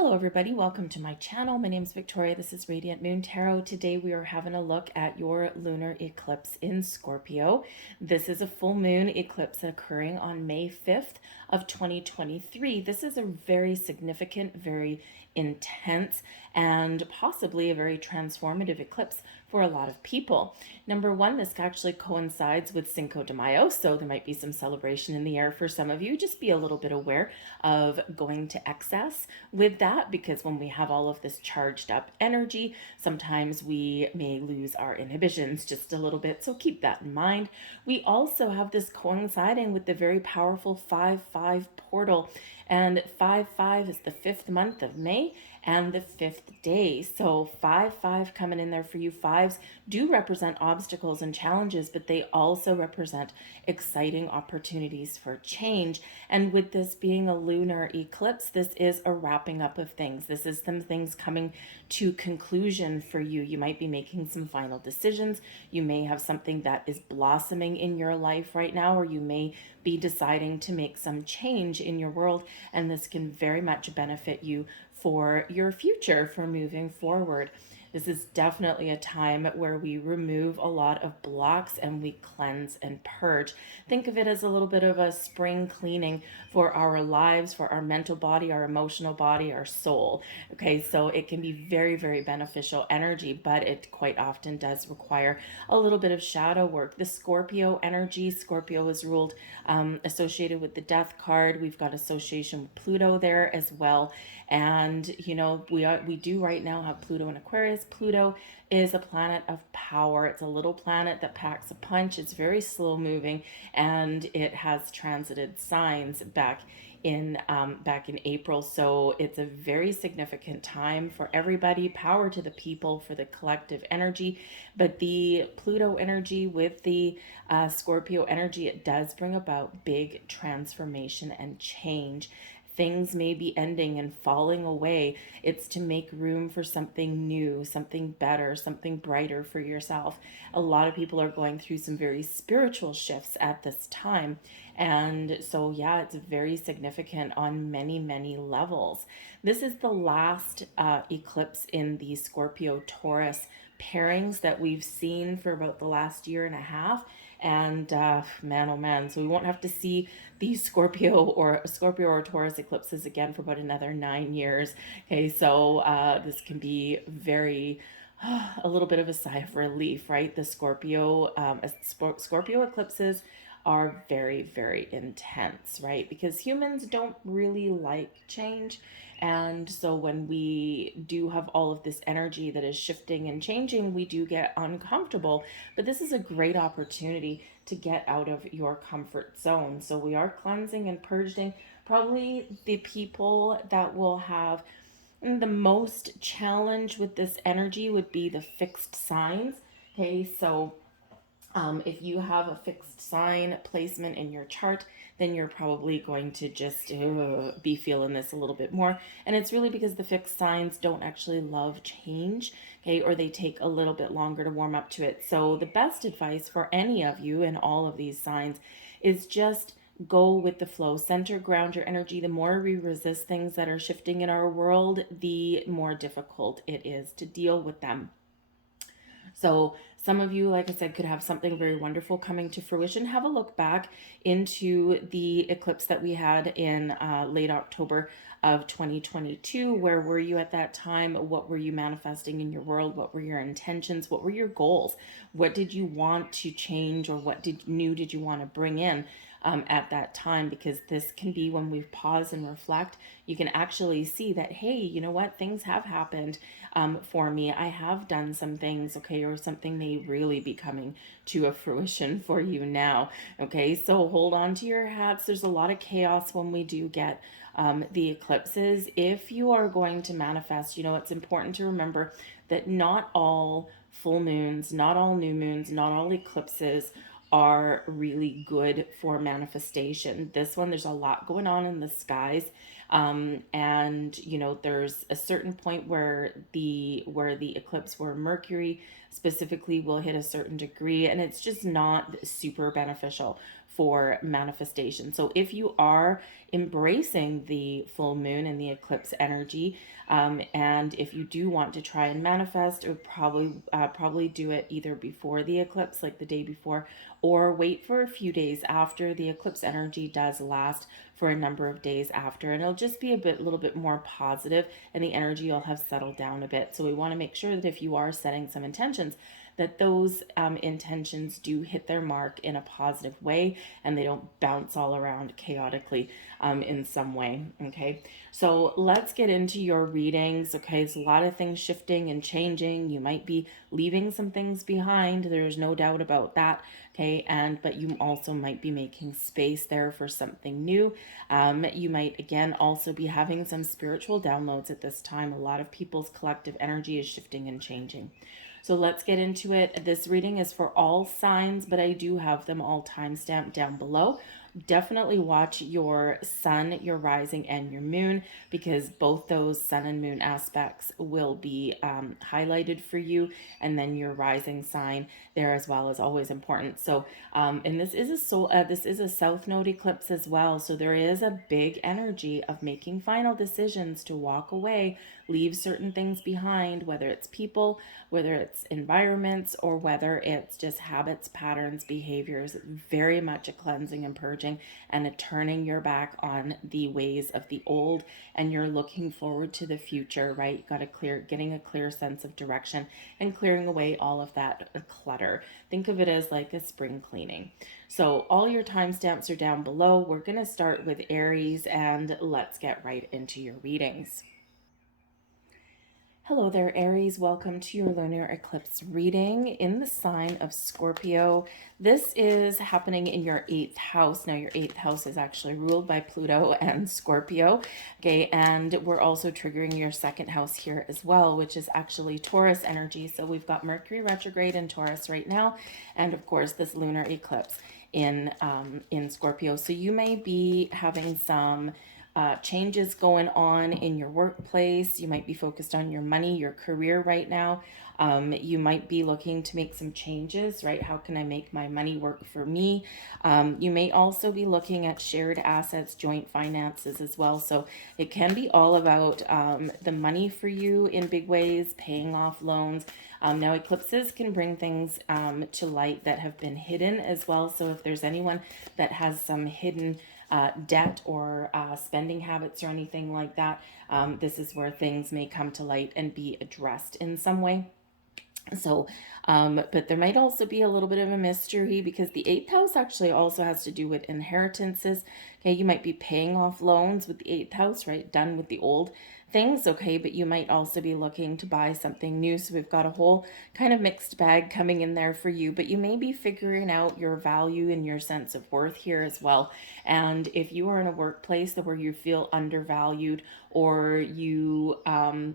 Hello everybody, welcome to my channel. My name is Victoria. This is Radiant Moon Tarot. Today we are having a look at your lunar eclipse in Scorpio. This is a full moon eclipse occurring on May 5th of 2023. This is a very significant, very intense, and possibly a very transformative eclipse for a lot of people. Number one, this actually coincides with Cinco de Mayo, so there might be some celebration in the air for some of you. Just be a little bit aware of going to excess with that, because when we have all of this charged up energy, sometimes we may lose our inhibitions just a little bit, so keep that in mind. We also have this coinciding with the very powerful 5-5 portal, and 5-5 is the 5th month of May and the 5th day. So 5-5 coming in there for you. Fives do represent obstacles and challenges, but they also represent exciting opportunities for change. And with this being a lunar eclipse, this is a wrapping up of things. This is some things coming to conclusion for you. You might be making some final decisions. You may have something that is blossoming in your life right now, or you may be deciding to make some change in your world, and this can very much benefit you for your future, for moving forward. This is definitely a time where we remove a lot of blocks and we cleanse and purge. Think of it as a little bit of a spring cleaning for our lives, for our mental body, our emotional body, our soul. Okay, so it can be very, very beneficial energy, but it quite often does require a little bit of shadow work. The Scorpio energy, Scorpio is ruled associated with the death card. We've got association with Pluto there as well. And you know, we do right now have Pluto in Aquarius. Pluto is a planet of power. It's a little planet that packs a punch. It's very slow moving, and it has transited signs back in April. So it's a very significant time for everybody. Power to the people, for the collective energy. But the Pluto energy with the Scorpio energy, it does bring about big transformation and change. Things may be ending and falling away. It's to make room for something new, something better, something brighter for yourself. A lot of people are going through some very spiritual shifts at this time. And so, yeah, it's very significant on many, many levels. This is the last eclipse in the Scorpio Taurus pairings that we've seen for about the last year and a half. And man, oh man, so we won't have to see these Scorpio or Taurus eclipses again for about another 9 years. Okay, so this can be very a little bit of a sigh of relief, right? The Scorpio eclipses are very, very intense, right? Because humans don't really like change. And so when we do have all of this energy that is shifting and changing, we do get uncomfortable. But this is a great opportunity to get out of your comfort zone. So we are cleansing and purging. Probably the people that will have the most challenge with this energy would be the fixed signs. Okay, so if you have a fixed sign placement in your chart, then you're probably going to just be feeling this a little bit more. And it's really because the fixed signs don't actually love change, okay, or they take a little bit longer to warm up to it. So the best advice for any of you in all of these signs is just go with the flow, center, ground your energy. The more we resist things that are shifting in our world, the more difficult it is to deal with them. So some of you, like I said, could have something very wonderful coming to fruition. Have a look back into the eclipse that we had in late October of 2022. Where were you at that time? What were you manifesting in your world? What were your intentions? What were your goals? What did you want to change, or what did you want to bring in at that time? Because this can be when we pause and reflect. You can actually see that, hey, you know what? Things have happened for me. I have done some things, okay, or something may really be coming to a fruition for you now. Okay, so hold on to your hats. There's a lot of chaos when we do get the eclipses. If you are going to manifest, you know, it's important to remember that not all full moons, not all new moons, not all eclipses are really good for manifestation. This one, there's a lot going on in the skies. And you know, there's a certain point where the eclipse, where Mercury specifically will hit a certain degree, and it's just not super beneficial for manifestation. So if you are embracing the full moon and the eclipse energy, and if you do want to try and manifest, it would probably do it either before the eclipse, like the day before, or wait for a few days after. The eclipse energy does last for a number of days after, and it'll just be a little bit more positive, and the energy will have settled down a bit. So we want to make sure that if you are setting some intentions, that those intentions do hit their mark in a positive way, and they don't bounce all around chaotically in some way. Okay, so let's get into your readings. Okay, there's a lot of things shifting and changing. You might be leaving some things behind. There's no doubt about that. Okay, but you also might be making space there for something new. You might again also be having some spiritual downloads at this time. A lot of people's collective energy is shifting and changing. So let's get into it. This reading is for all signs, but I do have them all timestamped down below. Definitely watch your sun, your rising, and your moon, because both those sun and moon aspects will be highlighted for you, and then your rising sign there as well is always important. So and this is a south node eclipse as well, so there is a big energy of making final decisions to walk away, leave certain things behind, whether it's people, whether it's environments, or whether it's just habits, patterns, behaviors. Very much a cleansing and purging, and a turning your back on the ways of the old, and you're looking forward to the future, right? You got to getting a clear sense of direction and clearing away all of that clutter. Think of it as like a spring cleaning. So all your timestamps are down below. We're going to start with Aries, and let's get right into your readings. Hello there, Aries. Welcome to your lunar eclipse reading in the sign of Scorpio. This is happening in your 8th house. Now, your 8th house is actually ruled by Pluto and Scorpio. Okay, and we're also triggering your 2nd house here as well, which is actually Taurus energy. So we've got Mercury retrograde in Taurus right now, and of course this lunar eclipse in Scorpio. So you may be having some changes going on in your workplace. You might be focused on your money, your career right now. You might be looking to make some changes, right? How can I make my money work for me? You may also be looking at shared assets, joint finances as well. So it can be all about the money for you in big ways, paying off loans. Now, eclipses can bring things to light that have been hidden as well. So if there's anyone that has some hidden debt or spending habits or anything like that, this is where things may come to light and be addressed in some way. So, but there might also be a little bit of a mystery, because the 8th house actually also has to do with inheritances. Okay, you might be paying off loans with the 8th house, right? Done with the old things, okay, but you might also be looking to buy something new. So we've got a whole kind of mixed bag coming in there for you, but you may be figuring out your value and your sense of worth here as well. And if you are in a workplace where you feel undervalued, or you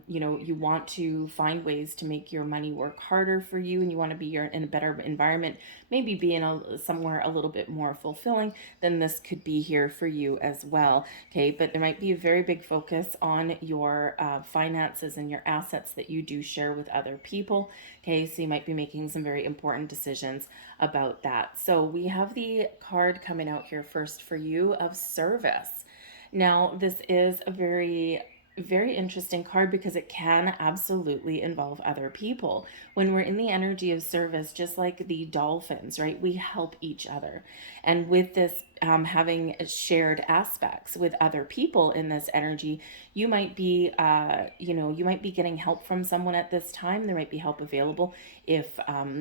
you want to find ways to make your money work harder for you, and you want to be in a better environment, maybe be in somewhere a little bit more fulfilling, then this could be here for you as well. Okay, but there might be a very big focus on your finances and your assets that you do share with other people. Okay, so you might be making some very important decisions about that. So we have the card coming out here first for you of service. Now, this is a very interesting card, because it can absolutely involve other people. When we're in the energy of service, just like the dolphins, right, we help each other. And with this having shared aspects with other people in this energy, you might be you might be getting help from someone at this time. There might be help available if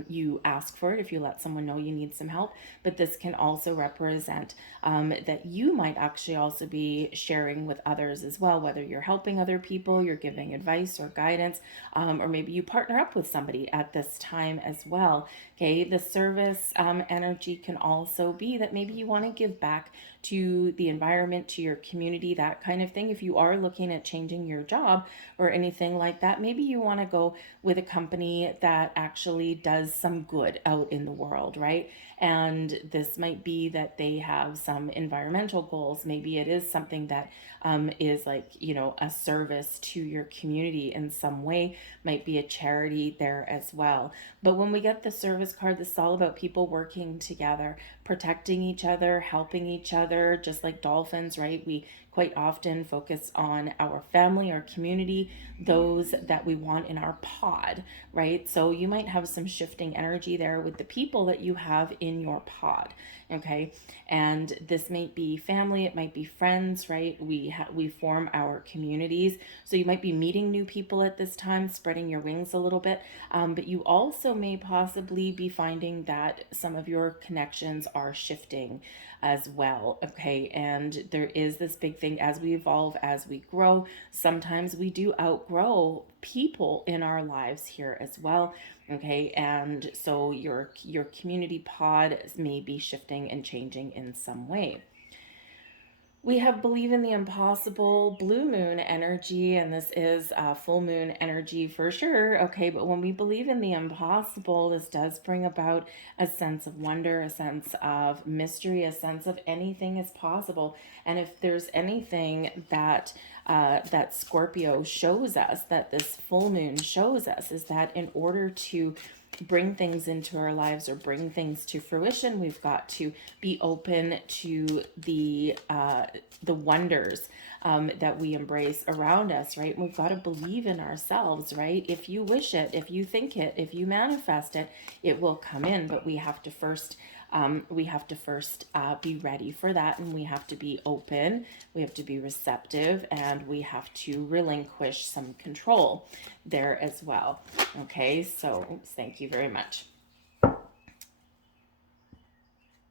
you ask for it, if you let someone know you need some help. But this can also represent that you might actually also be sharing with others as well, whether you're helping other people, you're giving advice or guidance, or maybe you partner up with somebody at this time as well. Okay, the service energy can also be that maybe you want to give back to the environment, to your community, that kind of thing. If you are looking at changing your job or anything like that, maybe you want to go with a company that actually does some good out in the world, right? And this might be that they have some environmental goals. Maybe it is something that is like, you know, a service to your community in some way, might be a charity there as well. But when we get the service card, this is all about people working together, protecting each other, helping each other, just like dolphins, right? We quite often focus on our family, our community, those that we want in our pod, right? So you might have some shifting energy there with the people that you have in your pod, okay? And this might be family, it might be friends, right? We form our communities. So you might be meeting new people at this time, spreading your wings a little bit. But you also may possibly be finding that some of your connections are shifting as well, okay? And there is this big thing as we evolve, as we grow. Sometimes we do outgrow people in our lives here as well, okay? And so your community pod may be shifting and changing in some way. We have believe in the impossible, blue moon energy, and this is full moon energy for sure, okay? But when we believe in the impossible, this does bring about a sense of wonder, a sense of mystery, a sense of anything is possible. And if there's anything that that Scorpio shows us, that this full moon shows us, is that in order to bring things into our lives or bring things to fruition, we've got to be open to the wonders that we embrace around us, right? We've got to believe in ourselves, right? If you wish it, if you think it, if you manifest it, it will come in. But we have to first be ready for that, and we have to be open, we have to be receptive, and we have to relinquish some control there as well. Okay, so thank you very much.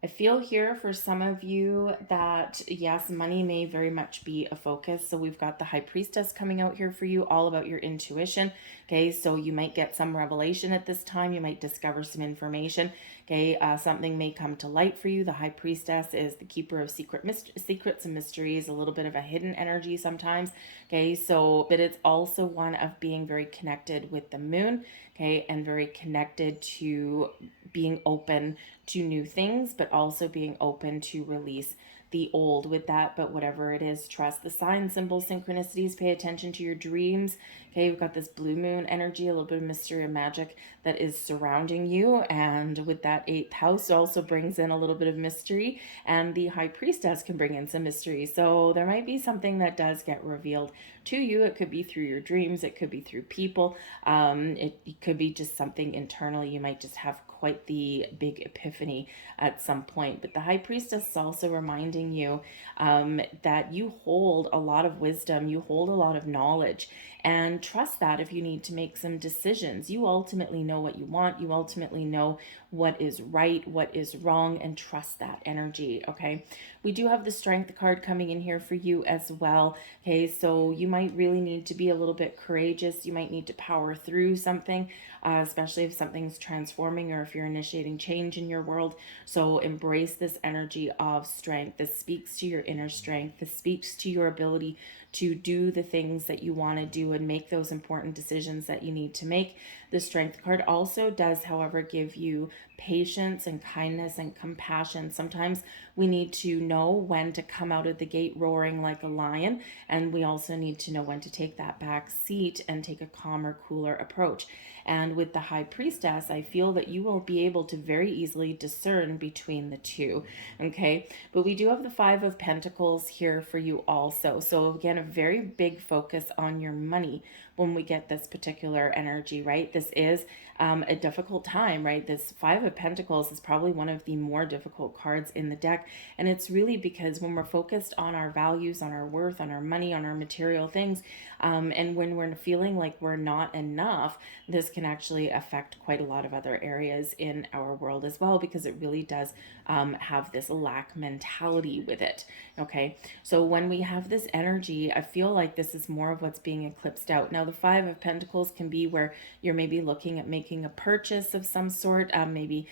I feel here for some of you that, yes, money may very much be a focus. So we've got the High Priestess coming out here for you, all about your intuition. Okay, so you might get some revelation at this time. You might discover some information. Okay, something may come to light for you. The High Priestess is the keeper of secrets and mysteries, a little bit of a hidden energy sometimes. Okay, so, but it's also one of being very connected with the moon, okay, and very connected to being open to new things, but also being open to release the old with that. But whatever it is, trust the signs, symbols, synchronicities, pay attention to your dreams. Okay, we've got this blue moon energy, a little bit of mystery and magic that is surrounding you. And with that 8th house also brings in a little bit of mystery, and the High Priestess can bring in some mystery. So there might be something that does get revealed to you. It could be through your dreams, it could be through people, it could be just something internal. You might just have quite the big epiphany at some point. But the High Priestess is also reminding you that you hold a lot of wisdom, you hold a lot of knowledge, and trust that if you need to make some decisions. You ultimately know what you want, you ultimately know what is right, what is wrong, and trust that energy, okay? We do have the Strength card coming in here for you as well, okay? So you might really need to be a little bit courageous. You might need to power through something, especially if something's transforming or if you're initiating change in your world. So embrace this energy of strength. This speaks to your inner strength. This speaks to your ability to do the things that you want to do and make those important decisions that you need to make. The Strength card also does, however, give you patience and kindness and compassion. Sometimes we need to know when to come out of the gate roaring like a lion, and we also need to know when to take that back seat and take a calmer, cooler approach. And with the High Priestess, I feel that you will be able to very easily discern between the two, okay? But we do have the 5 of Pentacles here for you also. So again, a very big focus on your money when we get this particular energy, right? This is a difficult time, right? This 5 of Pentacles is probably one of the more difficult cards in the deck. And it's really because when we're focused on our values, on our worth, on our money, on our material things, and when we're feeling like we're not enough, this can actually affect quite a lot of other areas in our world as well, because it really does have this lack mentality with it, okay? So when we have this energy, I feel like this is more of what's being eclipsed out. Now, Now, the Five of Pentacles can be where you're maybe looking at making a purchase of some sort, maybe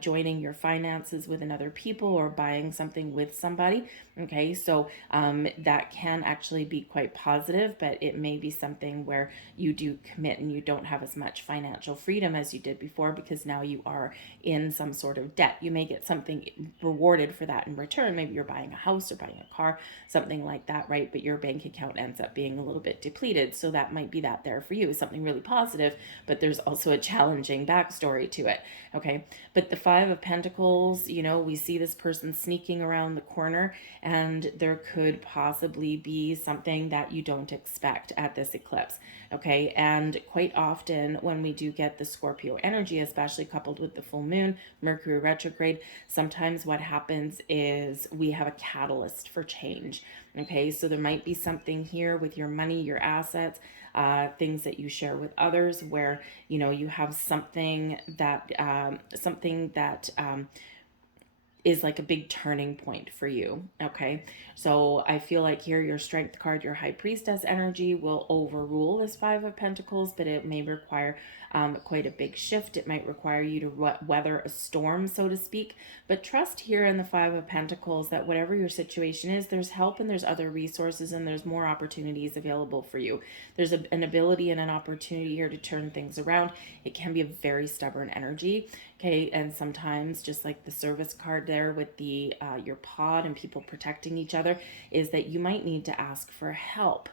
joining your finances with another people or buying something with somebody. Okay, so that can actually be quite positive, but it may be something where you do commit and you don't have as much financial freedom as you did before, because now you are in some sort of debt. You may get something rewarded for that in return. Maybe you're buying a house or buying a car, something like that, right? But your bank account ends up being a little bit depleted. So that might be that there for you, something really positive, but there's also a challenging backstory to it. Okay, but the Five of Pentacles, you know, we see this person sneaking around the corner, and there could possibly be something that you don't expect at this eclipse. Okay, and quite often when we do get the Scorpio energy, especially coupled with the full moon, Mercury retrograde, sometimes what happens is we have a catalyst for change. Okay, so there might be something here with your money, your assets, things that you share with others, where you know you have something that is like a big turning point for you. Okay, so I feel like here your Strength card, your High Priestess energy, will overrule this Five of Pentacles, but it may require quite a big shift. It might require you to weather a storm, so to speak. But trust here in the Five of Pentacles that whatever your situation is, there's help and there's other resources and there's more opportunities available for you. There's an ability and an opportunity here to turn things around. It can be a very stubborn energy. Okay, and sometimes, just like the Service card there with the your pod and people protecting each other, is that you might need to ask for help.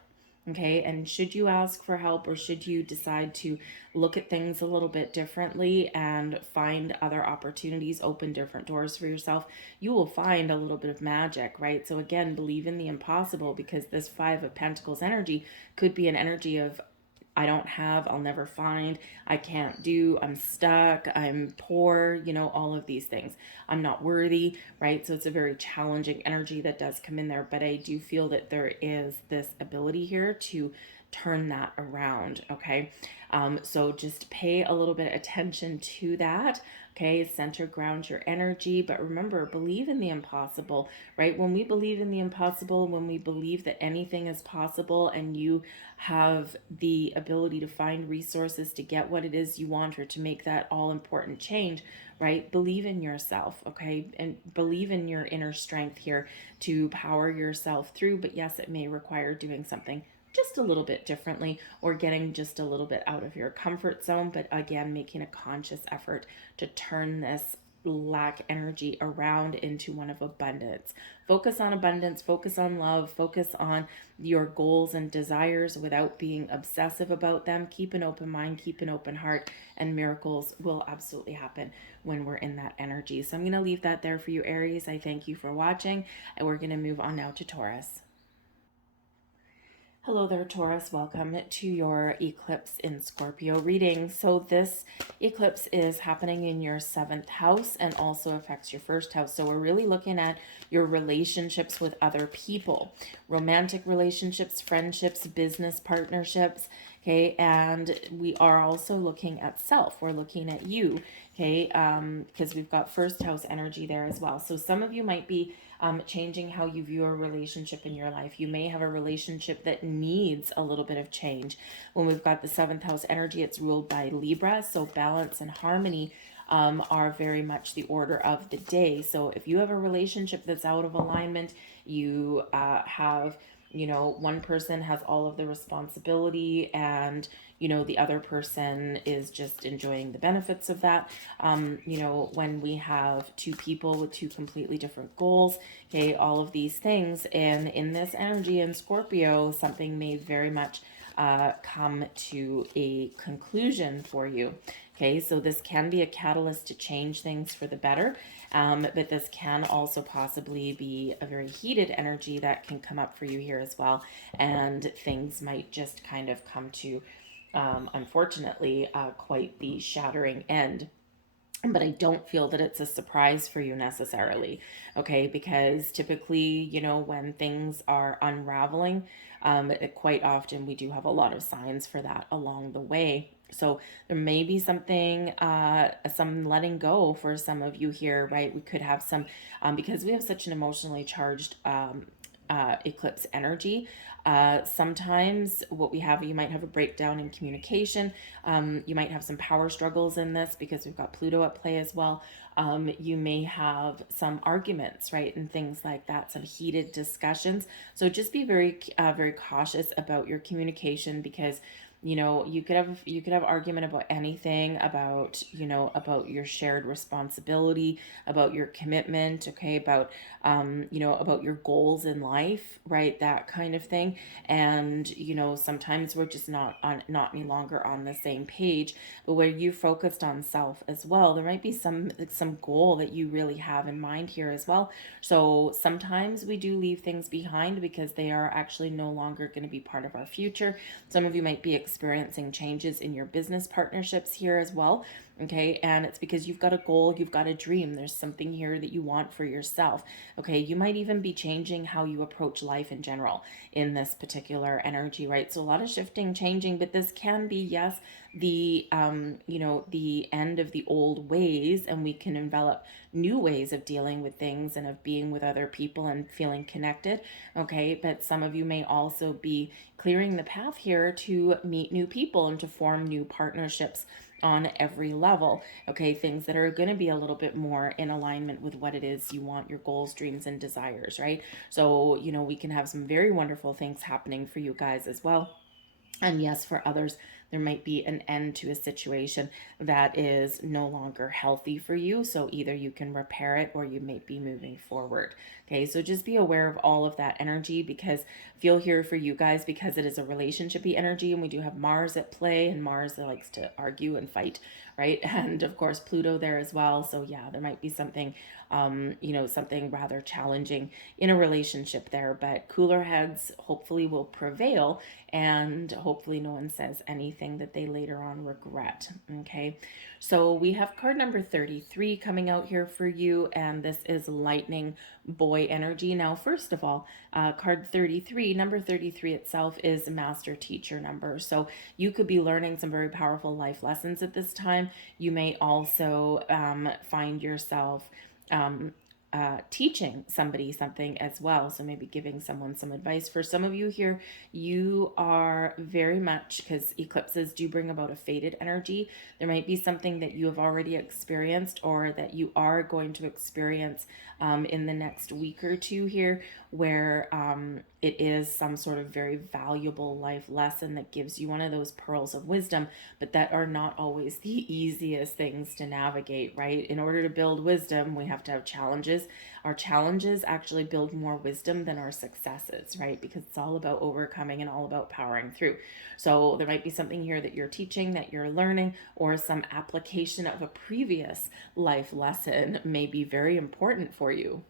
Okay, and should you ask for help, or should you decide to look at things a little bit differently and find other opportunities, open different doors for yourself, you will find a little bit of magic, right? So again, believe in the impossible, because this Five of Pentacles energy could be an energy of I don't have, I'll never find, I can't do, I'm stuck, I'm poor, you know, all of these things. I'm not worthy, right? So it's a very challenging energy that does come in there, but I do feel that there is this ability here to turn that around. Okay, so just pay a little bit of attention to that. Okay, center, ground your energy, but remember, believe in the impossible, right? When we believe in the impossible, when we believe that anything is possible, and you have the ability to find resources to get what it is you want, or to make that all important change, right? Believe in yourself, okay? And believe in your inner strength here to power yourself through. But yes, it may require doing something just a little bit differently, or getting just a little bit out of your comfort zone. But again, making a conscious effort to turn this lack energy around into one of abundance. Focus on abundance, focus on love, focus on your goals and desires without being obsessive about them. Keep an open mind, keep an open heart, and miracles will absolutely happen when we're in that energy. So I'm going to leave that there for you, Aries. I thank you for watching, and we're going to move on now to Taurus. Hello there, Taurus. Welcome to your eclipse in Scorpio reading. So this eclipse is happening in your 7th house and also affects your 1st house. So we're really looking at your relationships with other people, romantic relationships, friendships, business partnerships. Okay, and we are also looking at self. We're looking at you. Okay, because we've got 1st house energy there as well. So some of you might be changing how you view a relationship in your life. You may have a relationship that needs a little bit of change. When we've got the 7th house energy, it's ruled by Libra, so balance and harmony are very much the order of the day. So if you have a relationship that's out of alignment, you have, you know, one person has all of the responsibility, and you know, the other person is just enjoying the benefits of that. You know, when we have two people with two completely different goals, okay, all of these things, and in this energy in Scorpio, something may very much come to a conclusion for you. Okay, so this can be a catalyst to change things for the better, but this can also possibly be a very heated energy that can come up for you here as well, and things might just kind of come to unfortunately, quite the shattering end. But I don't feel that it's a surprise for you necessarily, okay? Because typically, you know, when things are unraveling, quite often we do have a lot of signs for that along the way. So there may be something, some letting go for some of you here, right? We could have some, because we have such an emotionally charged eclipse energy. Sometimes what we have, you might have a breakdown in communication. You might have some power struggles in this because we've got Pluto at play as well. You may have some arguments, right, and things like that, some heated discussions. So just be very cautious about your communication, because you could have argument about anything, about about your shared responsibility, about your commitment, okay, about about your goals in life, right, that kind of thing. And sometimes we're just not any longer on the same page. But where you focused on self as well, there might be some goal that you really have in mind here as well. So sometimes we do leave things behind because they are actually no longer going to be part of our future. Some of you might be experiencing changes in your business partnerships here as well. Okay, and it's because you've got a goal, you've got a dream, there's something here that you want for yourself. Okay, you might even be changing how you approach life in general in this particular energy, right? So a lot of shifting, changing, but this can be, yes, the the end of the old ways, and we can envelop new ways of dealing with things and of being with other people and feeling connected. Okay, but some of you may also be clearing the path here to meet new people and to form new partnerships on every level. Okay, things that are going to be a little bit more in alignment with what it is you want, your goals, dreams, and desires, right? So we can have some very wonderful things happening for you guys as well. And yes, for others, there might be an end to a situation that is no longer healthy for you. So either you can repair it or you may be moving forward. Okay, so just be aware of all of that energy, because feel here for you guys, because it is a relationshipy energy, and we do have Mars at play, and Mars that likes to argue and fight, right? And of course Pluto there as well. So yeah, there might be something something rather challenging in a relationship there, but cooler heads hopefully will prevail, and hopefully no one says anything that they later on regret. Okay, so we have card number 33 coming out here for you, and this is lightning boy energy. Now, first of all, card 33, number 33 itself is a master teacher number. So you could be learning some very powerful life lessons at this time. You may also find yourself teaching somebody something as well. So maybe giving someone some advice. For some of you here, you are very much, because eclipses do bring about a faded energy. There might be something that you have already experienced or that you are going to experience in the next week or two here, where it is some sort of very valuable life lesson that gives you one of those pearls of wisdom, but that are not always the easiest things to navigate, right? In order to build wisdom, we have to have challenges. Our challenges actually build more wisdom than our successes, right? Because it's all about overcoming and all about powering through. So there might be something here that you're teaching, that you're learning, or some application of a previous life lesson may be very important for you.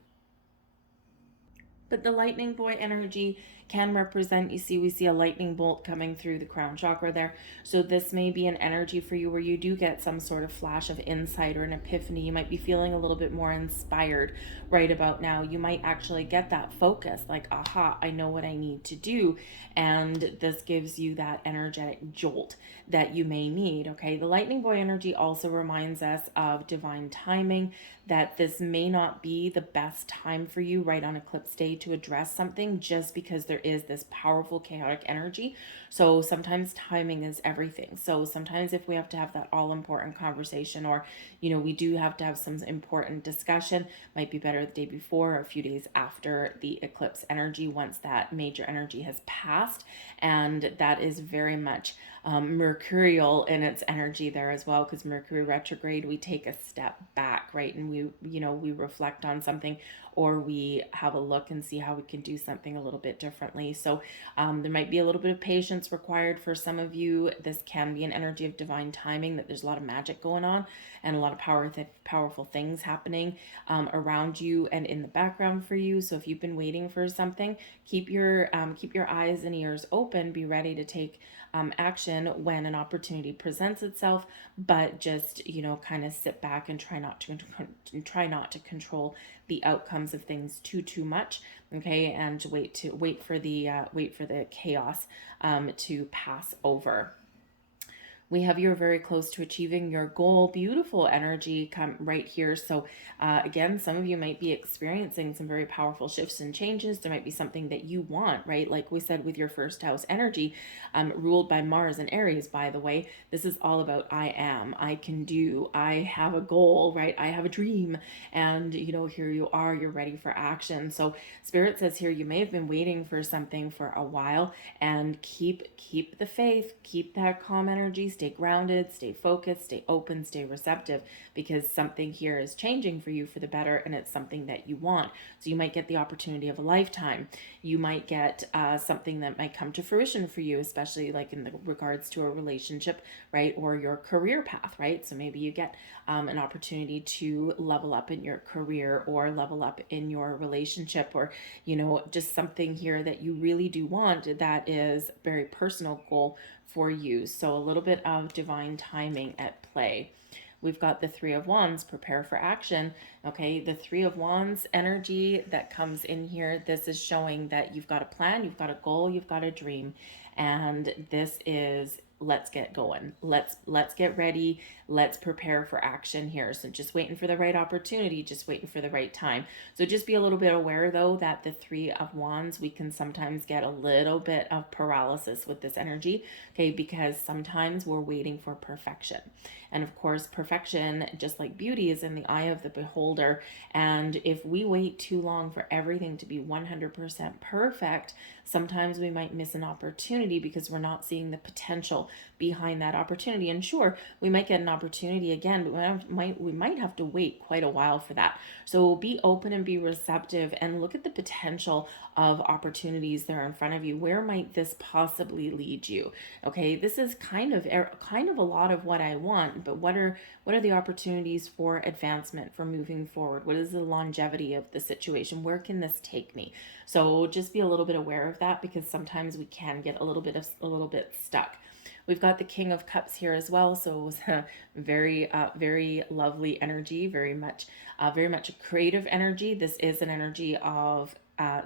But the lightning boy energy can represent, we see a lightning bolt coming through the crown chakra there. So this may be an energy for you where you do get some sort of flash of insight or an epiphany. You might be feeling a little bit more inspired right about now. You might actually get that focus, like, aha, I know what I need to do. And this gives you that energetic jolt that you may need. Okay, the lightning boy energy also reminds us of divine timing, that this may not be the best time for you right on eclipse day to address something, just because there is this powerful chaotic energy. So sometimes timing is everything. So sometimes if we have to have that all important conversation, or we do have to have some important discussion, might be better the day before or a few days after the eclipse energy, once that major energy has passed. And that is very much mercurial in its energy there as well, because Mercury retrograde, we take a step back, right? And we reflect on something, or we have a look and see how we can do something a little bit differently. So there might be a little bit of patience required for some of you. This can be an energy of divine timing, that there's a lot of magic going on and a lot of powerful things happening around you and in the background for you. So if you've been waiting for something, keep your eyes and ears open. Be ready to take action when an opportunity presents itself, but just kind of sit back and try not to control the outcomes of things too much. Okay, and wait for the chaos to pass over. We have you're very close to achieving your goal. Beautiful energy come right here. So again, some of you might be experiencing some very powerful shifts and changes. There might be something that you want, right? Like we said with your first house energy, ruled by Mars and Aries, by the way. This is all about I am, I can do, I have a goal, right? I have a dream. And, you know, here you are, you're ready for action. So Spirit says here, you may have been waiting for something for a while, and keep the faith, keep that calm energy, stay grounded, stay focused, stay open, stay receptive, because something here is changing for you for the better, and it's something that you want. So you might get the opportunity of a lifetime. You might get something that might come to fruition for you, especially like in the regards to a relationship, right? Or your career path, right? So maybe you get an opportunity to level up in your career or level up in your relationship, or, you know, just something here that you really do want that is a very personal goal for you. So a little bit of divine timing at play. We've got the Three of Wands, prepare for action. Okay, the Three of Wands energy that comes in here, this is showing that you've got a plan, you've got a goal, you've got a dream, and this is let's get going. Let's get ready. Let's prepare for action here. So just waiting for the right opportunity, just waiting for the right time. So just be a little bit aware though that the Three of Wands, we can sometimes get a little bit of paralysis with this energy, okay, because sometimes we're waiting for perfection. And of course, perfection, just like beauty, is in the eye of the beholder. And if we wait too long for everything to be 100% perfect, sometimes we might miss an opportunity because we're not seeing the potential behind that opportunity. And sure, we might get an opportunity again, but we might have to wait quite a while for that. So be open and be receptive and look at the potential of opportunities that are in front of you. Where might this possibly lead you? Okay, this is kind of a lot of what I want, but what are the opportunities for advancement, for moving forward? What is the longevity of the situation? Where can this take me? So just be a little bit aware of that, because sometimes we can get a little bit stuck. We've got the King of Cups here as well, so very lovely energy, very much a creative energy. This is an energy of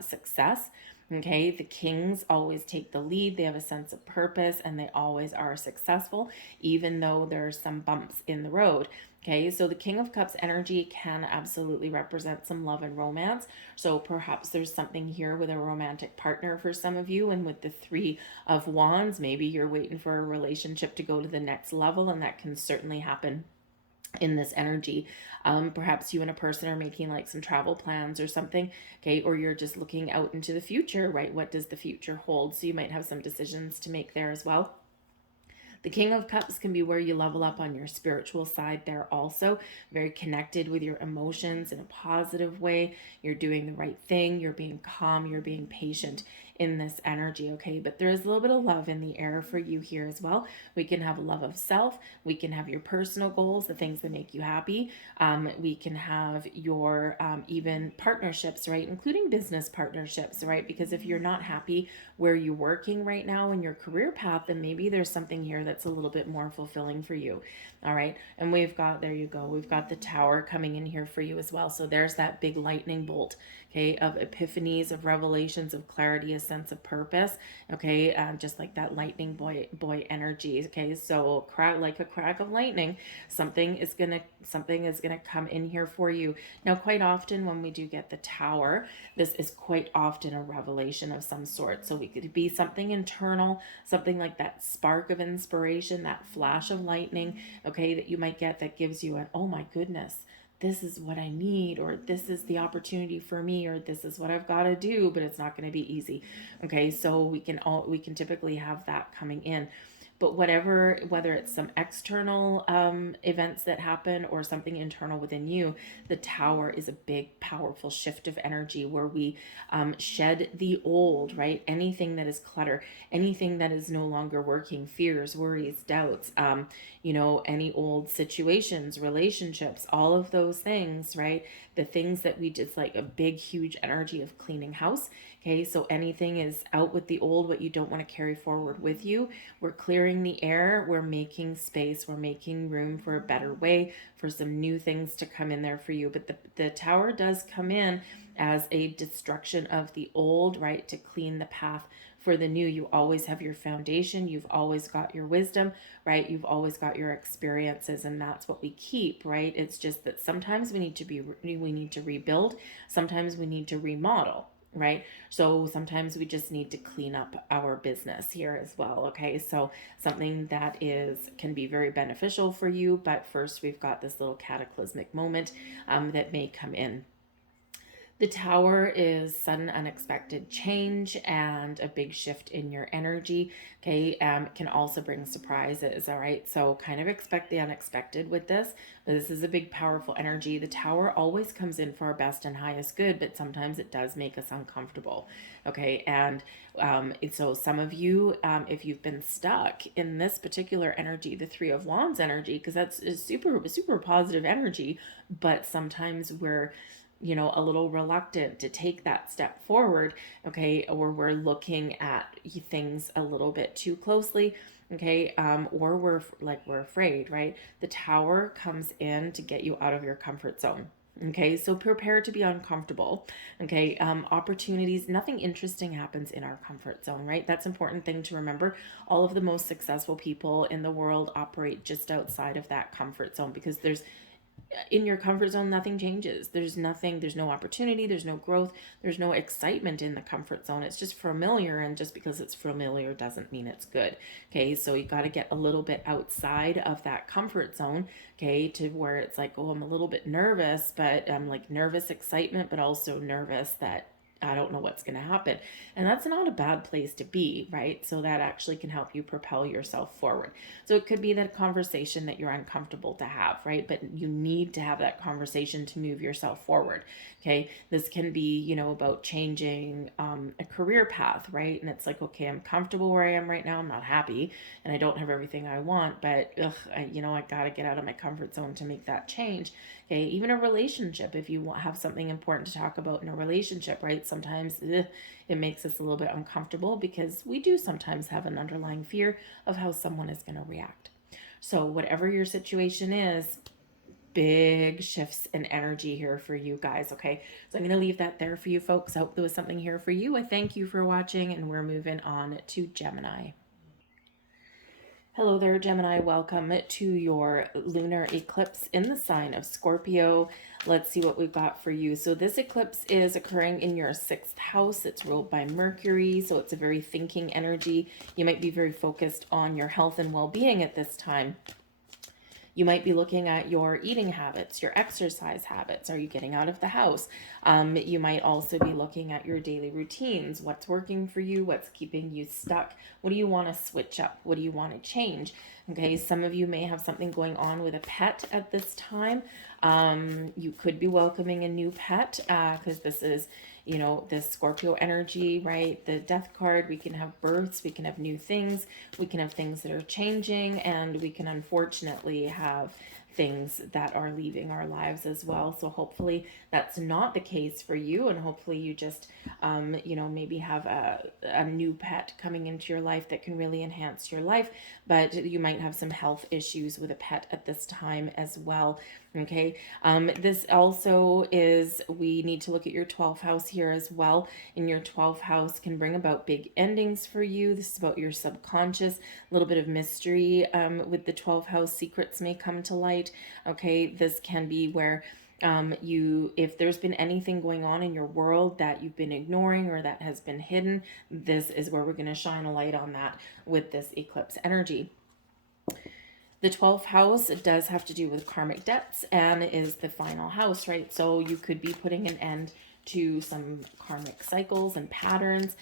success. Okay, the kings always take the lead. They have a sense of purpose and they always are successful, even though there's some bumps in the road. Okay, so the King of Cups energy can absolutely represent some love and romance. So perhaps there's something here with a romantic partner for some of you. And with the Three of Wands, maybe you're waiting for a relationship to go to the next level, and that can certainly happen in this energy. Perhaps you and a person are making like some travel plans or something, okay, or you're just looking out into the future, right? What does the future hold? So you might have some decisions to make there as well. The King of Cups can be where you level up on your spiritual side there also. Very connected with your emotions in a positive way. You're doing the right thing. You're being calm. You're being patient in this energy, okay? But there is a little bit of love in the air for you here as well. We can have a love of self. We can have your personal goals, the things that make you happy. We can have your even partnerships, right? Including business partnerships, right? Because if you're not happy where you're working right now in your career path, then maybe there's something here that's a little bit more fulfilling for you. All right. And we've got, there you go, we've got the Tower coming in here for you as well. So there's that big lightning bolt, okay, of epiphanies, of revelations, of clarity, a sense of purpose, okay, just like that lightning boy energy, okay. So like a crack of lightning, something is gonna come in here for you. Now, quite often when we do get the Tower, this is quite often a revelation of some sort. So we could be something internal, something like that spark of inspiration, that flash of lightning, okay, that you might get that gives you an, oh my goodness, this is what I need, or this is the opportunity for me, or this is what I've got to do, but it's not going to be easy. Okay, so we can typically have that coming in. But whether it's some external events that happen or something internal within you, the Tower is a big, powerful shift of energy where we shed the old, right? Anything that is clutter, anything that is no longer working, fears, worries, doubts, any old situations, relationships, all of those things, right? The things that we just, like a big, huge energy of cleaning house. Okay, so anything is out with the old, what you don't want to carry forward with you. We're clearing the air, we're making space, we're making room for a better way, for some new things to come in there for you. But the Tower does come in as a destruction of the old, right, to clean the path for the new, you always have your foundation, you've always got your wisdom, right? You've always got your experiences, and that's what we keep, right? It's just that sometimes we need to rebuild, sometimes we need to remodel, right? So sometimes we just need to clean up our business here as well. Okay, so something that can be very beneficial for you, but first we've got this little cataclysmic moment that may come in. The Tower is sudden unexpected change and a big shift in your energy. Okay, it can also bring surprises. All right, so kind of expect the unexpected with this. This is a big, powerful energy. The Tower always comes in for our best and highest good, but sometimes it does make us uncomfortable. Okay, and so some of you, if you've been stuck in this particular energy, the Three of Wands energy, because that's a super, super positive energy, but sometimes we're a little reluctant to take that step forward, okay, or we're looking at things a little bit too closely, okay, or we're afraid, right? The Tower comes in to get you out of your comfort zone. Okay, so prepare to be uncomfortable. Okay, opportunities, nothing interesting happens in our comfort zone, right? That's an important thing to remember. All of the most successful people in the world operate just outside of that comfort zone, because in your comfort zone, nothing changes. There's no opportunity, there's no growth, there's no excitement in the comfort zone. It's just familiar, and just because it's familiar doesn't mean it's good. Okay, so you got to get a little bit outside of that comfort zone, okay, to where it's like, oh, I'm a little bit nervous, but I'm like nervous excitement, but also nervous that I don't know what's going to happen. And that's not a bad place to be, right? So that actually can help you propel yourself forward. So it could be that conversation that you're uncomfortable to have, right? But you need to have that conversation to move yourself forward. Okay. This can be, about changing a career path, right? And it's like, okay, I'm comfortable where I am right now. I'm not happy and I don't have everything I want, but I got to get out of my comfort zone to make that change. Okay, even a relationship, if you have something important to talk about in a relationship, right? Sometimes it makes us a little bit uncomfortable because we do sometimes have an underlying fear of how someone is going to react. So whatever your situation is, big shifts in energy here for you guys, okay? So I'm going to leave that there for you folks. I hope there was something here for you. I thank you for watching, and we're moving on to Gemini. Hello there, Gemini. Welcome to your lunar eclipse in the sign of Scorpio. Let's see what we've got for you. So this eclipse is occurring in your 6th house. It's ruled by Mercury, so it's a very thinking energy. You might be very focused on your health and well-being at this time. You might be looking at your eating habits, your exercise habits. Are you getting out of the house? You might also be looking at your daily routines. What's working for you? What's keeping you stuck? What do you want to switch up? What do you want to change? Okay, some of you may have something going on with a pet at this time. You could be welcoming a new pet because this is this Scorpio energy, right? The death card, we can have births, we can have new things, we can have things that are changing, and we can unfortunately have things that are leaving our lives as well. So hopefully that's not the case for you, and hopefully you just maybe have a new pet coming into your life that can really enhance your life, but you might have some health issues with a pet at this time as well. Okay, this also is, we need to look at your 12th house here as well. And your 12th house can bring about big endings for you. This is about your subconscious, a little bit of mystery with the 12th house. Secrets may come to light. Okay, this can be where if there's been anything going on in your world that you've been ignoring or that has been hidden, this is where we're going to shine a light on that with this eclipse energy. The 12th house does have to do with karmic debts and is the final house, right? So you could be putting an end to some karmic cycles and patterns.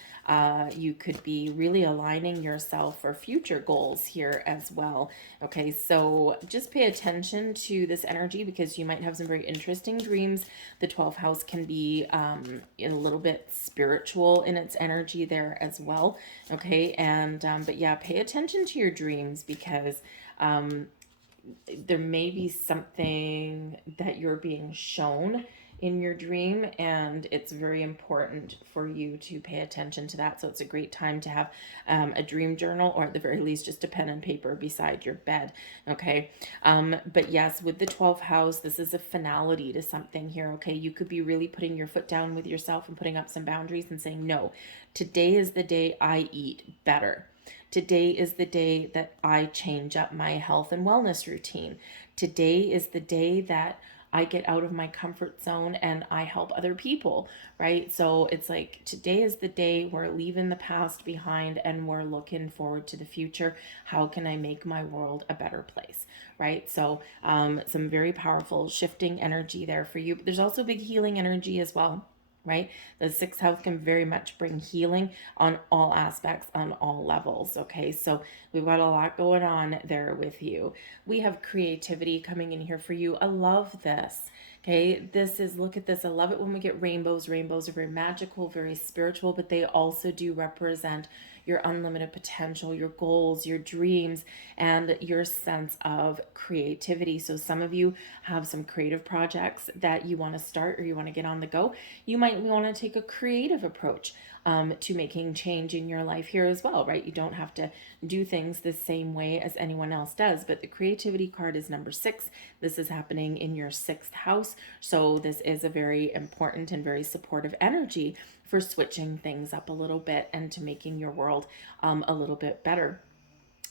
You could be really aligning yourself for future goals here as well. Okay, so just pay attention to this energy because you might have some very interesting dreams. The 12th house can be a little bit spiritual in its energy there as well. Okay, and but yeah, pay attention to your dreams because there may be something that you're being shown in your dream, and it's very important for you to pay attention to that. So it's a great time to have a dream journal, or at the very least just a pen and paper beside your bed. Okay. But yes, with the 12th house, this is a finality to something here. Okay. You could be really putting your foot down with yourself and putting up some boundaries and saying, no, today is the day I eat better. Today is the day that I change up my health and wellness routine. Today is the day that I get out of my comfort zone and I help other people, right? So it's like today is the day we're leaving the past behind and we're looking forward to the future. How can I make my world a better place, right? So some very powerful shifting energy there for you. But there's also big healing energy as well, right? The 6th house can very much bring healing on all aspects, on all levels. Okay, so we've got a lot going on there with you. We have creativity coming in here for you. I love this. Okay, this is, look at this. I love it when we get rainbows. Rainbows are very magical, very spiritual, but they also do represent your unlimited potential, your goals, your dreams, and your sense of creativity. So some of you have some creative projects that you want to start or you want to get on the go. You might want to take a creative approach to making change in your life here as well, right? You don't have to do things the same way as anyone else does, but the creativity card is number 6. This is happening in your 6th house. So this is a very important and very supportive energy for switching things up a little bit and to making your world a little bit better.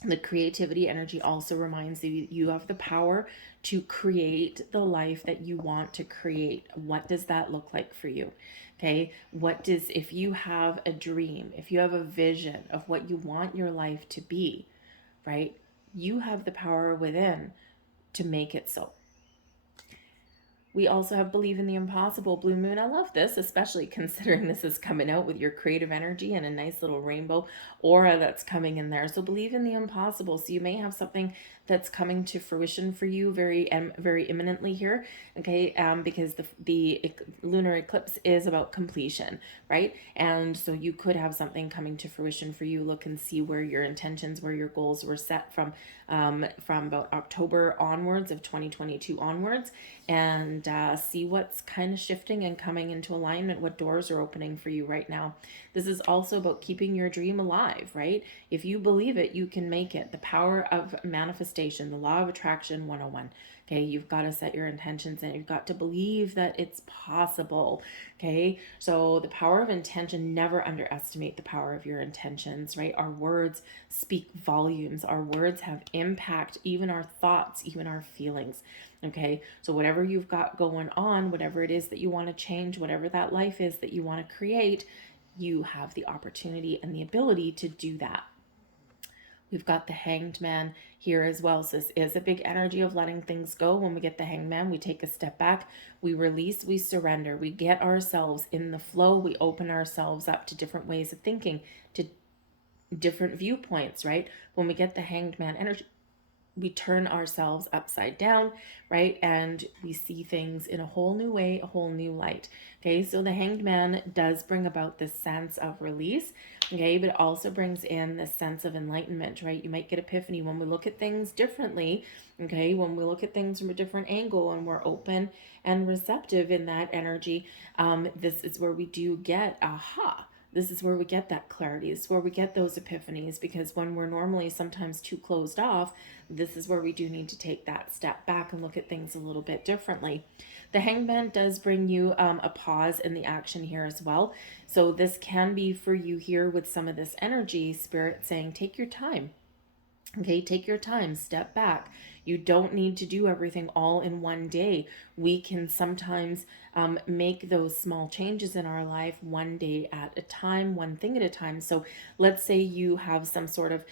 The creativity energy also reminds you you have the power to create the life that you want to create. What does that look like for you? Okay, if you have a dream, if you have a vision of what you want your life to be, right? You have the power within to make it so. We also have believe in the impossible, blue moon. I love this, especially considering this is coming out with your creative energy and a nice little rainbow aura that's coming in there. So believe in the impossible. So you may have something that's coming to fruition for you very imminently here, okay? Because the lunar eclipse is about completion, right? And so you could have something coming to fruition for you. Look and see where your intentions, where your goals were set from about October onwards of 2022 onwards, and see what's kind of shifting and coming into alignment, what doors are opening for you right now. This is also about keeping your dream alive, right? If you believe it, you can make it. The power of manifestation, the law of attraction 101. Okay, you've got to set your intentions and you've got to believe that it's possible. Okay, so the power of intention, never underestimate the power of your intentions, right? Our words speak volumes. Our words have impact, even our thoughts, even our feelings. Okay, so whatever you've got going on, whatever it is that you want to change, whatever that life is that you want to create, you have the opportunity and the ability to do that. We've got the Hanged Man here as well. So this is a big energy of letting things go. When we get the Hanged Man, we take a step back, we release, we surrender, we get ourselves in the flow, we open ourselves up to different ways of thinking, to different viewpoints, right? When we get the Hanged Man energy, we turn ourselves upside down, right? And we see things in a whole new way, a whole new light. Okay, so the Hanged Man does bring about this sense of release, okay, but it also brings in this sense of enlightenment, right? You might get epiphany when we look at things differently, okay, when we look at things from a different angle and we're open and receptive in that energy. This is where we do get aha. This is where we get that clarity. This is where we get those epiphanies, because when we're normally sometimes too closed off, this is where we do need to take that step back and look at things a little bit differently. The Hanged Man does bring you a pause in the action here as well. So this can be for you here with some of this energy, Spirit saying, take your time. Okay, take your time, step back. You don't need to do everything all in one day. We can sometimes make those small changes in our life one day at a time, one thing at a time. So let's say you have some sort of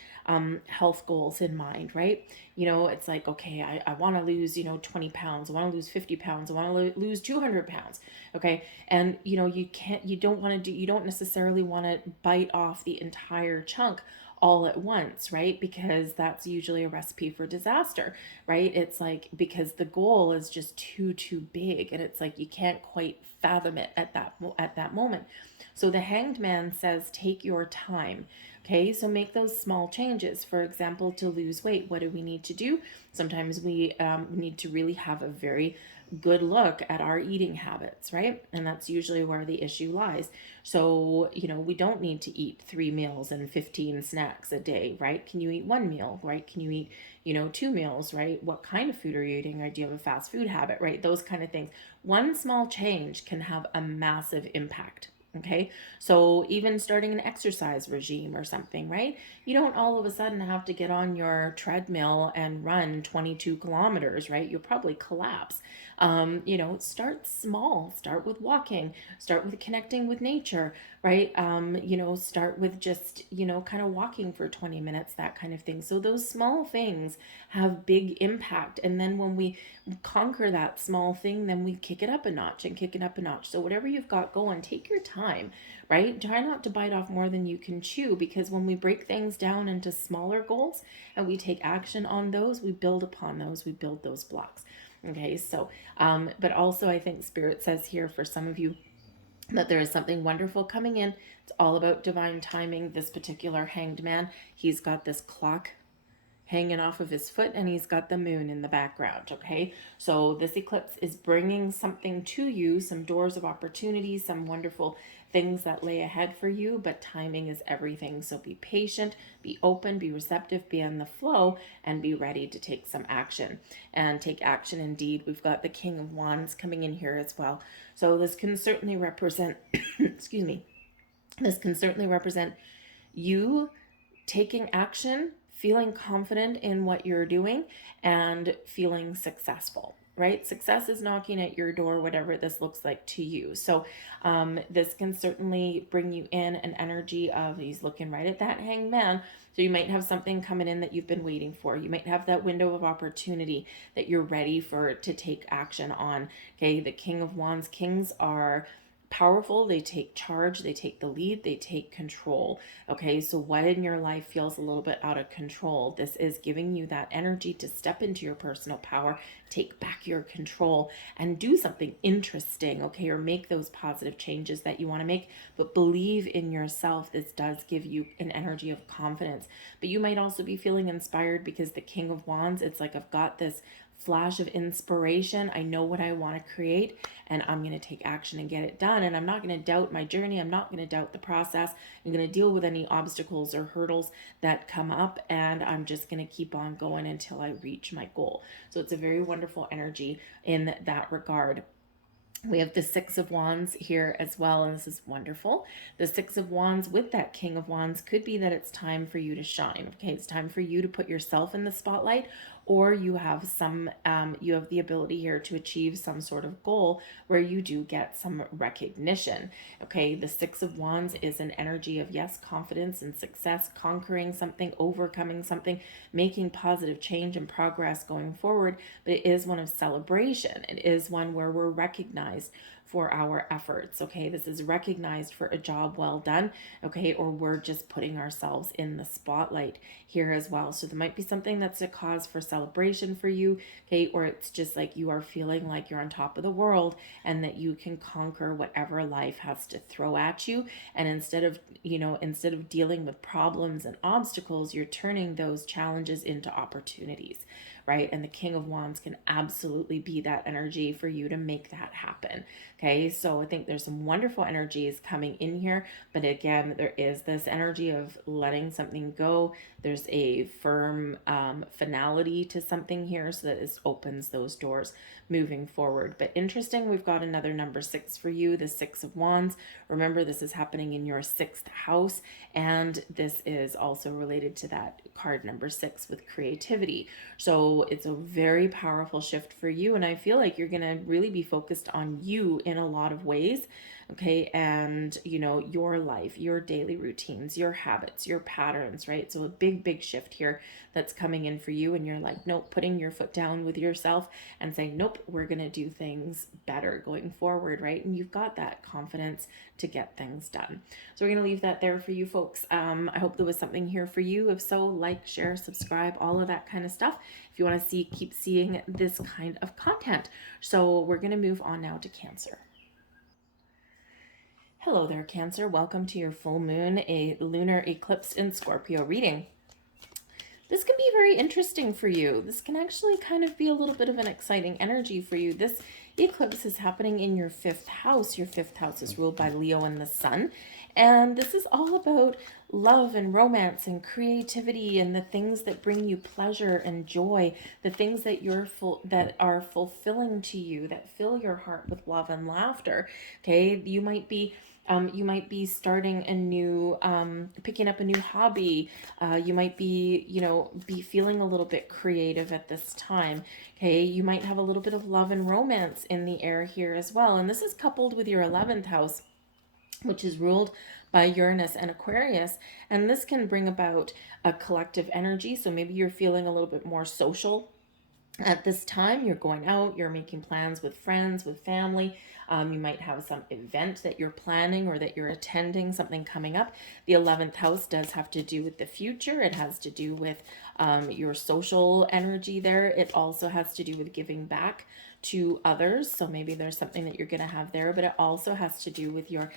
health goals in mind, right? You know, it's like, okay, I want to lose, 20 pounds. I want to lose 50 pounds. I want to lose 200 pounds. Okay. And, you don't necessarily want to bite off the entire chunk all at once, right? Because that's usually a recipe for disaster, right? It's like, because the goal is just too big, and it's like you can't quite fathom it at that moment. So the Hanged Man says, take your time. Okay, so make those small changes. For example, to lose weight, what do we need to do? Sometimes we need to really have a very good look at our eating habits, right? And that's usually where the issue lies. So, we don't need to eat 3 meals and 15 snacks a day, right? Can you eat 1 meal, right? Can you eat, 2 meals, right? What kind of food are you eating? Or do you have a fast food habit, right? Those kind of things. One small change can have a massive impact. Okay, so even starting an exercise regime or something, right? You don't all of a sudden have to get on your treadmill and run 22 kilometers, right? You'll probably collapse. Start small, start with walking, start with connecting with nature, right? Start with just, kind of walking for 20 minutes, that kind of thing. So those small things have big impact. And then when we conquer that small thing, then we kick it up a notch and kick it up a notch. So whatever you've got going, take your time, right? Try not to bite off more than you can chew, because when we break things down into smaller goals and we take action on those, we build upon those, we build those blocks. Okay, so, but also I think Spirit says here for some of you that there is something wonderful coming in. It's all about divine timing. This particular hanged man, he's got this clock hanging off of his foot, and he's got the moon in the background. Okay, so this eclipse is bringing something to you, some doors of opportunity, some wonderful things that lay ahead for you, but timing is everything. So be patient, be open, be receptive, be in the flow, and be ready to take some action, and take action indeed. We've got the King of Wands coming in here as well. So this can certainly represent excuse me, this can certainly represent you taking action, feeling confident in what you're doing, and feeling successful, right? Success is knocking at your door, whatever this looks like to you. So this can certainly bring you in an energy of, he's looking right at that hanged man. So you might have something coming in that you've been waiting for. You might have that window of opportunity that you're ready for to take action on. Okay, the King of Wands, kings are powerful. They take charge, they take the lead, they take control. Okay, so what in your life feels a little bit out of control? This is giving you that energy to step into your personal power, take back your control, and do something interesting, okay, or make those positive changes that you want to make. But believe in yourself. This does give you an energy of confidence. But you might also be feeling inspired because the King of Wands, it's like, I've got this flash of inspiration. I know what I want to create, and I'm going to take action and get it done. And I'm not going to doubt my journey. I'm not going to doubt the process. I'm going to deal with any obstacles or hurdles that come up, and I'm just going to keep on going until I reach my goal. So it's a very wonderful energy in that regard. We have the Six of Wands here as well, and this is wonderful. The Six of Wands with that King of Wands could be that it's time for you to shine. Okay, it's time for you to put yourself in the spotlight, or you have you have the ability here to achieve some sort of goal where you do get some recognition. Okay, the Six of Wands is an energy of, yes, confidence and success, conquering something, overcoming something, making positive change and progress going forward. But it is one of celebration. It is one where we're recognized for our efforts. Okay, this is recognized for a job well done. Okay, or we're just putting ourselves in the spotlight here as well. So there might be something that's a cause for celebration for you. Okay, or it's just like you are feeling like you're on top of the world and that you can conquer whatever life has to throw at you. And instead of dealing with problems and obstacles, you're turning those challenges into opportunities, right? And the King of Wands can absolutely be that energy for you to make that happen. Okay, so I think there's some wonderful energies coming in here, but again, there is this energy of letting something go. There's a firm finality to something here, so that this opens those doors moving forward. But interesting, we've got another number 6 for you, the Six of Wands. Remember, this is happening in your 6th house, and this is also related to that card number 6 with creativity. So it's a very powerful shift for you, and I feel like you're going to really be focused on you in a lot of ways. Okay, and your life, your daily routines, your habits, your patterns, right? So a big shift here that's coming in for you, and you're like, nope, putting your foot down with yourself and saying, nope, we're gonna do things better going forward, right? And you've got that confidence to get things done. So we're gonna leave that there for you folks. I hope there was something here for you. If so, like, share, subscribe, all of that kind of stuff, if you want to keep seeing this kind of content. So we're gonna move on now to Cancer. Hello there, Cancer. Welcome to your full moon, a lunar eclipse in Scorpio reading. This can be very interesting for you. This can actually kind of be a little bit of an exciting energy for you. This eclipse is happening in your 5th house. Your 5th house is ruled by Leo and the Sun. And this is all about love and romance and creativity and the things that bring you pleasure and joy, the things that that are fulfilling to you, that fill your heart with love and laughter. Okay, you might be starting a new, picking up a new hobby. You might be, be feeling a little bit creative at this time. Okay, you might have a little bit of love and romance in the air here as well. And this is coupled with your 11th house, which is ruled by Uranus and Aquarius. And this can bring about a collective energy. So maybe you're feeling a little bit more social at this time. You're going out, you're making plans with friends, with family. You might have some event that you're planning or that you're attending, something coming up. The 11th house does have to do with the future. It has to do with your social energy there. It also has to do with giving back to others. So maybe there's something that you're going to have there, but it also has to do with your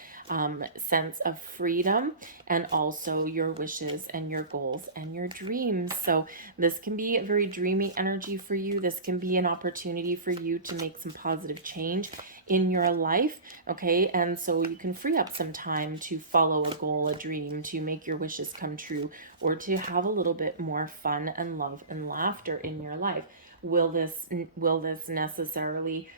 sense of freedom and also your wishes and your goals and your dreams. So this can be a very dreamy energy for you. This can be an opportunity for you to make some positive change in your life. Okay. And so you can free up some time to follow a goal, a dream, to make your wishes come true, or to have a little bit more fun and love and laughter in your life. Will this necessarily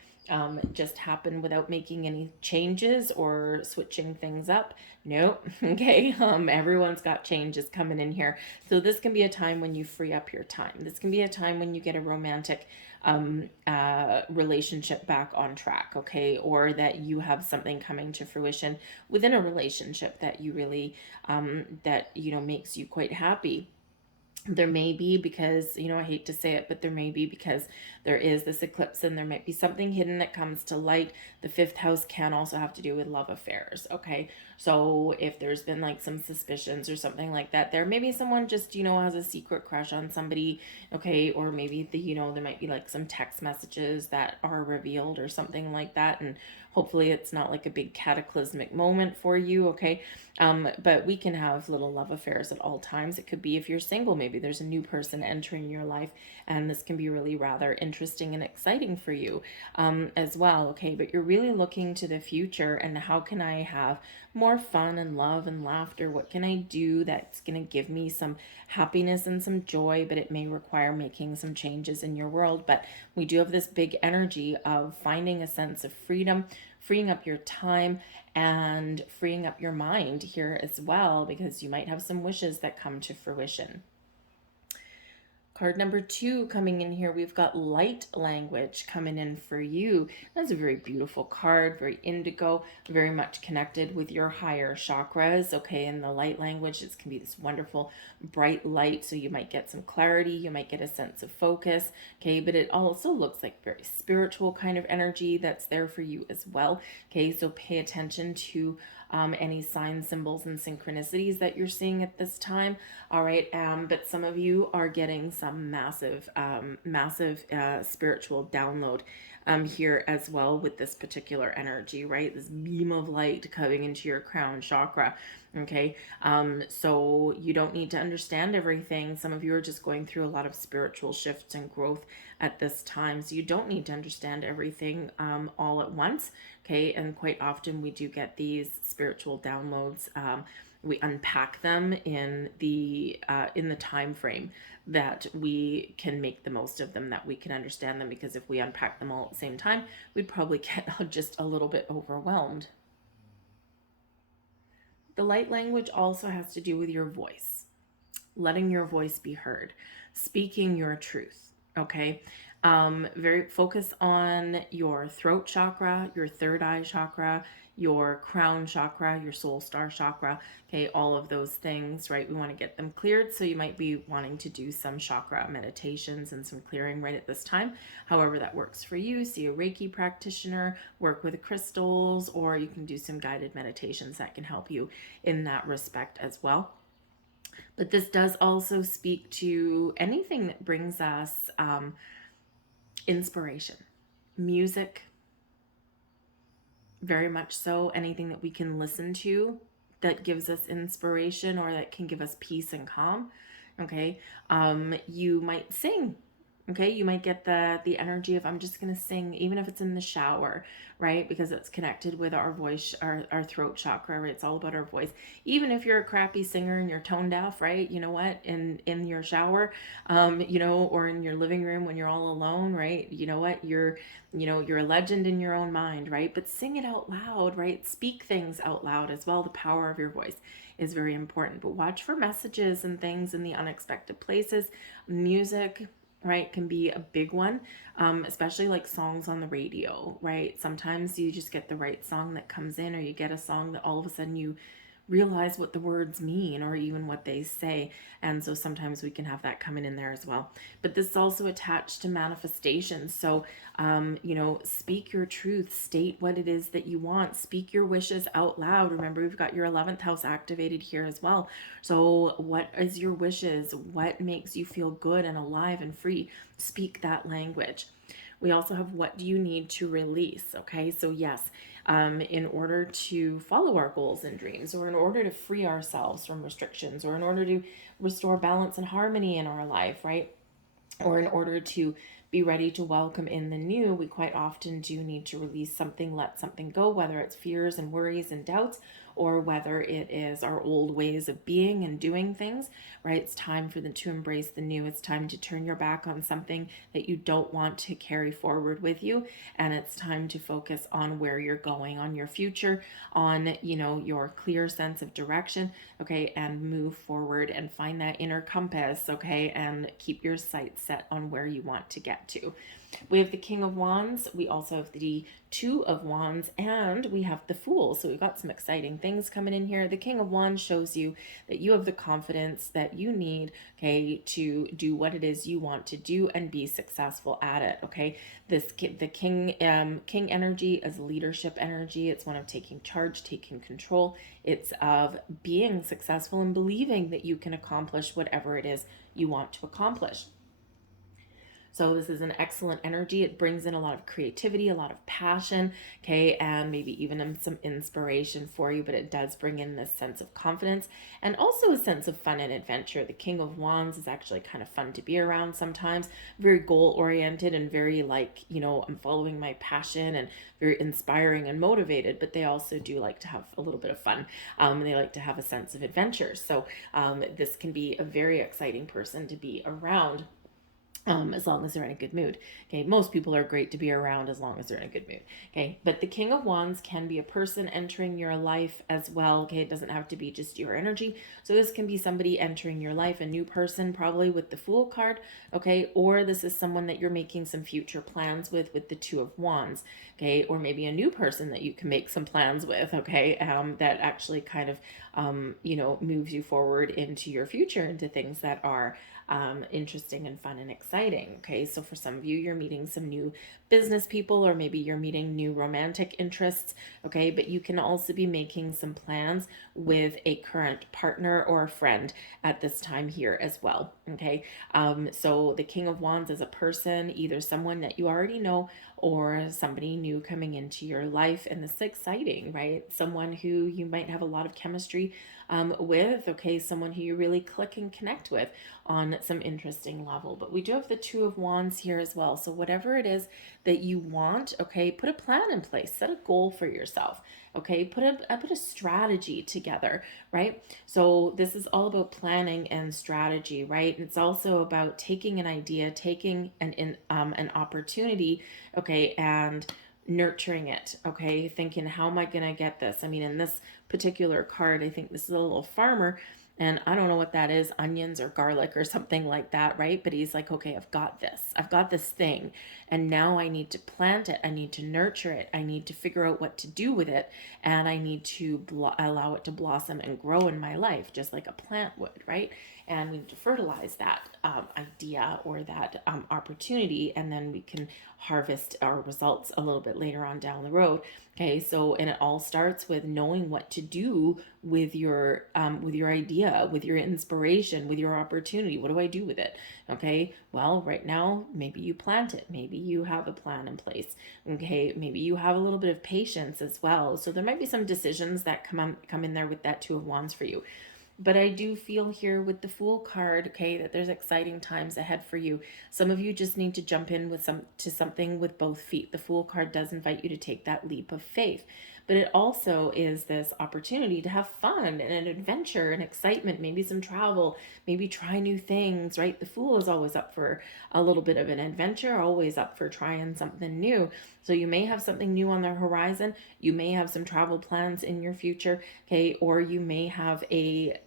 just happen without making any changes or switching things up? Nope. Okay. Everyone's got changes coming in here. So this can be a time when you free up your time. This can be a time when you get a romantic relationship back on track. Okay. Or that you have something coming to fruition within a relationship that you really, that, makes you quite happy. There may be, because, I hate to say it, but there may be, because there is this eclipse and there might be something hidden that comes to light. The 5th house can also have to do with love affairs. Okay. So if there's been like some suspicions or something like that, there maybe someone just, has a secret crush on somebody. Okay. Or maybe there might be like some text messages that are revealed or something like that. And hopefully it's not like a big cataclysmic moment for you. Okay. But we can have little love affairs at all times. It could be, if you're single, maybe there's a new person entering your life, and this can be really rather interesting and exciting for you as well. Okay, but you're really looking to the future, and how can I have more fun and love and laughter? What can I do that's going to give me some happiness and some joy? But it may require making some changes in your world. But we do have this big energy of finding a sense of freedom, freeing up your time, and freeing up your mind here as well, because you might have some wishes that come to fruition. Card number 2 coming in here, we've got light language coming in for you. That's a very beautiful card, very indigo, very much connected with your higher chakras. Okay, and the light language, this can be this wonderful bright light, so you might get some clarity, you might get a sense of focus. Okay, but it also looks like very spiritual kind of energy that's there for you as well. Okay, so pay attention to any signs, symbols, and synchronicities that you're seeing at this time. All right. But some of you are getting some massive spiritual download here as well with this particular energy, right? This beam of light coming into your crown chakra. Okay. So you don't need to understand everything. Some of you are just going through a lot of spiritual shifts and growth at this time. So you don't need to understand everything all at once. Okay. And quite often we do get these spiritual downloads. We unpack them in the time frame that we can make the most of them, that we can understand them, because if we unpack them all at the same time, we'd probably get just a little bit overwhelmed. The light language also has to do with your voice, letting your voice be heard, speaking your truth. Okay. Very focus on your throat chakra, your third eye chakra, your crown chakra, your soul star chakra. Okay, all of those things, right? We want to get them cleared. So you might be wanting to do some chakra meditations and some clearing right at this time. However that works for you. See a Reiki practitioner, work with crystals, or you can do some guided meditations that can help you in that respect as well. But this does also speak to anything that brings us inspiration, music, very much so. Anything that we can listen to that gives us inspiration or that can give us peace and calm. Okay. You might sing. Okay, you might get the energy of I'm just going to sing, even if it's in the shower, right? Because it's connected with our voice, our throat chakra, right? It's all about our voice. Even if you're a crappy singer and you're tone deaf, right? You know what? In your shower, or in your living room when you're all alone, right? You know what? You're a legend in your own mind, right? But sing it out loud, right? Speak things out loud as well. The power of your voice is very important. But watch for messages and things in the unexpected places. Music, right, can be a big one, especially like songs on the radio, right? Sometimes you just get the right song that comes in, or you get a song that all of a sudden you realize what the words mean or even what they say. And so sometimes we can have that coming in there as well. But this is also attached to manifestation. So, speak your truth, state what it is that you want, speak your wishes out loud. Remember, we've got your 11th house activated here as well. So, what is your wishes? What makes you feel good and alive and free? Speak that language. We also have what do you need to release? Okay, so yes, in order to follow our goals and dreams, or in order to free ourselves from restrictions, or in order to restore balance and harmony in our life, right? Or in order to be ready to welcome in the new, we quite often do need to release something, let something go, whether it's fears and worries and doubts, or whether it is our old ways of being and doing things, right? It's time for them to embrace the new. It's time to turn your back on something that you don't want to carry forward with you. And it's time to focus on where you're going, on your future, on, your clear sense of direction, okay? And move forward and find that inner compass, okay? And keep your sights set on where you want to get to. We have the King of Wands. We also have the Two of Wands, and we have the Fool. So we've got some exciting things coming in here. The King of Wands shows you that you have the confidence that you need, okay, to do what it is you want to do and be successful at it, okay? The King energy is leadership energy. It's one of taking charge, taking control. It's of being successful and believing that you can accomplish whatever it is you want to accomplish. So this is an excellent energy. It brings in a lot of creativity, a lot of passion, okay, and maybe even some inspiration for you, but it does bring in this sense of confidence and also a sense of fun and adventure. The King of Wands is actually kind of fun to be around sometimes, very goal-oriented and very I'm following my passion, and very inspiring and motivated, but they also do like to have a little bit of fun. They like to have a sense of adventure. So this can be a very exciting person to be around. As long as they're in a good mood. Okay, most people are great to be around as long as they're in a good mood. Okay, but the King of Wands can be a person entering your life as well. Okay, it doesn't have to be just your energy. So this can be somebody entering your life, a new person, probably with the Fool card. Okay, or this is someone that you're making some future plans with the Two of Wands. Okay, or maybe a new person that you can make some plans with. Okay, that actually kind of moves you forward into your future, into things that are interesting and fun and exciting. Okay, so for some of you, you're meeting some new business people, or maybe you're meeting new romantic interests. Okay, but you can also be making some plans with a current partner or a friend at this time here as well. Okay, so the King of Wands is a person, either someone that you already know or somebody new coming into your life, and this is exciting, right? Someone who you might have a lot of chemistry with, okay, someone who you really click and connect with on some interesting level. But we do have the Two of Wands here as well. So whatever it is that you want, okay, put a plan in place, set a goal for yourself, okay, put a strategy together, right? So this is all about planning and strategy, right? It's also about taking an idea, taking an opportunity, okay, and nurturing it, okay, thinking, how am I gonna get this? I mean, in this particular card, I think this is a little farmer, and I don't know what that is, onions or garlic or something like that, right? But he's like, okay, I've got this thing, and now I need to plant it, I need to nurture it, I need to figure out what to do with it, and I need to allow it to blossom and grow in my life, just like a plant would, right? And we need to fertilize that idea or that opportunity, and then we can harvest our results a little bit later on down the road. Okay, so, and it all starts with knowing what to do with your idea, with your inspiration, with your opportunity. What do I do with it? Okay, well, right now, maybe you plant it. Maybe you have a plan in place. Okay, maybe you have a little bit of patience as well. So there might be some decisions that come in there with that Two of Wands for you. But I do feel here with the Fool card, okay, that there's exciting times ahead for you. Some of you just need to jump in with something with both feet. The Fool card does invite you to take that leap of faith. But it also is this opportunity to have fun and an adventure and excitement, maybe some travel, maybe try new things, right? The Fool is always up for a little bit of an adventure, always up for trying something new. So you may have something new on the horizon. You may have some travel plans in your future, okay? Or you may have a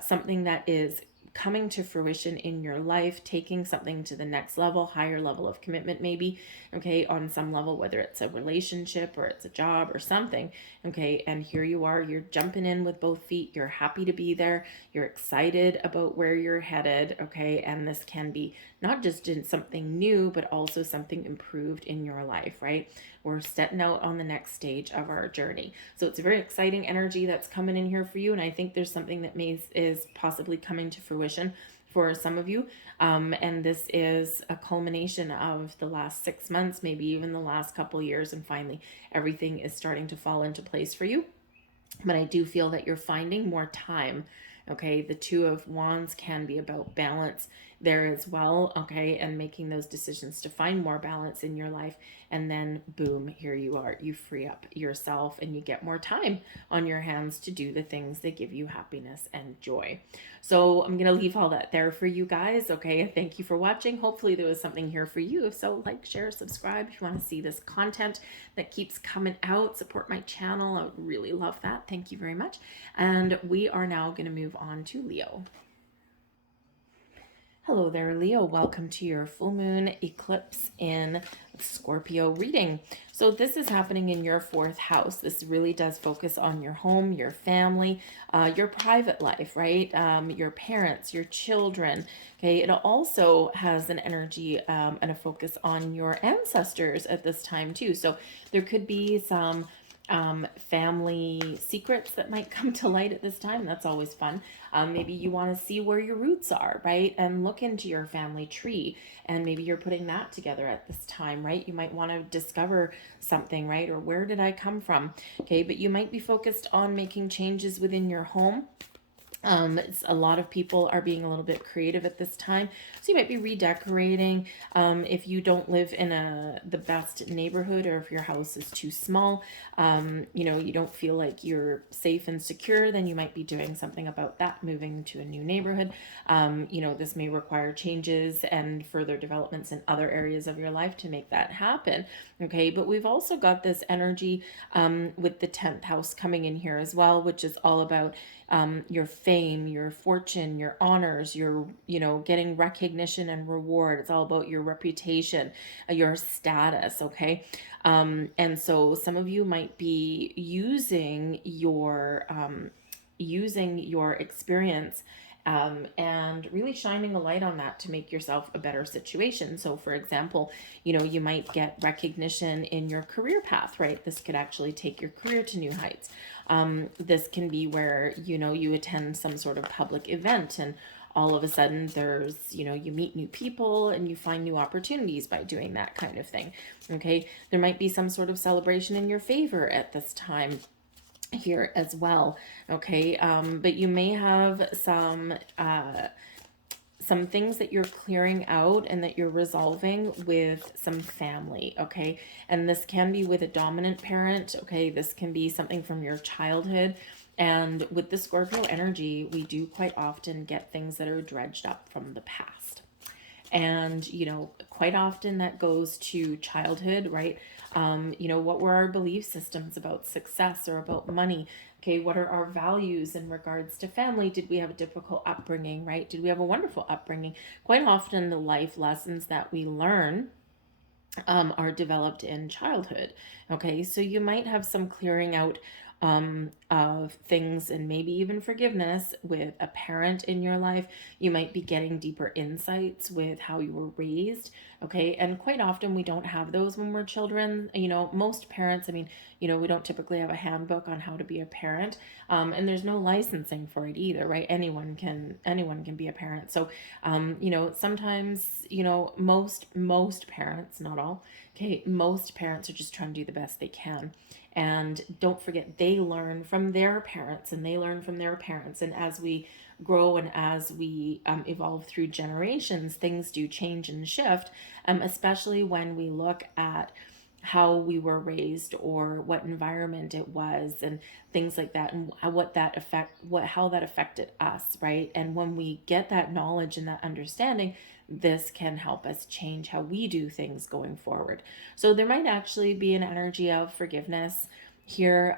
something that is coming to fruition in your life, taking something to the next level, higher level of commitment maybe, okay, on some level, whether it's a relationship or it's a job or something, okay, and here you are, you're jumping in with both feet, you're happy to be there, you're excited about where you're headed, okay, and this can be not just in something new, but also something improved in your life, right? We're stepping out on the next stage of our journey. So it's a very exciting energy that's coming in here for you. And I think there's something that is possibly coming to fruition for some of you. And this is a culmination of the last 6 months, maybe even the last couple years. And finally, everything is starting to fall into place for you. But I do feel that you're finding more time. Okay, the Two of Wands can be about balance there as well, okay, and making those decisions to find more balance in your life. And then boom, here you are, you free up yourself and you get more time on your hands to do the things that give you happiness and joy. So I'm gonna leave all that there for you guys, okay? Thank you for watching. Hopefully there was something here for you. If so, like, share, subscribe if you want to see this content that keeps coming out. Support my channel, I would really love that. Thank you very much. And we are now going to move on to Leo. Hello there, Leo. Welcome to your full moon eclipse in Scorpio reading. So this is happening in your 4th house. This really does focus on your home, your family, your private life, right? Your parents, your children. Okay. It also has an energy and a focus on your ancestors at this time too. So there could be some family secrets that might come to light at this time. That's always fun. Maybe you want to see where your roots are, right? And look into your family tree. And maybe you're putting that together at this time, right? You might want to discover something, right? Or where did I come from? Okay, but you might be focused on making changes within your home. A lot of people are being a little bit creative at this time, so you might be redecorating. If you don't live in the best neighborhood, or if your house is too small, you don't feel like you're safe and secure, then you might be doing something about that, moving to a new neighborhood. This may require changes and further developments in other areas of your life to make that happen. Okay, but we've also got this energy with the 10th house coming in here as well, which is all about your fame, your fortune, your honors, your, getting recognition and reward. It's all about your reputation, your status, okay? And so some of you might be using your experience and really shining a light on that to make yourself a better situation. So for example, you might get recognition in your career path, right? This could actually take your career to new heights. This can be where, you attend some sort of public event and all of a sudden there's, you meet new people and you find new opportunities by doing that kind of thing. Okay. There might be some sort of celebration in your favor at this time here as well. Okay. But you may have some things that you're clearing out and that you're resolving with some family, okay? And this can be with a dominant parent, okay? This can be something from your childhood. And with the Scorpio energy, we do quite often get things that are dredged up from the past. And, quite often that goes to childhood, right? What were our belief systems about success or about money? Okay, what are our values in regards to family? Did we have a difficult upbringing, right? Did we have a wonderful upbringing? Quite often the life lessons that we learn are developed in childhood. Okay, so you might have some clearing out of things and maybe even forgiveness with a parent in your life. You might be getting deeper insights with how you were raised. Okay, and quite often we don't have those when we're children. Most parents, we don't typically have a handbook on how to be a parent, and there's no licensing for it either, right? Anyone can be a parent. So, sometimes, most parents, not all, okay, most parents are just trying to do the best they can. And don't forget, they learn from their parents and they learn from their parents. And as we grow and as we evolve through generations, things do change and shift, especially when we look at how we were raised or what environment it was and things like that, and how that affected us, right? And when we get that knowledge and that understanding, this can help us change how we do things going forward. So there might actually be an energy of forgiveness here,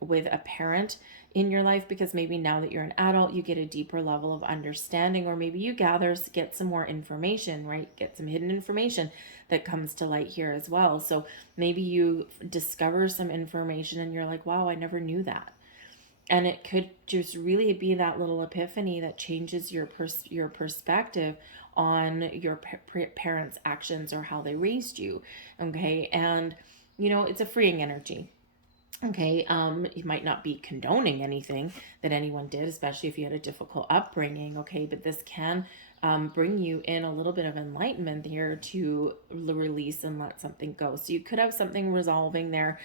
with a parent in your life, because maybe now that you're an adult, you get a deeper level of understanding, or maybe you get some more information, right? Get some hidden information that comes to light here as well. So maybe you discover some information and you're like, wow, I never knew that. And it could just really be that little epiphany that changes your perspective on your parents' actions or how they raised you. Okay. And, it's a freeing energy. Okay, you might not be condoning anything that anyone did, especially if you had a difficult upbringing. Okay, but this can bring you in a little bit of enlightenment here to release and let something go. So you could have something resolving there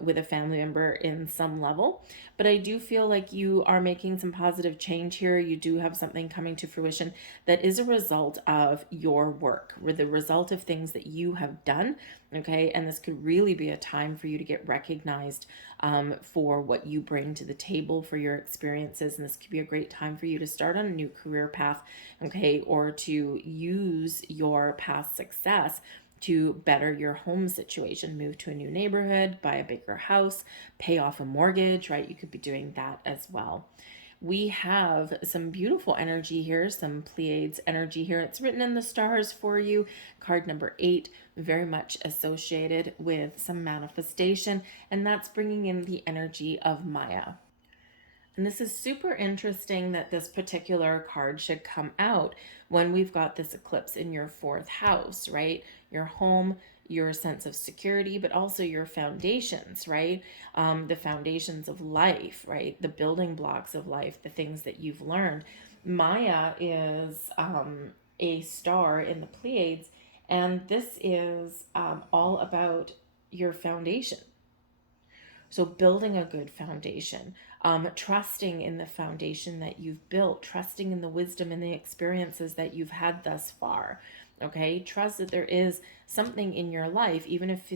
with a family member in some level. But I do feel like you are making some positive change here. You do have something coming to fruition that is a result of your work, or the result of things that you have done. Okay, and this could really be a time for you to get recognized for what you bring to the table, for your experiences. And this could be a great time for you to start on a new career path, okay, or to use your past success to better your home situation, move to a new neighborhood, buy a bigger house, pay off a mortgage, right? You could be doing that as well. We have some beautiful energy here, some Pleiades energy here. It's written in the stars for you. Card number 8, very much associated with some manifestation, and that's bringing in the energy of Maya. And this is super interesting that this particular card should come out when we've got this eclipse in your 4th house, right? Your home, your sense of security, but also your foundations, right? The foundations of life, right? The building blocks of life, the things that you've learned. Maya is a star in the Pleiades, and this is all about your foundation. So building a good foundation, trusting in the foundation that you've built, trusting in the wisdom and the experiences that you've had thus far. Okay, trust that there is something in your life, even if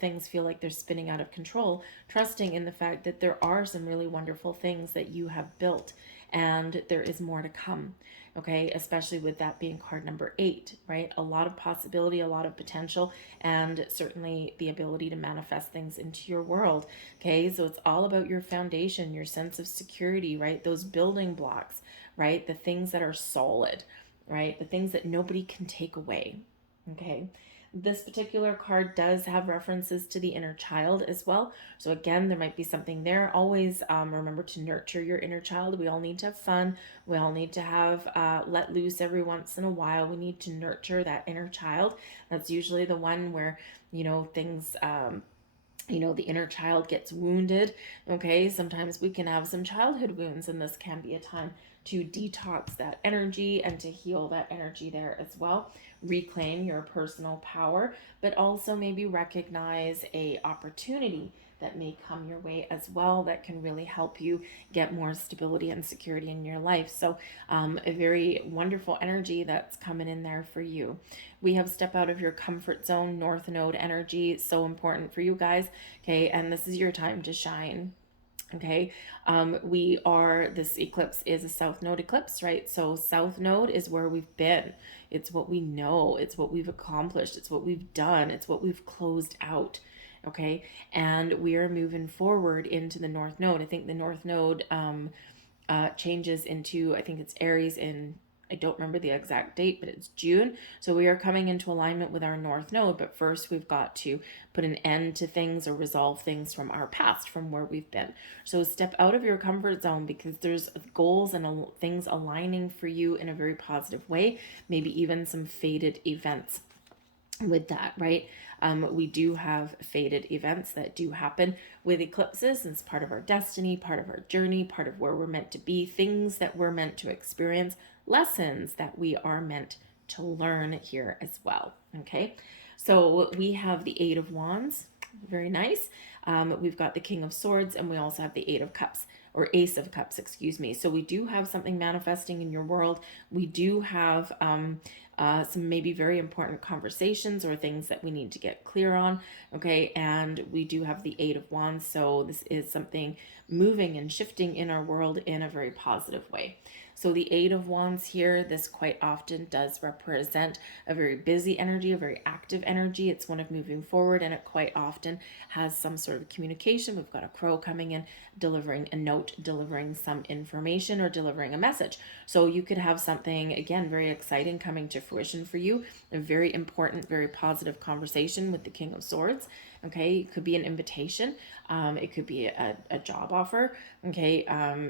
things feel like they're spinning out of control. Trusting in the fact that there are some really wonderful things that you have built, and there is more to come. Okay, especially with that being card number 8, right? A lot of possibility, a lot of potential, and certainly the ability to manifest things into your world. Okay, so it's all about your foundation, your sense of security, right? Those building blocks, right? The things that are solid, right? The things that nobody can take away. Okay. This particular card does have references to the inner child as well. So again, there might be something there. Always remember to nurture your inner child. We all need to have fun. We all need to have let loose every once in a while. We need to nurture that inner child. That's usually the one where, things... the inner child gets wounded. Okay, sometimes we can have some childhood wounds, and this can be a time to detox that energy and to heal that energy there as well. Reclaim your personal power, but also maybe recognize a opportunity that may come your way as well that can really help you get more stability and security in your life. So a very wonderful energy that's coming in there for you. We have step out of your comfort zone, North Node energy, so important for you guys. Okay, and this is your time to shine. Okay, this eclipse is a South Node eclipse, right? So South Node is where we've been. It's what we know. It's what we've accomplished. It's what we've done. It's what we've closed out. Okay, and we are moving forward into the North Node. I think the North Node changes into, I think it's Aries in, I don't remember the exact date, but it's June. So we are coming into alignment with our North Node, but first we've got to put an end to things or resolve things from our past, from where we've been. So step out of your comfort zone, because there's goals and things aligning for you in a very positive way, maybe even some fated events with that, right? We do have fated events that do happen with eclipses. It's part of our destiny, part of our journey, part of where we're meant to be, things that we're meant to experience, lessons that we are meant to learn here as well. Okay, so we have the 8 of Wands. Very nice. we've got the King of Swords, and we also have the Eight of Cups, or Ace of Cups, excuse me. So we do have something manifesting in your world. We do have some maybe very important conversations or things that we need to get clear on, okay? And we do have the Eight of Wands, so this is something moving and shifting in our world in a very positive way. So the Eight of Wands here, this quite often does represent a very busy energy, a very active energy. It's one of moving forward, and it quite often has some sort of communication. We've got a crow coming in, delivering a note, delivering some information, or delivering a message. So you could have something, again, very exciting coming to fruition for you, a very important, very positive conversation with the King of Swords. Okay, it could be an invitation. It could be a job offer. Okay,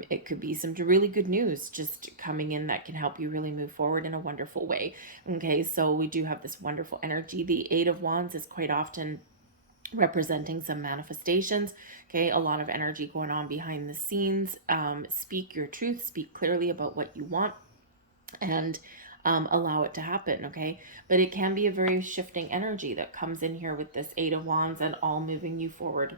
it could be some really good news just coming in that can help you really move forward in a wonderful way. Okay, so we do have this wonderful energy. The Eight of Wands is quite often representing some manifestations. Okay, a lot of energy going on behind the scenes. Speak your truth, speak clearly about what you want, and allow it to happen, okay? But it can be a very shifting energy that comes in here with this Eight of Wands and all moving you forward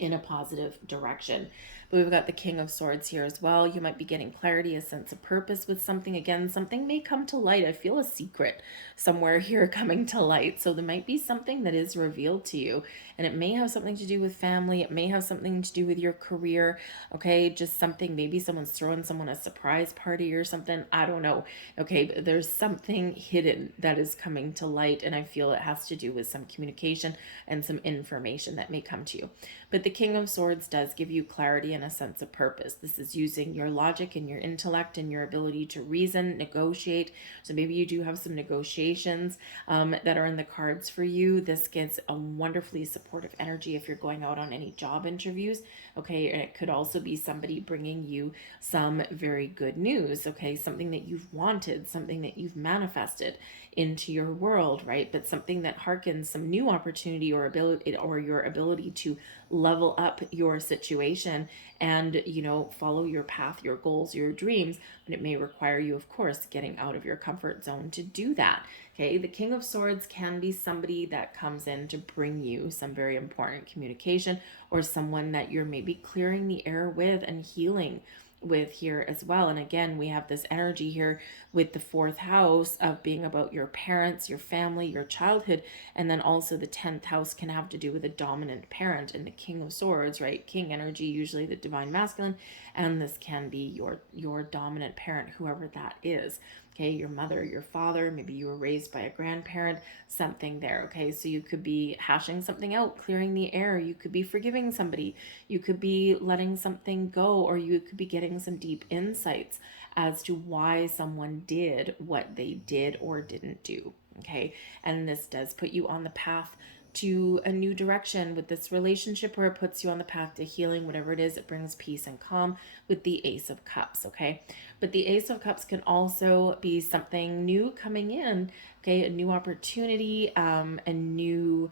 in a positive direction. But we've got the King of Swords here as well. You might be getting clarity, a sense of purpose with something. Again, something may come to light. I feel a secret somewhere here coming to light. So there might be something that is revealed to you, and it may have something to do with family. It may have something to do with your career. Okay, just something, maybe someone's throwing someone a surprise party or something. I don't know. Okay, but there's something hidden that is coming to light, and I feel it has to do with some communication and some information that may come to you. But the King of Swords does give you clarity and a sense of purpose. This is using your logic and your intellect and your ability to reason, negotiate. So maybe you do have some negotiations that are in the cards for you. This gets a wonderfully supportive energy if you're going out on any job interviews. Okay, and it could also be somebody bringing you some very good news. Okay, something that you've wanted, something that you've manifested into your world, right? But something that harkens some new opportunity or ability, or your ability to level up your situation and, you know, follow your path, your goals, your dreams. But it may require you, of course, getting out of your comfort zone to do that. Okay, the King of Swords can be somebody that comes in to bring you some very important communication, or someone that you're maybe clearing the air with and healing with here as well. And again, we have this energy here with the fourth house of being about your parents, your family, your childhood, and then also the 10th house can have to do with a dominant parent. And the King of Swords, right? King energy, usually the divine masculine, and this can be your dominant parent, whoever that is. Okay, your mother, your father, maybe you were raised by a grandparent, something there. Okay, so you could be hashing something out, clearing the air. You could be forgiving somebody. You could be letting something go, or you could be getting some deep insights as to why someone did what they did or didn't do. Okay, and this does put you on the path to a new direction with this relationship, where it puts you on the path to healing, whatever it is. It brings peace and calm with the Ace of Cups. Okay, but the Ace of Cups can also be something new coming in. Okay, a new opportunity, a new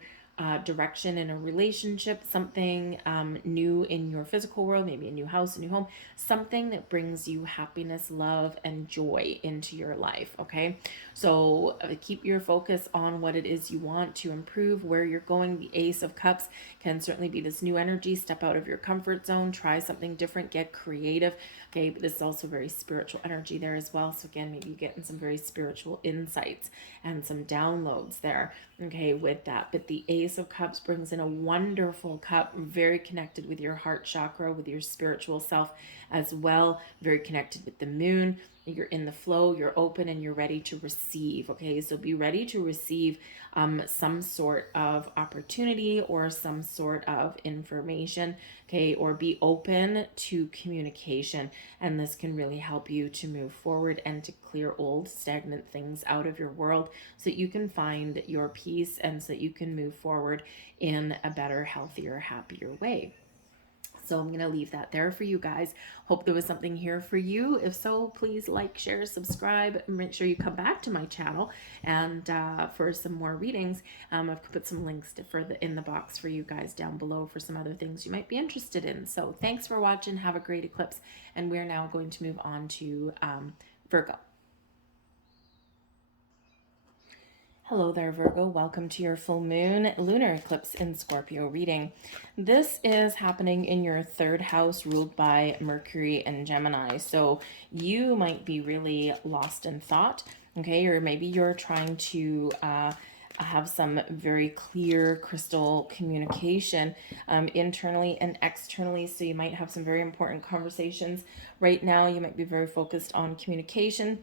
direction in a relationship, something new in your physical world, maybe a new house, a new home, something that brings you happiness, love, and joy into your life. Okay, so keep your focus on what it is you want to improve, where you're going. The Ace of Cups can certainly be this new energy. Step out of your comfort zone, try something different, get creative. Okay, but this is also very spiritual energy there as well. So again, maybe you getting some very spiritual insights and some downloads there. Okay, with that. But the Ace of Cups brings in a wonderful cup, very connected with your heart chakra, with your spiritual self as well, very connected with the moon. You're in the flow, you're open, and you're ready to receive. Okay, so be ready to receive some sort of opportunity or some sort of information. Okay, or be open to communication, and this can really help you to move forward and to clear old stagnant things out of your world, so that you can find your peace and so that you can move forward in a better, healthier, happier way. So I'm going to leave that there for you guys. Hope there was something here for you. If so, please like, share, subscribe. Make sure you come back to my channel and for some more readings. I've put some links in the box for you guys down below for some other things you might be interested in. So thanks for watching. Have a great eclipse. And we're now going to move on to Virgo. Hello there, Virgo. Welcome to your full moon lunar eclipse in Scorpio reading. This is happening in your third house ruled by Mercury and Gemini. So you might be really lost in thought, okay? Or maybe you're trying to have some very clear crystal communication internally and externally. So you might have some very important conversations. Right now, you might be very focused on communication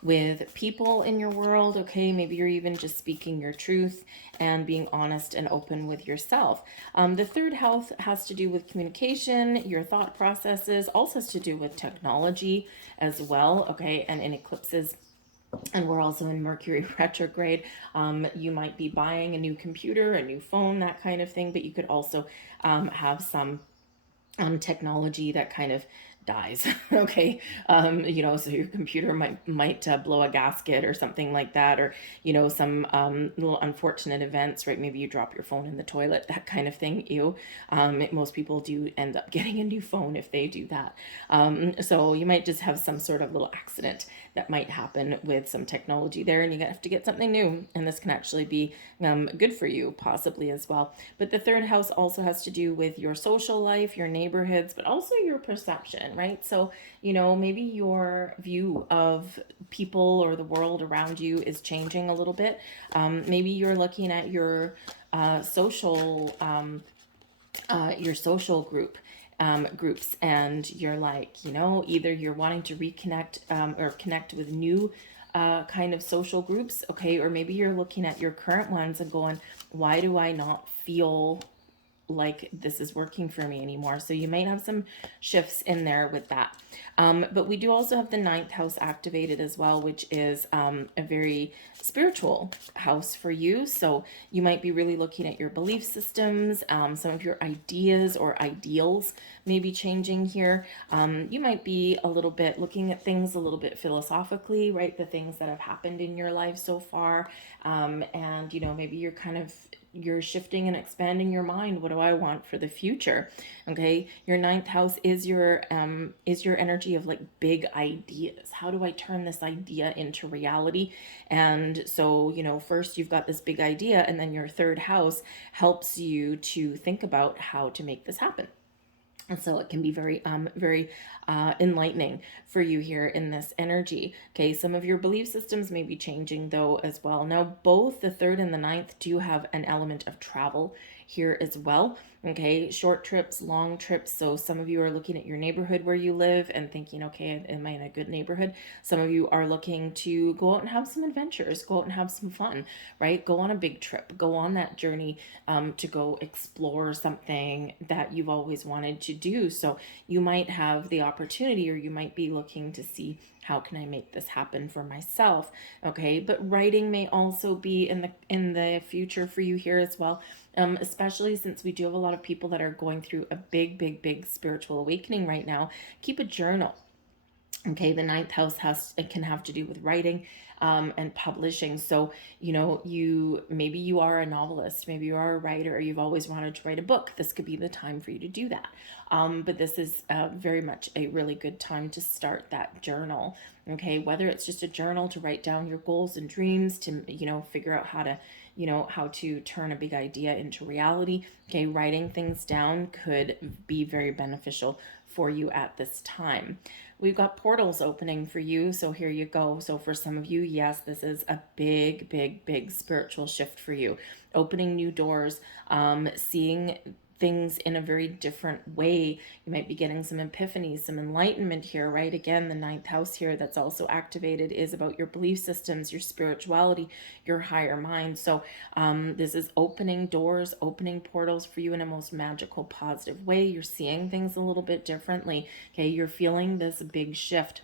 with people in your world, okay? Maybe you're even just speaking your truth and being honest and open with yourself. The third house has to do with communication, your thought processes, also has to do with technology as well, okay? And in eclipses, and we're also in Mercury retrograde. You might be buying a new computer, a new phone, that kind of thing, but you could also have some technology that kind of dies. Okay. So your computer might blow a gasket or something like that, or some little unfortunate events, right? Maybe you drop your phone in the toilet, that kind of thing. Most people do end up getting a new phone if they do that. So you might just have some sort of little accident that might happen with some technology there, and you have to get something new, and this can actually be good for you possibly as well. But the third house also has to do with your social life, your neighborhoods, but also your perception, right? So maybe your view of people or the world around you is changing a little bit. Maybe you're looking at your social groups, and you're like, either you're wanting to reconnect or connect with new kind of social groups, okay? Or maybe you're looking at your current ones and going, why do I not feel like this is working for me anymore? So you might have some shifts in there with that. But we do also have the ninth house activated as well, which is a very spiritual house for you. So you might be really looking at your belief systems, some of your ideas or ideals may be changing here. You might be a little bit looking at things a little bit philosophically, right? The things that have happened in your life so far. And maybe you're shifting and expanding your mind. What do I want for the future? Okay. Your ninth house is your energy of like big ideas. How do I turn this idea into reality? And so, first you've got this big idea, and then your third house helps you to think about how to make this happen. And so it can be very enlightening for you here in this energy. Okay, some of your belief systems may be changing though as well. Now, both the third and the ninth do have an element of travel here as well. Okay, short trips, long trips. So some of you are looking at your neighborhood where you live and thinking, okay, am I in a good neighborhood? Some of you are looking to go out and have some adventures, go out and have some fun, right? Go on a big trip, go on that journey to go explore something that you've always wanted to do. So you might have the opportunity, or you might be looking to see, how can I make this happen for myself? Okay, but writing may also be in the future for you here as well. Especially since we do have a lot of people that are going through a big spiritual awakening right now. Keep a journal. Okay, the ninth house can have to do with writing and publishing. So maybe you are a novelist, maybe you are a writer, or you've always wanted to write a book. This could be the time for you to do that. But this is very much a really good time to start that journal. Okay, whether it's just a journal to write down your goals and dreams, to figure out how to turn a big idea into reality. Okay, writing things down could be very beneficial for you at this time. We've got portals opening for you, so here you go. So for some of you, yes, this is a big spiritual shift for you. Opening new doors, seeing things in a very different way. You might be getting some epiphanies, some enlightenment here, right? Again, the ninth house here that's also activated is about your belief systems, your spirituality, your higher mind. So this is opening doors, opening portals for you in a most magical, positive way. You're seeing things a little bit differently. Okay, you're feeling this big shift.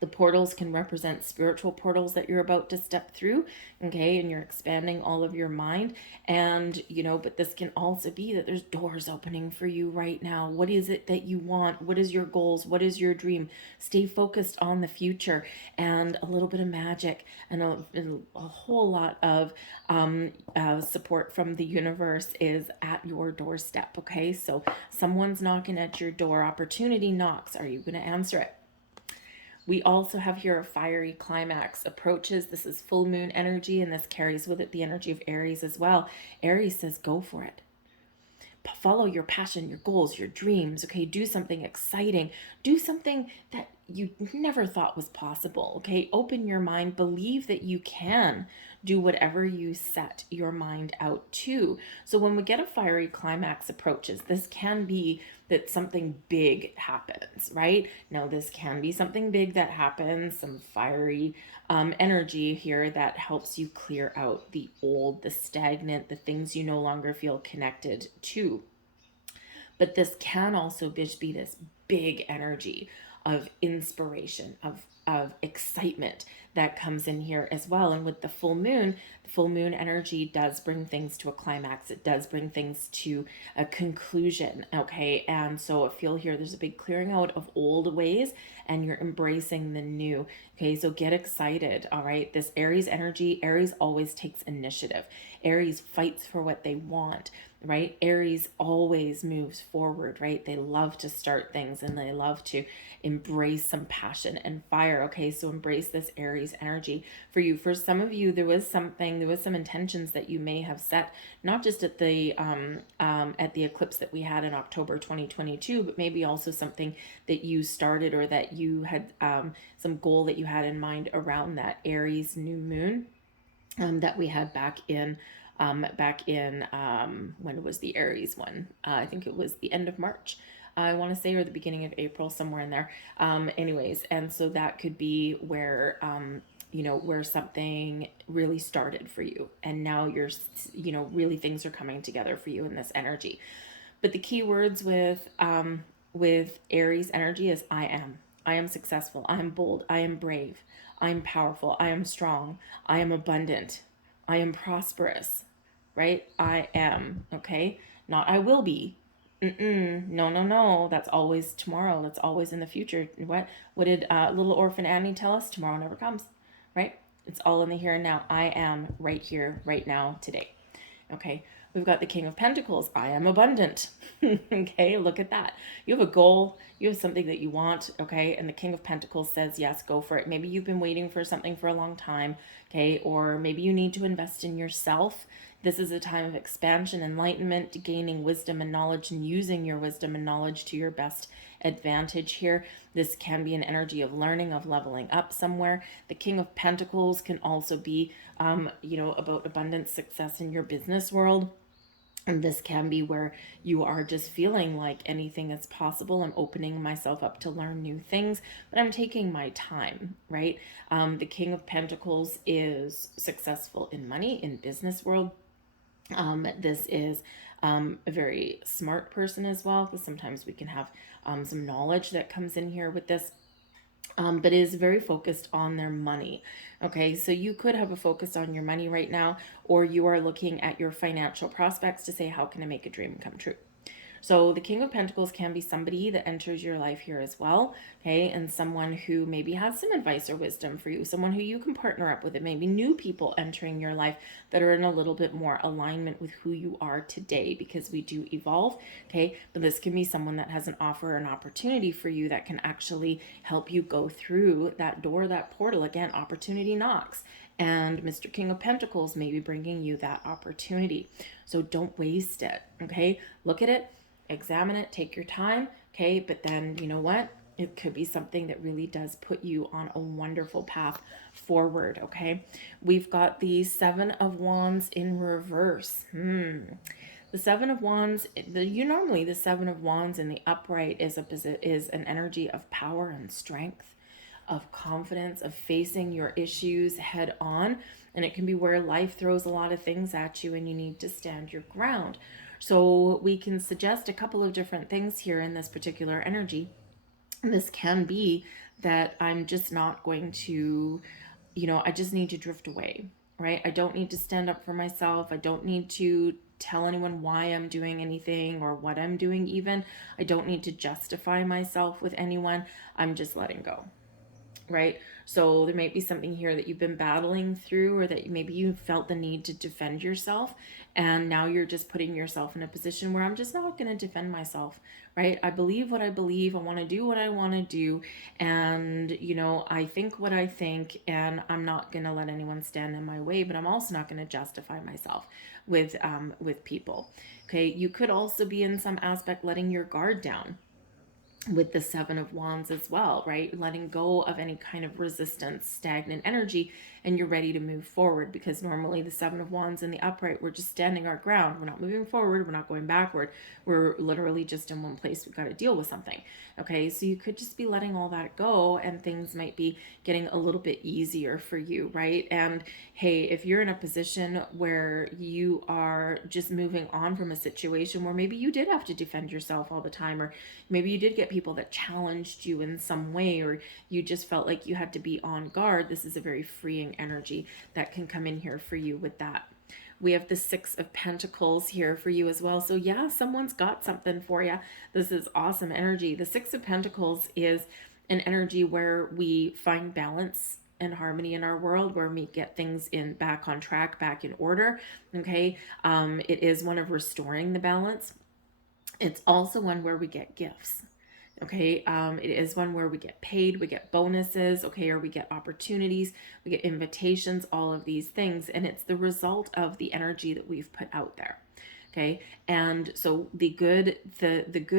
The portals can represent spiritual portals that you're about to step through, okay? And you're expanding all of your mind. And, but this can also be that there's doors opening for you right now. What is it that you want? What is your goals? What is your dream? Stay focused on the future, and a little bit of magic and a whole lot of support from the universe is at your doorstep, okay? So someone's knocking at your door. Opportunity knocks. Are you going to answer it? We also have here a fiery climax approaches. This is full moon energy, and this carries with it the energy of Aries as well. Aries says, go for it. Follow your passion, your goals, your dreams. Okay, do something exciting. Do something that you never thought was possible. Okay, open your mind. Believe that you can do whatever you set your mind out to. So when we get a fiery climax approaches, this can be that something big happens, right? Now, this can be something big that happens, some fiery energy here that helps you clear out the old, the stagnant, the things you no longer feel connected to. But this can also be this big energy of inspiration, of excitement that comes in here as well. And with the full moon energy does bring things to a climax. It does bring things to a conclusion. Okay. And so I feel here there's a big clearing out of old ways and you're embracing the new. Okay. So get excited. All right. This Aries energy, Aries always takes initiative. Aries fights for what they want, right? Aries always moves forward, right? They love to start things and they love to embrace some passion and fire. Okay, so embrace this Aries energy for you. For some of you, there was some intentions that you may have set, not just at the eclipse that we had in October 2022, but maybe also something that you started or that you had some goal that you had in mind around that Aries new moon that we had back in when was the Aries one? I think it was the end of March. I want to say, or the beginning of April, somewhere in there. Anyways, and so that could be where, where something really started for you. And now you're, really things are coming together for you in this energy. But the key words with Aries energy is I am. I am successful. I am bold. I am brave. I am powerful. I am strong. I am abundant. I am prosperous, right? I am, okay? Not I will be. No, no, no. That's always tomorrow. That's always in the future. What did little orphan Annie tell us? Tomorrow never comes, right? It's all in the here and now. I am right here, right now, today. Okay, we've got the King of Pentacles. I am abundant. Okay, look at that. You have a goal, you have something that you want, okay? And the King of Pentacles says, yes, go for it. Maybe you've been waiting for something for a long time, okay? Or maybe you need to invest in yourself. This is a time of expansion, enlightenment, gaining wisdom and knowledge, and using your wisdom and knowledge to your best advantage here. This can be an energy of learning, of leveling up somewhere. The King of Pentacles can also be, about abundance, success in your business world. And this can be where you are just feeling like anything is possible. I'm opening myself up to learn new things, but I'm taking my time, right? The King of Pentacles is successful in money, in business world. This is a very smart person as well, because sometimes we can have some knowledge that comes in here with this. But is very focused on their money. Okay, so you could have a focus on your money right now, or you are looking at your financial prospects to say, how can I make a dream come true? So the King of Pentacles can be somebody that enters your life here as well, okay? And someone who maybe has some advice or wisdom for you, someone who you can partner up with. It may be new people entering your life that are in a little bit more alignment with who you are today, because we do evolve, okay? But this can be someone that has an offer or an opportunity for you that can actually help you go through that door, that portal. Again, opportunity knocks. And Mr. King of Pentacles may be bringing you that opportunity. So don't waste it, okay? Look at it. Examine it, take your time, okay? But then, you know what? It could be something that really does put you on a wonderful path forward, okay? We've got the Seven of Wands in reverse. The Seven of Wands, normally the Seven of Wands in the upright is an energy of power and strength, of confidence, of facing your issues head on. And it can be where life throws a lot of things at you and you need to stand your ground. So we can suggest a couple of different things here in this particular energy. This can be that I'm just not going to, I just need to drift away, right? I don't need to stand up for myself. I don't need to tell anyone why I'm doing anything or what I'm doing even. I don't need to justify myself with anyone. I'm just letting go. right? So there might be something here that you've been battling through, or that maybe you felt the need to defend yourself, and now you're just putting yourself in a position where I'm just not going to defend myself, right? I believe what I believe, I want to do what I want to do, and I think what I think, and I'm not going to let anyone stand in my way, but I'm also not going to justify myself with people. Okay, you could also be in some aspect letting your guard down with the Seven of Wands as well, right? Letting go of any kind of resistance, stagnant energy, and you're ready to move forward, because normally the Seven of Wands in the upright, we're just standing our ground. We're not moving forward. We're not going backward. We're literally just in one place. We've got to deal with something. Okay, so you could just be letting all that go, and things might be getting a little bit easier for you, right? And hey, if you're in a position where you are just moving on from a situation where maybe you did have to defend yourself all the time, or maybe you did get people that challenged you in some way, or you just felt like you had to be on guard, this is a very freeing energy that can come in here for you with that. We have the Six of Pentacles here for you as well. So yeah, someone's got something for you. This is awesome energy. The Six of Pentacles is an energy where we find balance and harmony in our world, where we get things back on track, back in order. Okay. It is one of restoring the balance. It's also one where we get gifts. Okay, it is one where we get paid, we get bonuses, okay, or we get opportunities, we get invitations, all of these things, and it's the result of the energy that we've put out there. Okay, and so the good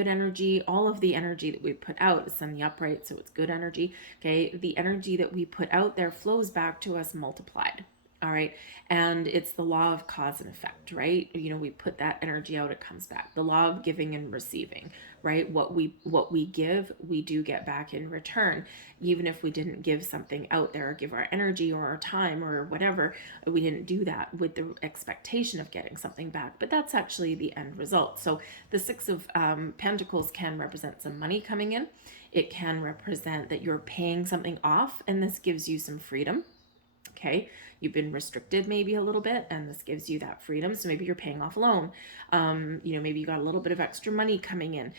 energy, all of the energy that we put out is in the upright, so it's good energy. Okay, the energy that we put out there flows back to us multiplied. All right. And it's the law of cause and effect, right? We put that energy out, it comes back. The law of giving and receiving, right? What we give, we do get back in return. Even if we didn't give something out there, or give our energy or our time or whatever, we didn't do that with the expectation of getting something back. But that's actually the end result. So the Six of Pentacles can represent some money coming in. It can represent that you're paying something off, and this gives you some freedom. Okay, you've been restricted maybe a little bit, and this gives you that freedom. So maybe you're paying off a loan. Maybe you got a little bit of extra money coming in.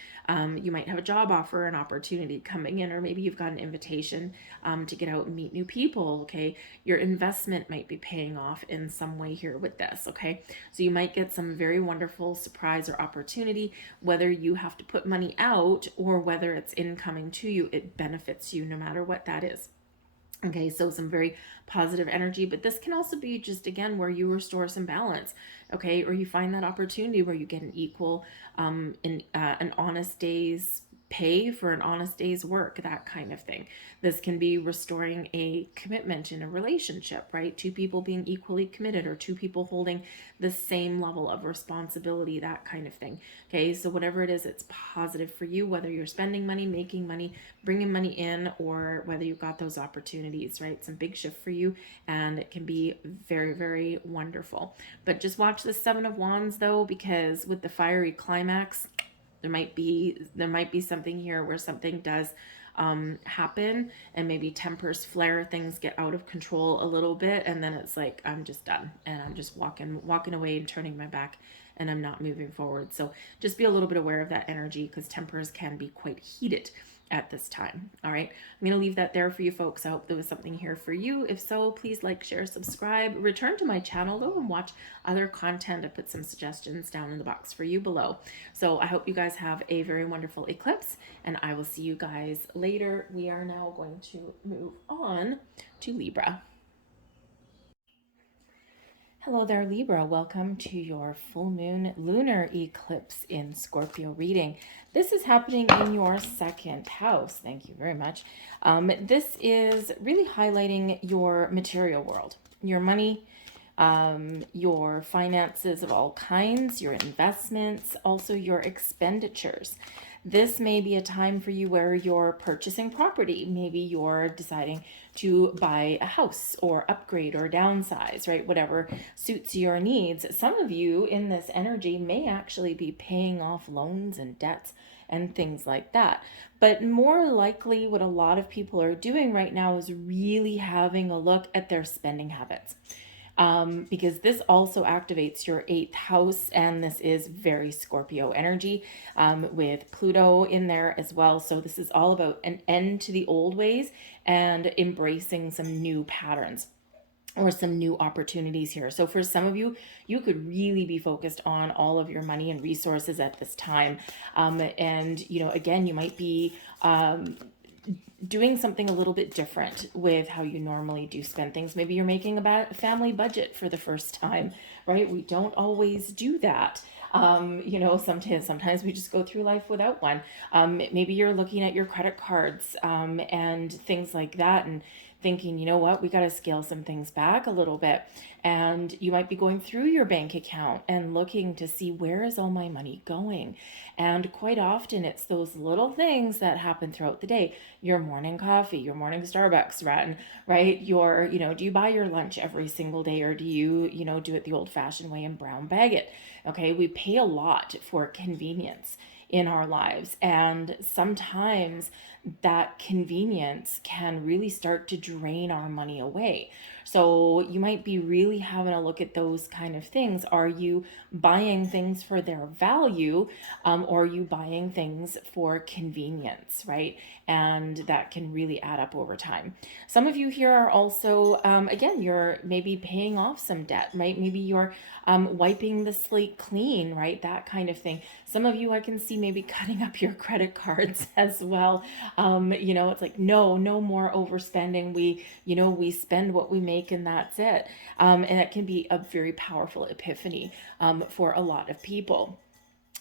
You might have a job offer, an opportunity coming in, or maybe you've got an invitation to get out and meet new people. Okay, your investment might be paying off in some way here with this. Okay, so you might get some very wonderful surprise or opportunity, whether you have to put money out or whether it's incoming to you. It benefits you no matter what that is. Okay, so some very positive energy, but this can also be just, again, where you restore some balance, okay, or you find that opportunity where you get an equal, an honest day's pay for an honest day's work, that kind of thing. This can be restoring a commitment in a relationship, right? Two people being equally committed, or two people holding the same level of responsibility, that kind of thing. Okay, so whatever it is, it's positive for you, whether you're spending money, making money, bringing money in, or whether you've got those opportunities, right? Some big shift for you, and it can be very, very wonderful. But just watch the Seven of Wands though, because with the fiery climax, there might be something here where something does happen, and maybe tempers flare, things get out of control a little bit, and then it's like, I'm just done, and I'm just walking away and turning my back, and I'm not moving forward. So just be a little bit aware of that energy, because tempers can be quite heated at this time. All right, I'm going to leave that there for you folks. I hope there was something here for you. If so, please like, share, subscribe, return to my channel though, and watch other content. I put some suggestions down in the box for you below. So I hope you guys have a very wonderful eclipse, and I will see you guys later. We are now going to move on to Libra. Hello there, Libra. Welcome to your full moon lunar eclipse in Scorpio reading. This is happening in your second house. Thank you very much. This is really highlighting your material world, your money, your finances of all kinds, your investments, also your expenditures. This may be a time for you where you're purchasing property. Maybe you're deciding to buy a house or upgrade or downsize, right? Whatever suits your needs. Some of you in this energy may actually be paying off loans and debts and things like that. But more likely what a lot of people are doing right now is really having a look at their spending habits. because this also activates your 8th house, and this is very Scorpio energy, with Pluto in there as well. So this is all about an end to the old ways and embracing some new patterns or some new opportunities here. So for some of you, you could really be focused on all of your money and resources at this time. And, again, you might be doing something a little bit different with how you normally do spend things. Maybe you're making a family budget for the first time, right? We don't always do that. Sometimes we just go through life without one. Maybe you're looking at your credit cards and things like that, and thinking, you know what, we got to scale some things back a little bit. And you might be going through your bank account and looking to see, where is all my money going? And quite often it's those little things that happen throughout the day. Your morning coffee, your morning Starbucks run, right? Do you buy your lunch every single day, or do you, do it the old fashioned way and brown bag it? Okay. We pay a lot for convenience in our lives, and sometimes that convenience can really start to drain our money away. So you might be really having a look at those kind of things. Are you buying things for their value, or are you buying things for convenience, right? And that can really add up over time. Some of you here are also, again, you're maybe paying off some debt, right? Maybe you're wiping the slate clean, right? That kind of thing. Some of you, I can see maybe cutting up your credit cards as well. It's like, no more overspending. We spend what we make, and that's it. And that can be a very powerful epiphany for a lot of people.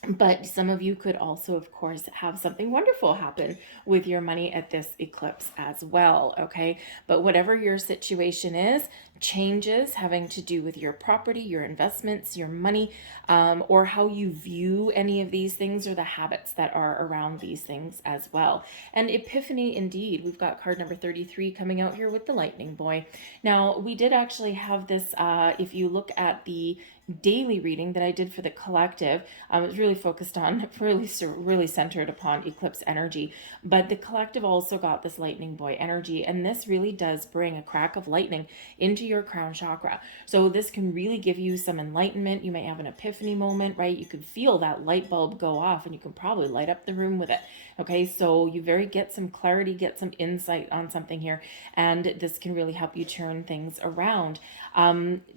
But some of you could also, of course, have something wonderful happen with your money at this eclipse as well, okay? But whatever your situation is, changes having to do with your property, your investments, your money, or how you view any of these things, or the habits that are around these things as well. And epiphany indeed. We've got card number 33 coming out here with the lightning boy. Now, we did actually have this, if you look at the daily reading that I did for the collective, it was really focused on, really centered upon eclipse energy. But the collective also got this lightning boy energy, and this really does bring a crack of lightning into your crown chakra. So this can really give you some enlightenment. You may have an epiphany moment, right? You can feel that light bulb go off, and you can probably light up the room with it. Okay, so you get some clarity, get some insight on something here, and this can really help you turn things around.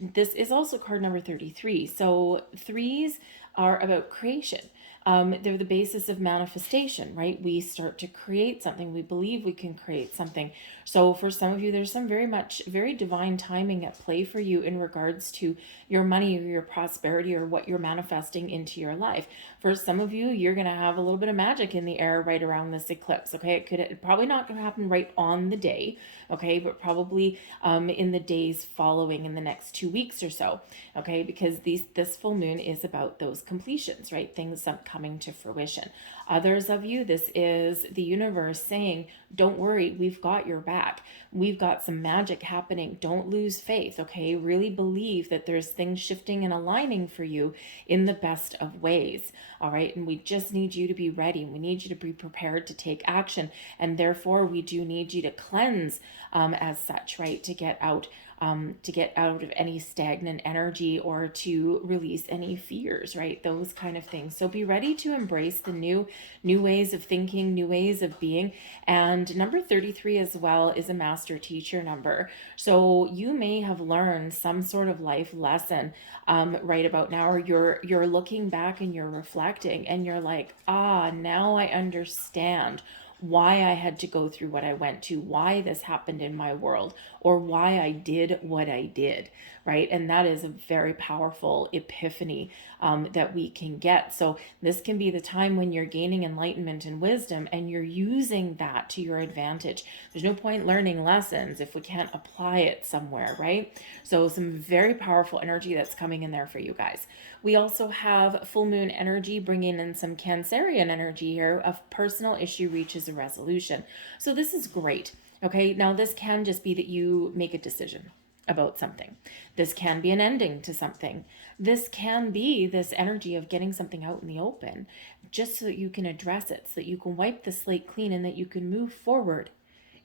This is also card number 33. So threes are about creation. They're the basis of manifestation, right? We start to create something. We believe we can create something. So for some of you, there's some very divine timing at play for you in regards to your money or your prosperity, or what you're manifesting into your life. For some of you, you're going to have a little bit of magic in the air right around this eclipse. Okay. It probably not going to happen right on the day. Okay. But probably, in the days following, in the next 2 weeks or so. Okay. Because this full moon is about those completions, right? Things coming to fruition. Others of you, this is the universe saying, don't worry, we've got your back. We've got some magic happening. Don't lose faith, okay? Really believe that there's things shifting and aligning for you in the best of ways, all right? And we just need you to be ready. We need you to be prepared to take action. And therefore, we do need you to cleanse as such, right? To get out of any stagnant energy, or to release any fears, right? Those kind of things. So be ready to embrace the new ways of thinking, new ways of being. And number 33 as well is a master teacher number. So you may have learned some sort of life lesson right about now, or you're looking back and you're reflecting, and you're like, now I understand why I had to go through what I went to, why this happened in my world, or why I did what I did, right? And that is a very powerful epiphany that we can get. So this can be the time when you're gaining enlightenment and wisdom, and you're using that to your advantage. There's no point learning lessons if we can't apply it somewhere, right? So some very powerful energy that's coming in there for you guys. We also have full moon energy bringing in some Cancerian energy here of personal issue reaches a resolution. So this is great. Okay, now this can just be that you make a decision about something. This can be an ending to something. This can be this energy of getting something out in the open, just so that you can address it, so that you can wipe the slate clean, and that you can move forward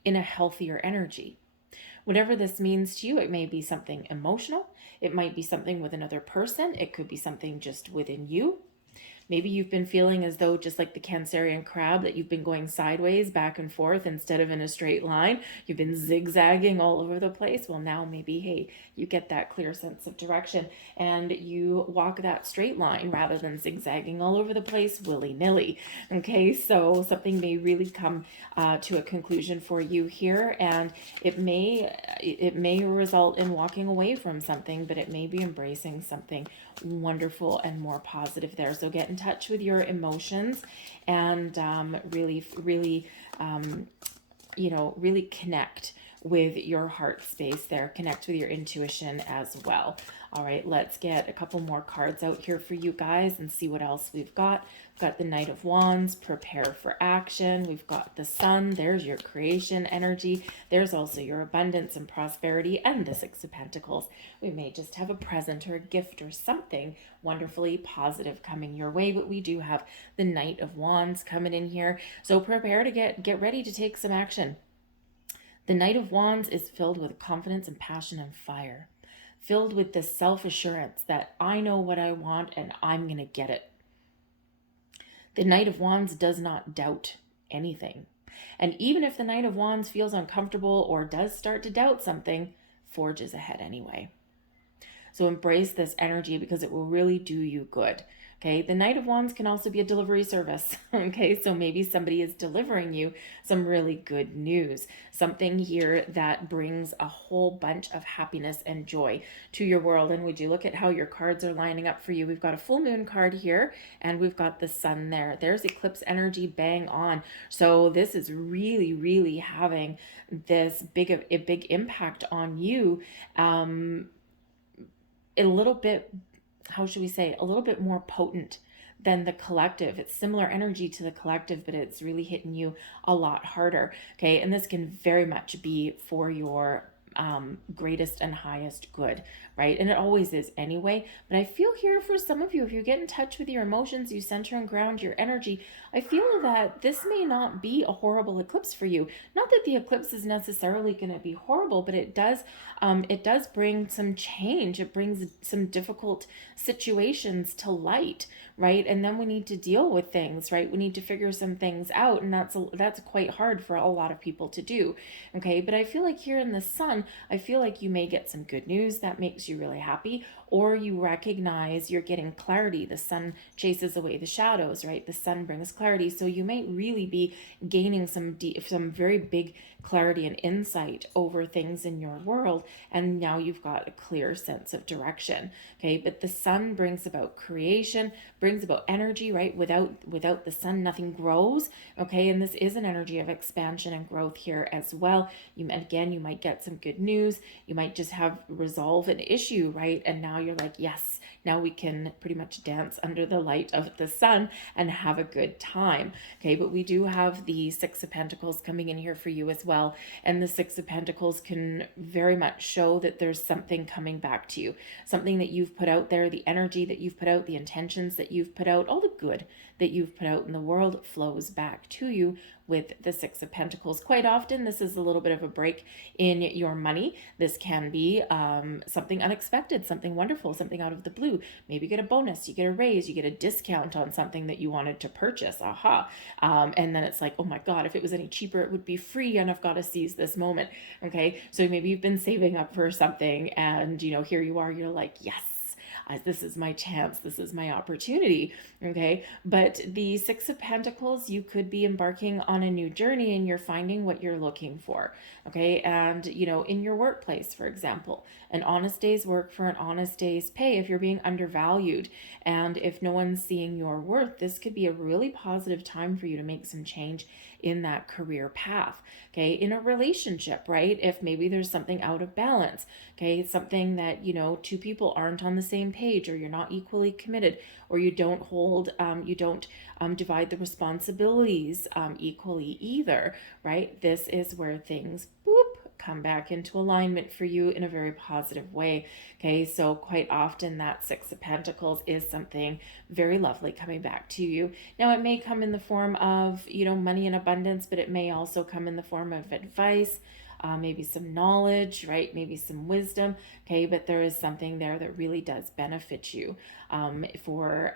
in a healthier energy. Whatever this means to you, it may be something emotional. It might be something with another person. It could be something just within you. Maybe you've been feeling as though, just like the Cancerian crab, that you've been going sideways, back and forth, instead of in a straight line. You've been zigzagging all over the place. Well, now maybe, hey, you get that clear sense of direction and you walk that straight line rather than zigzagging all over the place willy-nilly. Okay, so something may really come to a conclusion for you here, and it may result in walking away from something, but it may be embracing something wonderful and more positive there. So get in touch with your emotions and really connect with your heart space there. Connect with your intuition as well. All right, let's get a couple more cards out here for you guys and see what else we've got. We've got the Knight of Wands, prepare for action. We've got the Sun, there's your creation energy. There's also your abundance and prosperity, and the Six of Pentacles. We may just have a present or a gift or something wonderfully positive coming your way, but we do have the Knight of Wands coming in here. So prepare to get ready to take some action. The Knight of Wands is filled with confidence and passion and fire, filled with this self-assurance that I know what I want and I'm going to get it. The Knight of Wands does not doubt anything. And even if the Knight of Wands feels uncomfortable or does start to doubt something, forges ahead anyway. So embrace this energy because it will really do you good. Okay, the Knight of Wands can also be a delivery service. Okay, so maybe somebody is delivering you some really good news, something here that brings a whole bunch of happiness and joy to your world. And would you look at how your cards are lining up for you? We've got a full moon card here, and we've got the Sun there. There's eclipse energy bang on. So this is really having this big impact on you. A little bit, how should we say, a little bit more potent than the collective. It's similar energy to the collective, but it's really hitting you a lot harder. Okay, and this can very much be for your greatest and highest good, right? And it always is anyway. But I feel here for some of you, if you get in touch with your emotions, you center and ground your energy, I feel that this may not be a horrible eclipse for you. Not that the eclipse is necessarily going to be horrible, but it does bring some change. It brings some difficult situations to light, right? And then we need to deal with things, right? We need to figure some things out, and that's quite hard for a lot of people to do. Okay, but I feel like here in the Sun, I feel like you may get some good news that makes you really happy, or you recognize you're getting clarity. The Sun chases away the shadows, right? The Sun brings clarity. So you might really be gaining some very big clarity and insight over things in your world. And now you've got a clear sense of direction. Okay. But the Sun brings about creation, brings about energy, right? Without the Sun, nothing grows. Okay. And this is an energy of expansion and growth here as well. You might get some good news. You might just have resolve an issue, right? And now you're like, yes, now we can pretty much dance under the light of the Sun and have a good time. Okay, but we do have the Six of Pentacles coming in here for you as well. And the Six of Pentacles can very much show that there's something coming back to you, something that you've put out there, the energy that you've put out, the intentions that you've put out, all the good that you've put out in the world flows back to you with the Six of Pentacles. Quite often, this is a little bit of a break in your money. This can be something unexpected, something wonderful, something out of the blue. Maybe you get a bonus, you get a raise, you get a discount on something that you wanted to purchase. Aha. And then it's like, oh my God, if it was any cheaper, it would be free, and I've got to seize this moment. Okay. So maybe you've been saving up for something, and here you are, you're like, yes, this is my chance, this is my opportunity. Okay, but the Six of Pentacles, you could be embarking on a new journey and you're finding what you're looking for. Okay, and in your workplace, for example, an honest day's work for an honest day's pay. If you're being undervalued and if no one's seeing your worth, this could be a really positive time for you to make some change in that career path. Okay, in a relationship, right? If maybe there's something out of balance, okay, it's something that two people aren't on the same page, or you're not equally committed, or you don't divide the responsibilities equally either, right? This is where things come back into alignment for you in a very positive way. Okay, so quite often that Six of Pentacles is something very lovely coming back to you. Now it may come in the form of money and abundance, but it may also come in the form of advice, maybe some knowledge, right? Maybe some wisdom, okay? But there is something there that really does benefit you for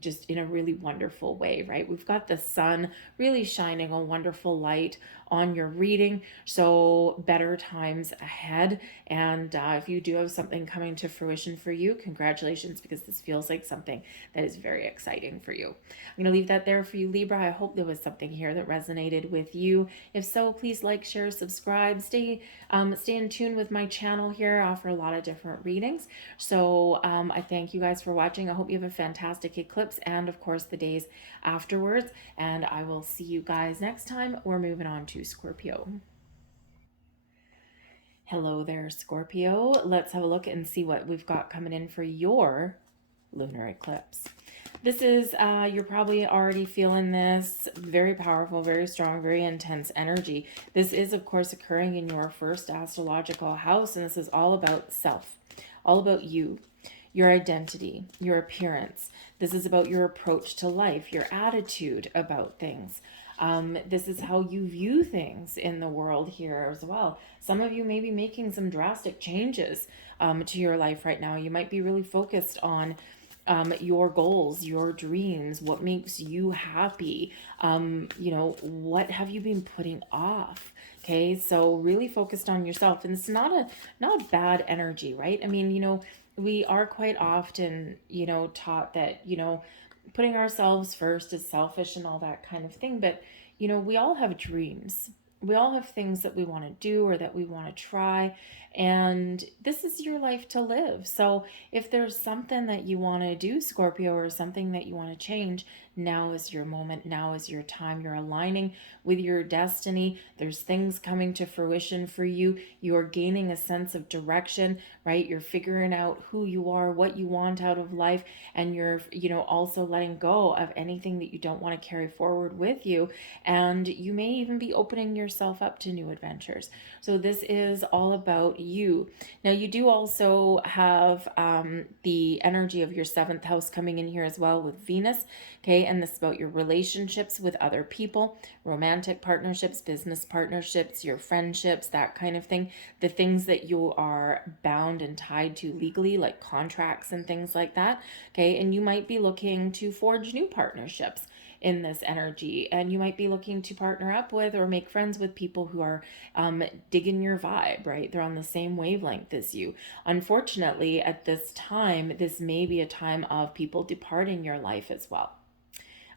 just in a really wonderful way, right? We've got the sun really shining a wonderful light on your reading, so better times ahead. And if you do have something coming to fruition for you, congratulations, because this feels like something that is very exciting for you. I'm going to leave that there for you, Libra. I hope there was something here that resonated with you. If so, please like, share, subscribe. Stay in tune with my channel here. I offer a lot of different readings. So I thank you guys for watching. I hope you have a fantastic eclipse and, of course, the days afterwards. And I will see you guys next time. We're moving on to Scorpio. Hello there, Scorpio. Let's have a look and see what we've got coming in for your lunar eclipse. This is, you're probably already feeling this very powerful, very strong, very intense energy. This is, of course, occurring in your first astrological house, and this is all about self, all about you, your identity, your appearance. This is about your approach to life, your attitude about things. This is how you view things in the world here as well. Some of you may be making some drastic changes to your life right now. You might be really focused on your goals, your dreams, what makes you happy, what have you been putting off? Okay, so really focused on yourself. And it's not a bad energy, right? I mean, we are quite often, taught that, putting ourselves first is selfish and all that kind of thing. But, we all have dreams. We all have things that we want to do or that we want to try. And this is your life to live. So if there's something that you want to do, Scorpio, or something that you want to change, now is your moment. Now is your time. You're aligning with your destiny. There's things coming to fruition for you. You're gaining a sense of direction, right? You're figuring out who you are, what you want out of life, and you're, also letting go of anything that you don't want to carry forward with you. And you may even be opening yourself up to new adventures. So this is all about you. Now, you do also have the energy of your seventh house coming in here as well with Venus. Okay, and this is about your relationships with other people, romantic partnerships, business partnerships, your friendships, that kind of thing. The things that you are bound and tied to legally, like contracts and things like that. Okay, and you might be looking to forge new partnerships in this energy, and you might be looking to partner up with or make friends with people who are digging your vibe, right? They're on the same wavelength as you. Unfortunately, at this time, this may be a time of people departing your life as well.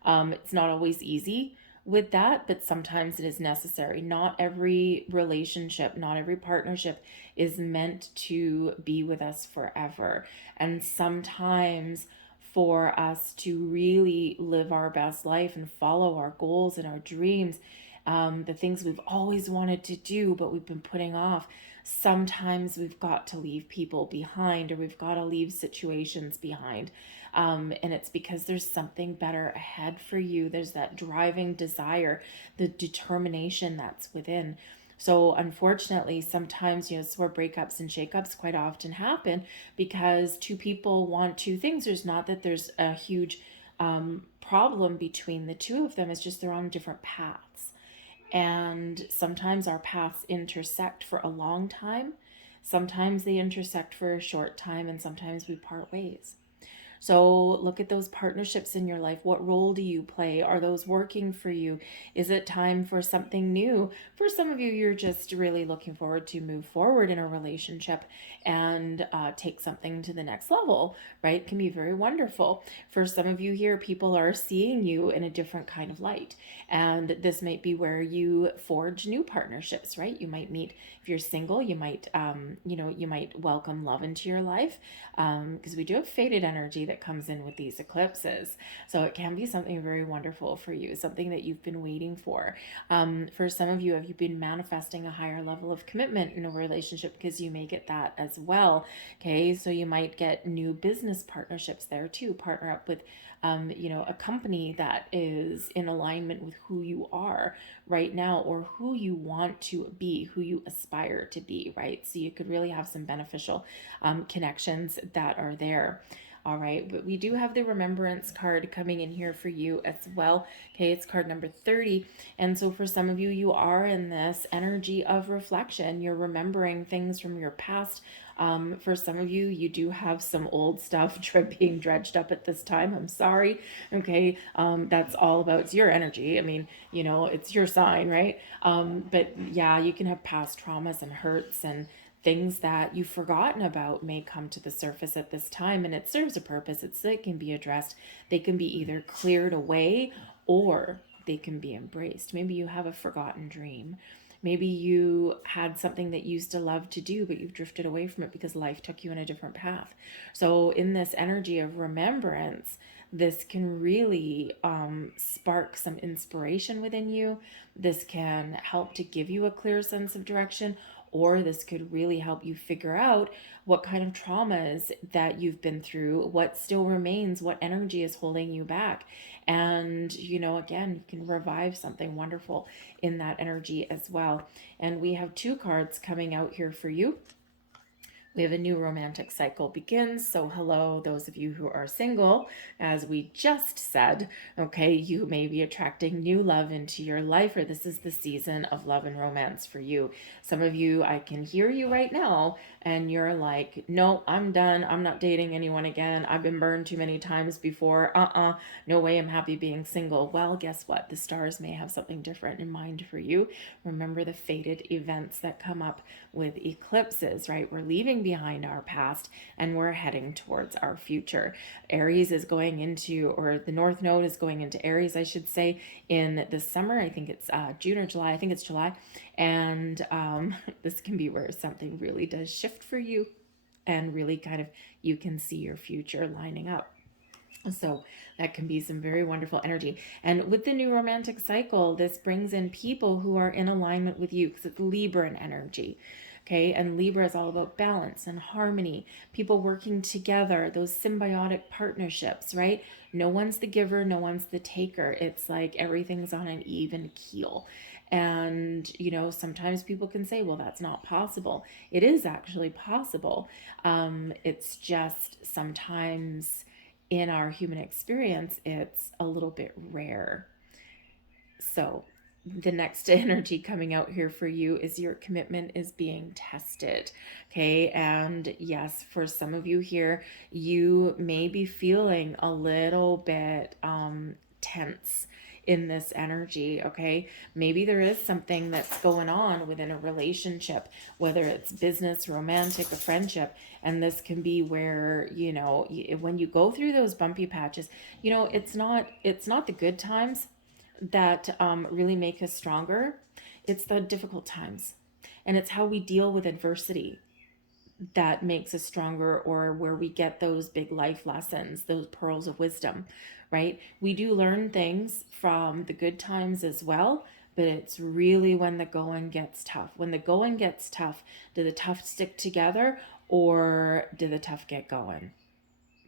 It's not always easy with that, but sometimes it is necessary. Not every relationship, not every partnership is meant to be with us forever. And sometimes for us to really live our best life and follow our goals and our dreams, the things we've always wanted to do, but we've been putting off, sometimes we've got to leave people behind, or we've got to leave situations behind. And it's because there's something better ahead for you. There's that driving desire, the determination that's within. So unfortunately, sometimes, where breakups and shakeups quite often happen because two people want two things. There's not that there's a huge problem between the two of them. It's just they're on different paths. And sometimes our paths intersect for a long time. Sometimes they intersect for a short time, and sometimes we part ways. So look at those partnerships in your life. What role do you play? Are those working for you? Is it time for something new? For some of you, you're just really looking forward to move forward in a relationship and take something to the next level, right? It can be very wonderful. For some of you here, people are seeing you in a different kind of light. And this might be where you forge new partnerships, right? You might meet, if you're single, you might, you might welcome love into your life, because we do have fated energy that comes in with these eclipses. So it can be something very wonderful for you, something that you've been waiting for. For some of you, have you been manifesting a higher level of commitment in a relationship, because you may get that as well. Okay, so you might get new business partnerships there too. Partner up with a company that is in alignment with who you are right now, or who you want to be, who you aspire to be, right? So you could really have some beneficial connections that are there. All right, but we do have the remembrance card coming in here for you as well. Okay, it's card number 30. And so for some of you, you are in this energy of reflection. You're remembering things from your past. For some of you, you do have some old stuff being dredged up at this time. I'm sorry. Okay, that's all about, it's your energy. I mean, you know, it's your sign, right? But yeah, you can have past traumas and hurts and things that you've forgotten about may come to the surface at this time, and it serves a purpose. It can be addressed. They can be either cleared away or they can be embraced. Maybe you have a forgotten dream. Maybe you had something that you used to love to do, but you've drifted away from it because life took you in a different path. So in this energy of remembrance, this can really spark some inspiration within you. This can help to give you a clear sense of direction, or this could really help you figure out what kind of traumas that you've been through, what still remains, what energy is holding you back. And, you know, again, you can revive something wonderful in that energy as well. And we have 2 cards coming out here for you. We have a new romantic cycle begins. So hello, those of you who are single, as we just said, okay, you may be attracting new love into your life, or this is the season of love and romance for you. Some of you, I can hear you right now, and you're like, no, I'm done. I'm not dating anyone again. I've been burned too many times before. No way, I'm happy being single. Well, guess what? The stars may have something different in mind for you. Remember the fated events that come up with eclipses, right? We're leaving behind our past and we're heading towards our future. Aries is going into, or the North Node is going into Aries, I should say, in the summer. I think it's June or July. I think it's July. And this can be where something really does shift for you and really kind of you can see your future lining up. So that can be some very wonderful energy. And with the new romantic cycle, this brings in people who are in alignment with you because it's Libra energy. Okay, and Libra is all about balance and harmony, people working together, those symbiotic partnerships, right? No one's the giver, no one's the taker. It's like everything's on an even keel. And, you know, sometimes people can say, well, that's not possible. It is actually possible. It's just sometimes in our human experience, it's a little bit rare. So the next energy coming out here for you is your commitment is being tested. Okay. And yes, for some of you here, you may be feeling a little bit tense in this energy. Okay, maybe there is something that's going on within a relationship, whether it's business, romantic, or friendship, and this can be where, you know, when you go through those bumpy patches, you know, it's not the good times that really make us stronger. It's the difficult times, and it's how we deal with adversity that makes us stronger, or where we get those big life lessons, those pearls of wisdom, right? We do learn things from the good times as well, but it's really when the going gets tough. When the going gets tough, do the tough stick together or do the tough get going?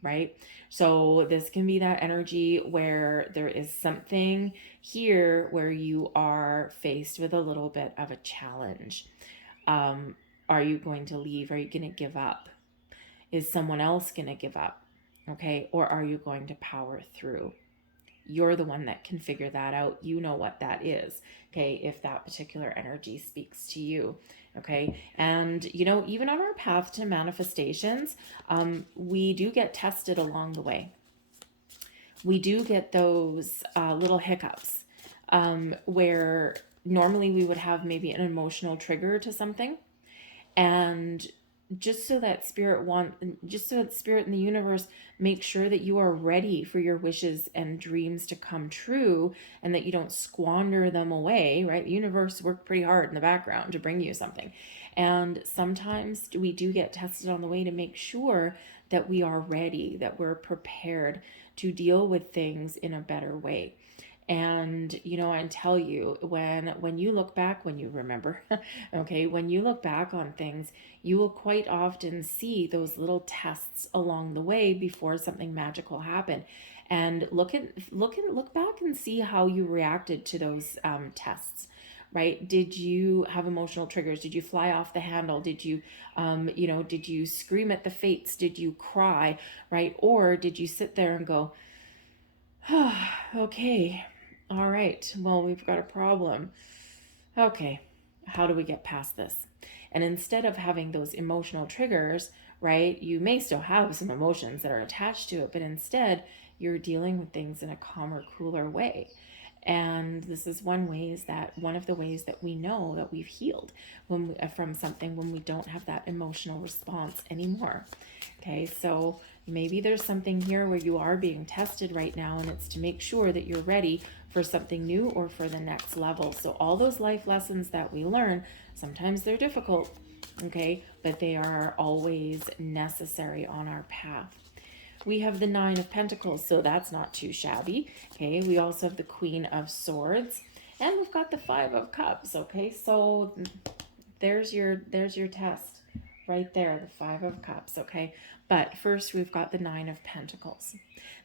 Right? So this can be that energy where there is something here where you are faced with a little bit of a challenge. Are you going to leave? Are you going to give up? Is someone else going to give up? Okay. Or are you going to power through? You're the one that can figure that out. You know what that is. Okay. If that particular energy speaks to you. Okay. And, you know, even on our path to manifestations, we do get tested along the way. We do get those little hiccups where normally we would have maybe an emotional trigger to something. And just so that spirit in the universe makes sure that you are ready for your wishes and dreams to come true, and that you don't squander them away, right? The universe worked pretty hard in the background to bring you something. And sometimes we do get tested on the way to make sure that we are ready, that we're prepared to deal with things in a better way. And, you know, I tell you, when you look back, when you remember, okay, when you look back on things, you will quite often see those little tests along the way before something magical happened. And look back and see how you reacted to those tests, right? Did you have emotional triggers? Did you fly off the handle? Did you, did you scream at the fates? Did you cry, right? Or did you sit there and go, oh, okay, all right, well, we've got a problem. Okay, how do we get past this? And instead of having those emotional triggers, right, you may still have some emotions that are attached to it, but instead you're dealing with things in a calmer, cooler way. And this is one of the ways that we know that we've healed from something, when we don't have that emotional response anymore. Okay, so maybe there's something here where you are being tested right now, and it's to make sure that you're ready for something new or for the next level. So all those life lessons that we learn, sometimes they're difficult, okay, but they are always necessary on our path. We have the Nine of Pentacles, so that's not too shabby. Okay, we also have the Queen of Swords, and we've got the Five of Cups. Okay, so there's your test right there, the Five of Cups. Okay, but first we've got the Nine of Pentacles.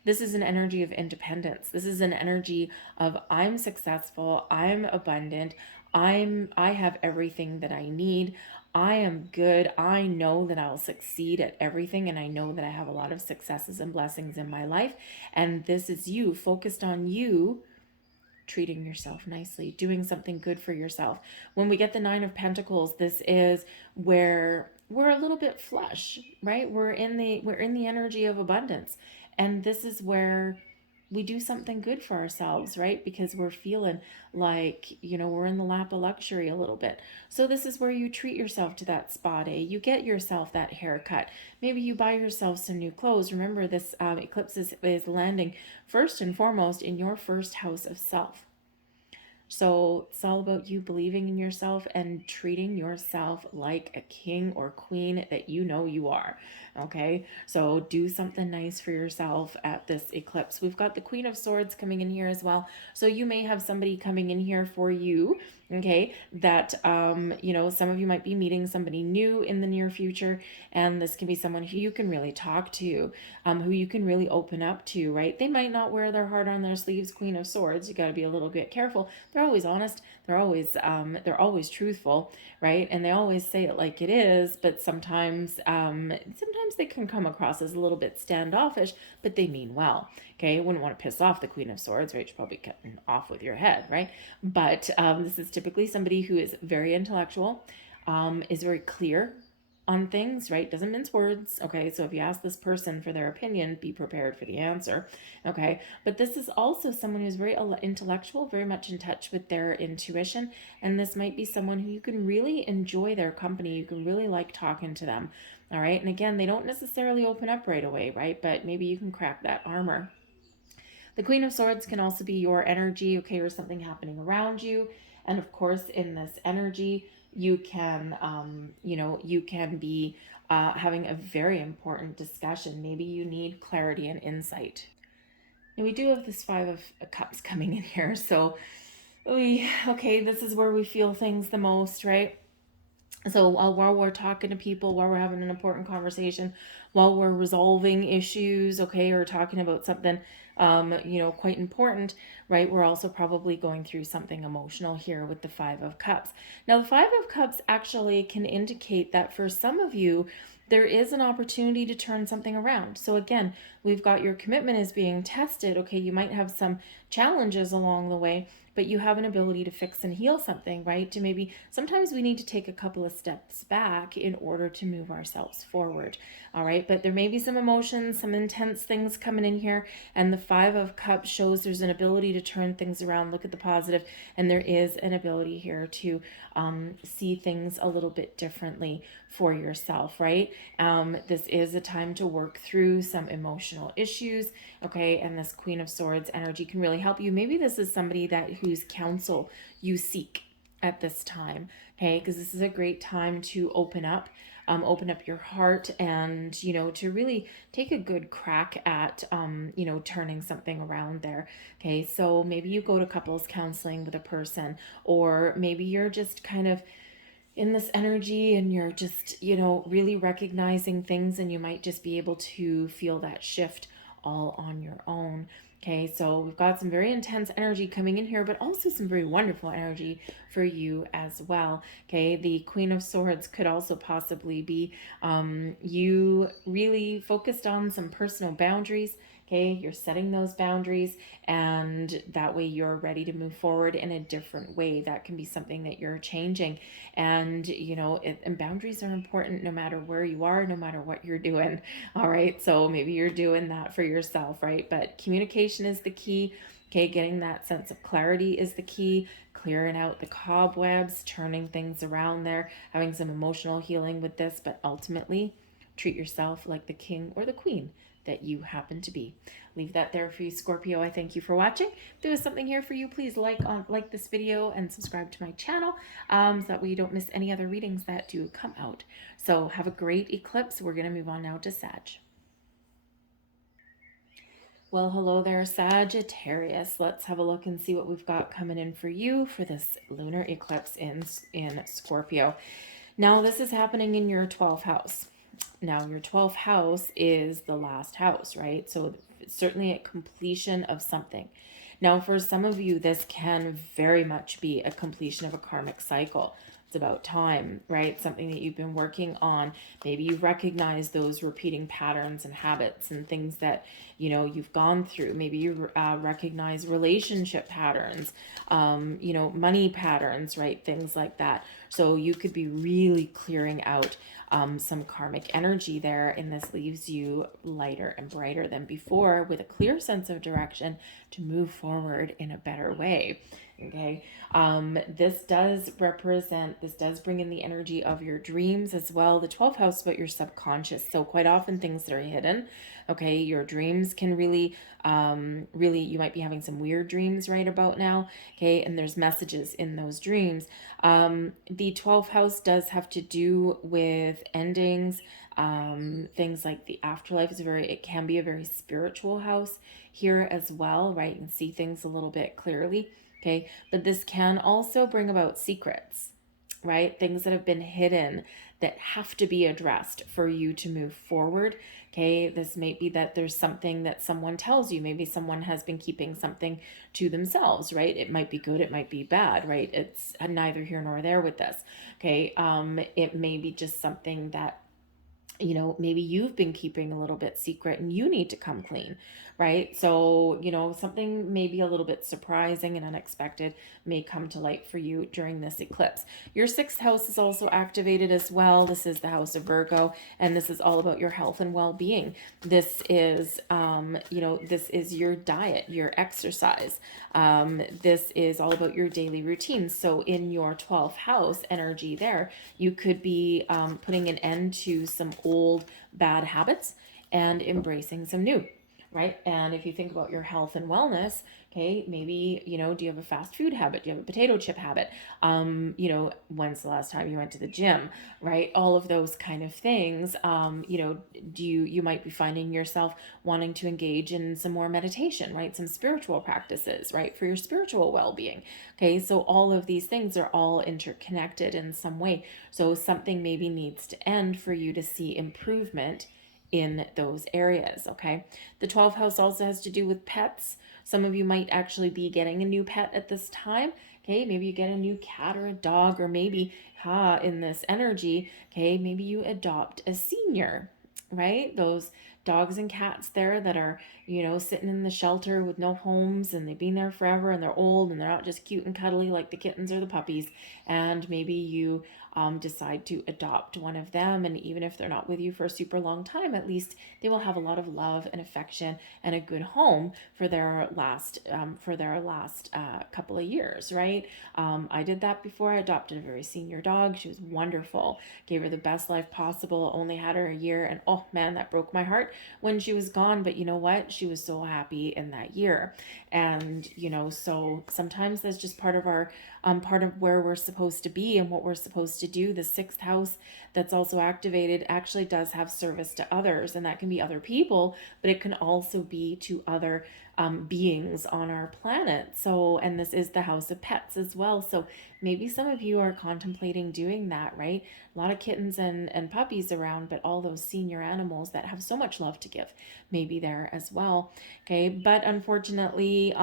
This is an energy of independence. This is an energy of I'm successful, I'm abundant, I have everything that I need. I am good. I know that I'll succeed at everything, and I know that I have a lot of successes and blessings in my life. And this is you, focused on you, treating yourself nicely, doing something good for yourself. When we get the Nine of Pentacles, this is where we're a little bit flush, right? We're in the energy of abundance. And this is where we do something good for ourselves, right? Because we're feeling like, we're in the lap of luxury a little bit. So this is where you treat yourself to that spa day. You get yourself that haircut. Maybe you buy yourself some new clothes. Remember, this eclipse is landing first and foremost in your first house of self. So it's all about you believing in yourself and treating yourself like a king or queen that you know you are. Okay, so do something nice for yourself at this eclipse. We've got the Queen of Swords coming in here as well. So you may have somebody coming in here for you, okay, that, some of you might be meeting somebody new in the near future. And this can be someone who you can really talk to, who you can really open up to, right? They might not wear their heart on their sleeves, Queen of Swords. You got to be a little bit careful. They're always honest. They're always truthful, right? And they always say it like it is, but sometimes they can come across as a little bit standoffish, but they mean well. Okay, wouldn't want to piss off the Queen of Swords, right? You're probably cutting off with your head, right? But this is typically somebody who is very intellectual, is very clear on things, right? Doesn't mince words. Okay, so if you ask this person for their opinion, be prepared for the answer. Okay, but this is also someone who's very intellectual, very much in touch with their intuition, and this might be someone who you can really enjoy their company. You can really like talking to them. All right, and again, they don't necessarily open up right away, right? But maybe you can crack that armor. The Queen of Swords can also be your energy, okay, or something happening around you. And of course, in this energy, you can, you can be having a very important discussion. Maybe you need clarity and insight. And we do have this Five of Cups coming in here. So, this is where we feel things the most, right? So while we're talking to people, while we're having an important conversation, while we're resolving issues, okay, or talking about something, quite important, right? We're also probably going through something emotional here with the Five of Cups. Now, the Five of Cups actually can indicate that for some of you, there is an opportunity to turn something around. So again, we've got your commitment is being tested. Okay, you might have some challenges along the way, but you have an ability to fix and heal something, right? To maybe, sometimes we need to take a couple of steps back in order to move ourselves forward. All right, but there may be some emotions, some intense things coming in here, and the Five of Cups shows there's an ability to turn things around, look at the positive, and there is an ability here to see things a little bit differently for yourself, right? This is a time to work through some emotional issues, okay? And this Queen of Swords energy can really help you. Maybe this is somebody whose counsel you seek at this time, okay? Because this is a great time to open up your heart and, to really take a good crack at, turning something around there. Okay, so maybe you go to couples counseling with a person, or maybe you're just kind of in this energy and you're just, really recognizing things, and you might just be able to feel that shift all on your own. Okay, so we've got some very intense energy coming in here, but also some very wonderful energy for you as well. Okay, the Queen of Swords could also possibly be you really focused on some personal boundaries. Okay, you're setting those boundaries, and that way you're ready to move forward in a different way. That can be something that you're changing. And, and boundaries are important no matter where you are, no matter what you're doing. All right, so maybe you're doing that for yourself, right? But communication is the key. Okay, getting that sense of clarity is the key. Clearing out the cobwebs, turning things around there, having some emotional healing with this, but ultimately treat yourself like the king or the queen that you happen to be. Leave that there for you, Scorpio. I thank you for watching. If there was something here for you, please like this video and subscribe to my channel so that way you don't miss any other readings that do come out. So have a great eclipse. We're going to move on now to Sag. Well, hello there, Sagittarius. Let's have a look and see what we've got coming in for you for this lunar eclipse in Scorpio. Now, this is happening in your 12th house. Now, your 12th house is the last house, right? So it's certainly a completion of something. Now, for some of you, this can very much be a completion of a karmic cycle. It's about time, right? Something that you've been working on. Maybe you recognize those repeating patterns and habits and things that, you've gone through. Maybe you recognize relationship patterns, money patterns, right? Things like that. So you could be really clearing out some karmic energy there, and this leaves you lighter and brighter than before with a clear sense of direction to move forward in a better way. Okay, this does bring in the energy of your dreams as well. The 12th house is about your subconscious, so quite often things that are hidden. Okay, your dreams can really you might be having some weird dreams right about now. Okay, and there's messages in those dreams. The 12th house does have to do with endings. Things like the afterlife it can be a very spiritual house here as well, right? You can see things a little bit clearly. Okay, but this can also bring about secrets, right? Things that have been hidden that have to be addressed for you to move forward. Okay, this may be that there's something that someone tells you. Maybe someone has been keeping something to themselves, right? It might be good, it might be bad, right? It's neither here nor there with this. Okay, it may be just something that maybe you've been keeping a little bit secret and you need to come clean, right? So, something maybe a little bit surprising and unexpected may come to light for you during this eclipse. Your 6th house is also activated as well. This is the house of Virgo, and this is all about your health and well-being. This is, this is your diet, your exercise. This is all about your daily routines. So in your 12th house energy there, you could be putting an end to some old bad habits and embracing some new, right? And if you think about your health and wellness, okay, maybe, do you have a fast food habit? Do you have a potato chip habit? When's the last time you went to the gym, right? All of those kind of things, you might be finding yourself wanting to engage in some more meditation, right? Some spiritual practices, right? For your spiritual well-being. Okay, so all of these things are all interconnected in some way. So something maybe needs to end for you to see improvement in those areas. Okay, the 12th house also has to do with pets. Some of you might actually be getting a new pet at this time. Okay, maybe you get a new cat or a dog, or maybe in this energy, okay, maybe you adopt a senior, right? Those dogs and cats there that are, sitting in the shelter with no homes, and they've been there forever, and they're old, and they're not just cute and cuddly like the kittens or the puppies. And maybe you decide to adopt one of them, and even if they're not with you for a super long time, at least they will have a lot of love and affection and a good home for their last couple of years, right? I did that before. I adopted a very senior dog. She was wonderful, gave her the best life possible, only had her a year, and oh man, that broke my heart when she was gone. But you know what, she was so happy in that year. And so sometimes that's just part of our part of where we're supposed to be and what we're supposed to do. The 6th house that's also activated actually does have service to others, and that can be other people, but it can also be to other beings on our planet. So, and this is the house of pets as well. So maybe some of you are contemplating doing that, right? A lot of kittens and puppies around, but all those senior animals that have so much love to give, maybe there as well. Okay. But unfortunately,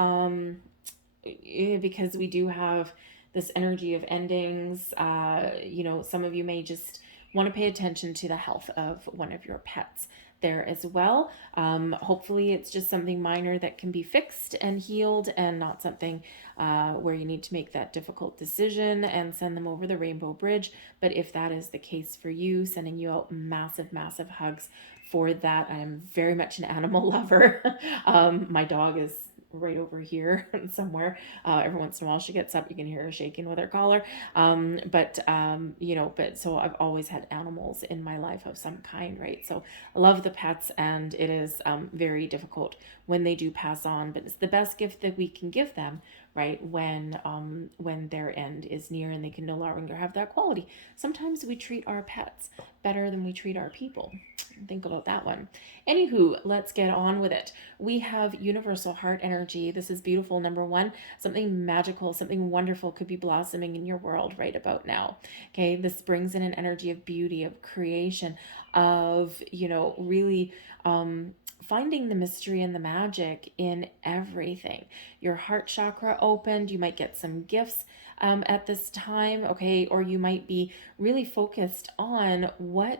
because we do have this energy of endings, some of you may just want to pay attention to the health of one of your pets there as well. Hopefully it's just something minor that can be fixed and healed, and not something where you need to make that difficult decision and send them over the rainbow bridge. But if that is the case for you, sending you out massive, massive hugs for that. I am very much an animal lover. My dog is right over here somewhere. Every once in a while she gets up, you can hear her shaking with her collar. But so I've always had animals in my life of some kind, right? So I love the pets, and it is very difficult when they do pass on, but it's the best gift that we can give them, right? When their end is near and they can no longer have that quality. Sometimes we treat our pets better than we treat our people. Think about that one. Anywho, let's get on with it. We have universal heart energy. This is beautiful. Number one, something magical, something wonderful could be blossoming in your world right about now. Okay, this brings in an energy of beauty, of creation, of, really finding the mystery and the magic in everything. Your heart chakra opened. You might get some gifts at this time, okay? Or you might be really focused on where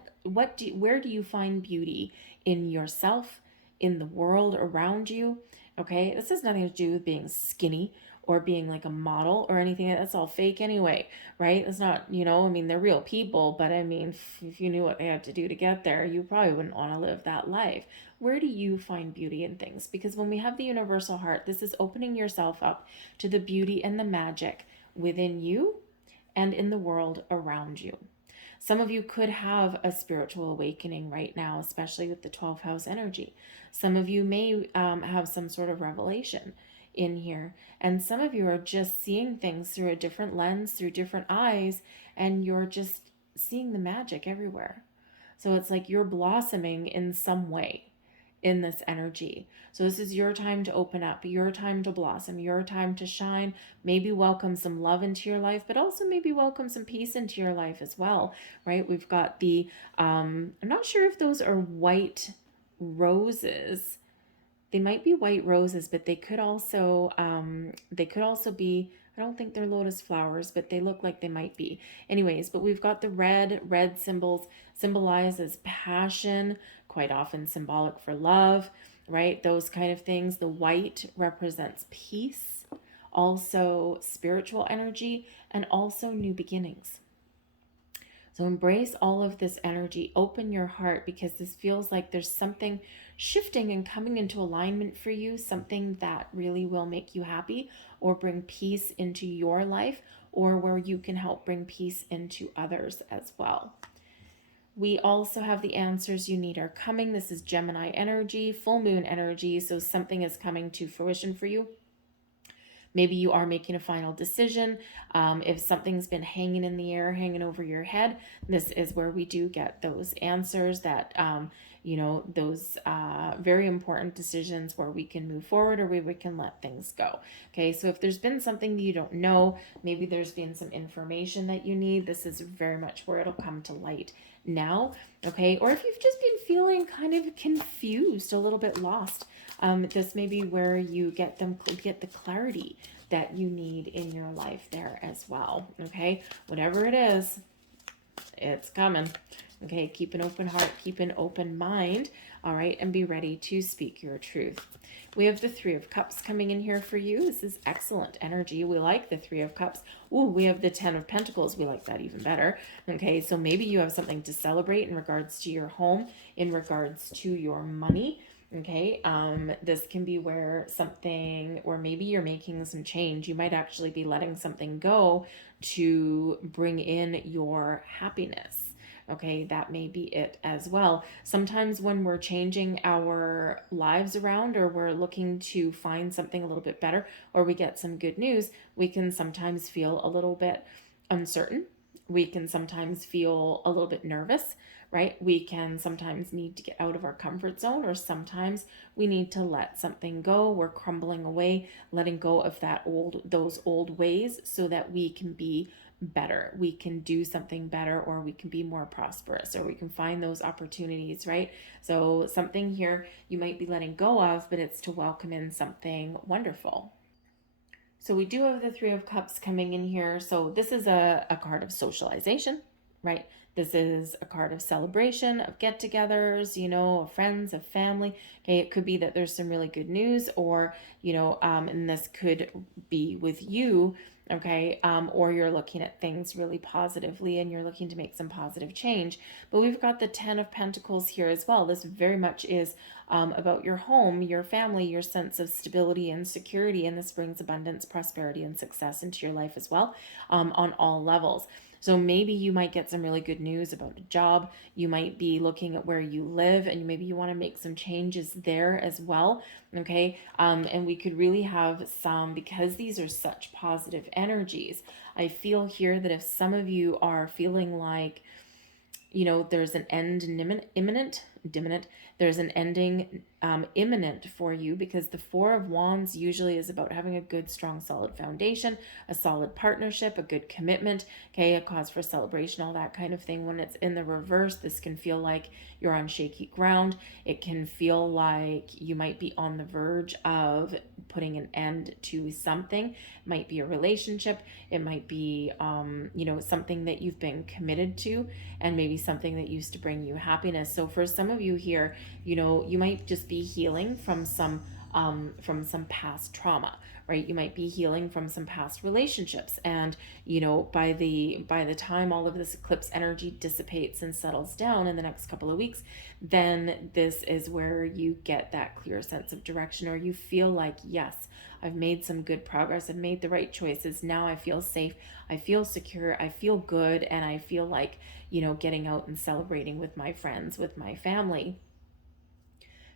do you find beauty in yourself, in the world around you, okay? This has nothing to do with being skinny or being like a model or anything. That's all fake anyway, right? It's not, they're real people, but if you knew what they had to do to get there, you probably wouldn't want to live that life. Where do you find beauty in things? Because when we have the universal heart, this is opening yourself up to the beauty and the magic within you and in the world around you. Some of you could have a spiritual awakening right now, especially with the 12th house energy. Some of you may have some sort of revelation in here. And some of you are just seeing things through a different lens, through different eyes, and you're just seeing the magic everywhere. So it's like you're blossoming in some way in this energy. So this is your time to open up, your time to blossom, your time to shine, maybe welcome some love into your life, but also maybe welcome some peace into your life as well, right? We've got the, I'm not sure if those are white roses. They might be white roses, but they could also be, I don't think they're lotus flowers, but they look like they might be. Anyways, but we've got the red symbols symbolizes passion, quite often symbolic for love, right? Those kind of things. The white represents peace, also spiritual energy, and also new beginnings. So embrace all of this energy, open your heart, because this feels like there's something shifting and coming into alignment for you, something that really will make you happy or bring peace into your life, or where you can help bring peace into others as well. We also have the answers you need are coming. This is Gemini energy, full moon energy. So something is coming to fruition for you. Maybe you are making a final decision. If something's been hanging in the air, hanging over your head, this is where we do get those answers that, those very important decisions where we can move forward or where we can let things go. Okay, so if there's been something that you don't know, maybe there's been some information that you need, this is very much where it'll come to light now. Okay, or if you've just been feeling kind of confused, a little bit lost, this may be where you get the clarity that you need in your life there as well. Okay, whatever it is, it's coming. Okay, keep an open heart, keep an open mind. All right, and be ready to speak your truth. We have the Three of Cups coming in here for you. This is excellent energy. We like the Three of Cups. Ooh, we have the Ten of Pentacles. We like that even better. Okay, so maybe you have something to celebrate in regards to your home, in regards to your money. Okay, this can be where maybe you're making some change. You might actually be letting something go to bring in your happiness. Okay, that may be it as well. Sometimes when we're changing our lives around, or we're looking to find something a little bit better, or we get some good news, we can sometimes feel a little bit uncertain. We can sometimes feel a little bit nervous, right? We can sometimes need to get out of our comfort zone, or sometimes we need to let something go. We're crumbling away, letting go of those old ways so that we can be better. We can do something better, or we can be more prosperous, or we can find those opportunities, right? So something here you might be letting go of, but it's to welcome in something wonderful. So we do have the Three of Cups coming in here. So this is a card of socialization, right? This is a card of celebration, of get-togethers, of friends, of family. Okay, it could be that there's some really good news, or, and this could be with you, okay, or you're looking at things really positively and you're looking to make some positive change. But we've got the Ten of Pentacles here as well. This very much is about your home, your family, your sense of stability and security, and this brings abundance, prosperity, and success into your life as well, on all levels. So maybe you might get some really good news about a job. You might be looking at where you live, and maybe you want to make some changes there as well. Okay. And we could really have some, because these are such positive energies. I feel here that if some of you are feeling like, there's an end imminent, there's an ending imminent for you, because the Four of Wands usually is about having a good, strong, solid foundation, a solid partnership, a good commitment, okay, a cause for celebration, all that kind of thing. When it's in the reverse, this can feel like you're on shaky ground. It can feel like you might be on the verge of putting an end to something. It might be a relationship. It might be, something that you've been committed to, and maybe something that used to bring you happiness. So for some of you here, you might just be healing from some past trauma, right? You might be healing from some past relationships, and by the time all of this eclipse energy dissipates and settles down in the next couple of weeks, then this is where you get that clear sense of direction, or you feel like, yes, I've made some good progress, I've made the right choices, now I feel safe, I feel secure, I feel good, and I feel like, getting out and celebrating with my friends, with my family.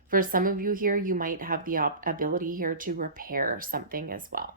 For some of you here, you might have the ability here to repair something as well.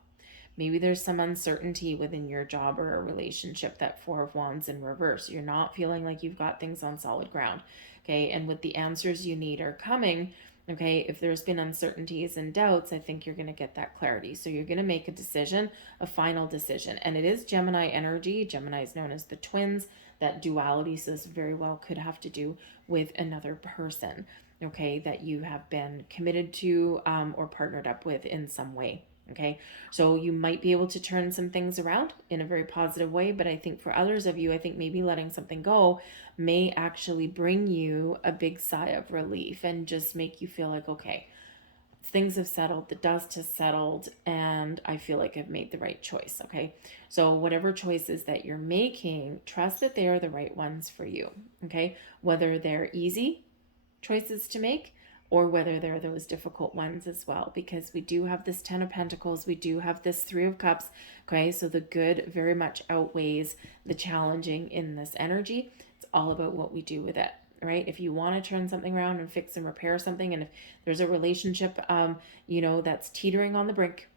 Maybe there's some uncertainty within your job or a relationship, that Four of Wands in reverse. You're not feeling like you've got things on solid ground, okay? And with the answers you need are coming, okay? If there's been uncertainties and doubts, I think you're going to get that clarity. So you're going to make a decision, a final decision. And it is Gemini energy. Gemini is known as the twins. That duality, so this very well could have to do with another person, okay, that you have been committed to, or partnered up with in some way. Okay, so you might be able to turn some things around in a very positive way, but I think for others of you, I think maybe letting something go may actually bring you a big sigh of relief and just make you feel like, okay, things have settled, the dust has settled, and I feel like I've made the right choice. Okay, so whatever choices that you're making, trust that they are the right ones for you. Okay, whether they're easy choices to make, or whether they're those difficult ones as well, because we do have this Ten of Pentacles, we do have this Three of Cups. Okay, so the good very much outweighs the challenging in this energy. It's all about what we do with it, right? If you want to turn something around and fix and repair something, and if there's a relationship, that's teetering on the brink,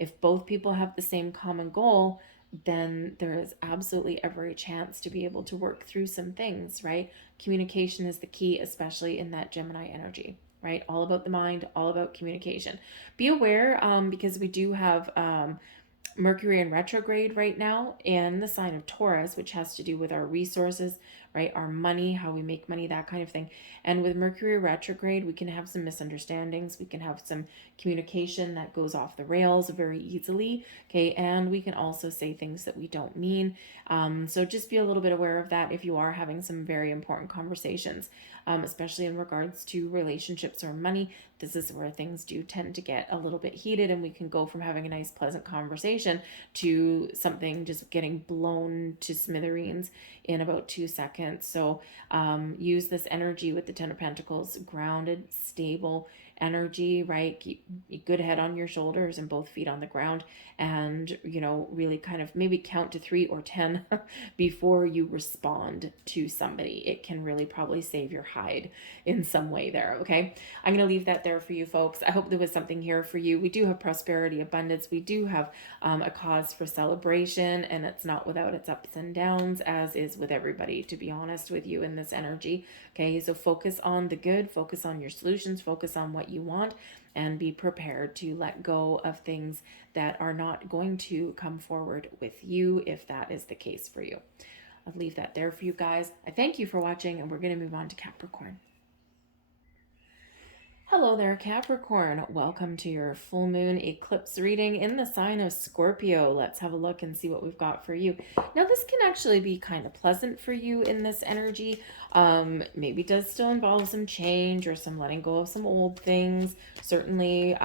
if both people have the same common goal, then there is absolutely every chance to be able to work through some things, right? Communication is the key, especially in that Gemini energy, right? All about the mind, all about communication. Be aware, because we do have Mercury in retrograde right now in the sign of Taurus, which has to do with our resources, right? Our money, how we make money, that kind of thing. And with Mercury retrograde, we can have some misunderstandings. We can have some communication that goes off the rails very easily. Okay. And we can also say things that we don't mean. So just be a little bit aware of that if you are having some very important conversations, especially in regards to relationships or money. This is where things do tend to get a little bit heated, and we can go from having a nice, pleasant conversation to something just getting blown to smithereens in about 2 seconds. So use this energy with the Ten of Pentacles, grounded, stable, energy, right? Keep a good head on your shoulders and both feet on the ground, and, you know, really kind of maybe count to 3 or 10 before you respond to somebody. It can really probably save your hide in some way there, okay? I'm going to leave that there for you folks. I hope there was something here for you. We do have prosperity, abundance. We do have a cause for celebration, and it's not without its ups and downs, as is with everybody, to be honest with you, in this energy. Okay, so focus on the good, focus on your solutions, focus on what you want, and be prepared to let go of things that are not going to come forward with you if that is the case for you. I'll leave that there for you guys. I thank you for watching, and we're going to move on to Capricorn. Hello there, Capricorn. Welcome to your full moon eclipse reading in the sign of Scorpio. Let's have a look and see what we've got for you. Now, this can actually be kind of pleasant for you in this energy. Maybe it does still involve some change or some letting go of some old things. Certainly,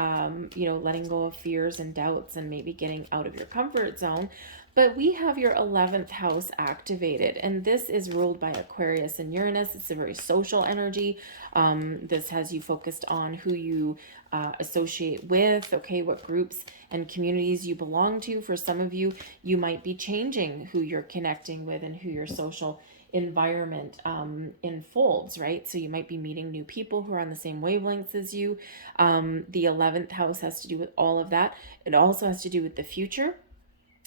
you know, letting go of fears and doubts and maybe getting out of your comfort zone. But we have your 11th house activated, and this is ruled by Aquarius and Uranus. It's a very social energy. This has you focused on who you associate with, okay, what groups and communities you belong to. For some of you, you might be changing who you're connecting with and who your social environment unfolds, right? So you might be meeting new people who are on the same wavelengths as you. The 11th house has to do with all of that. It also has to do with the future,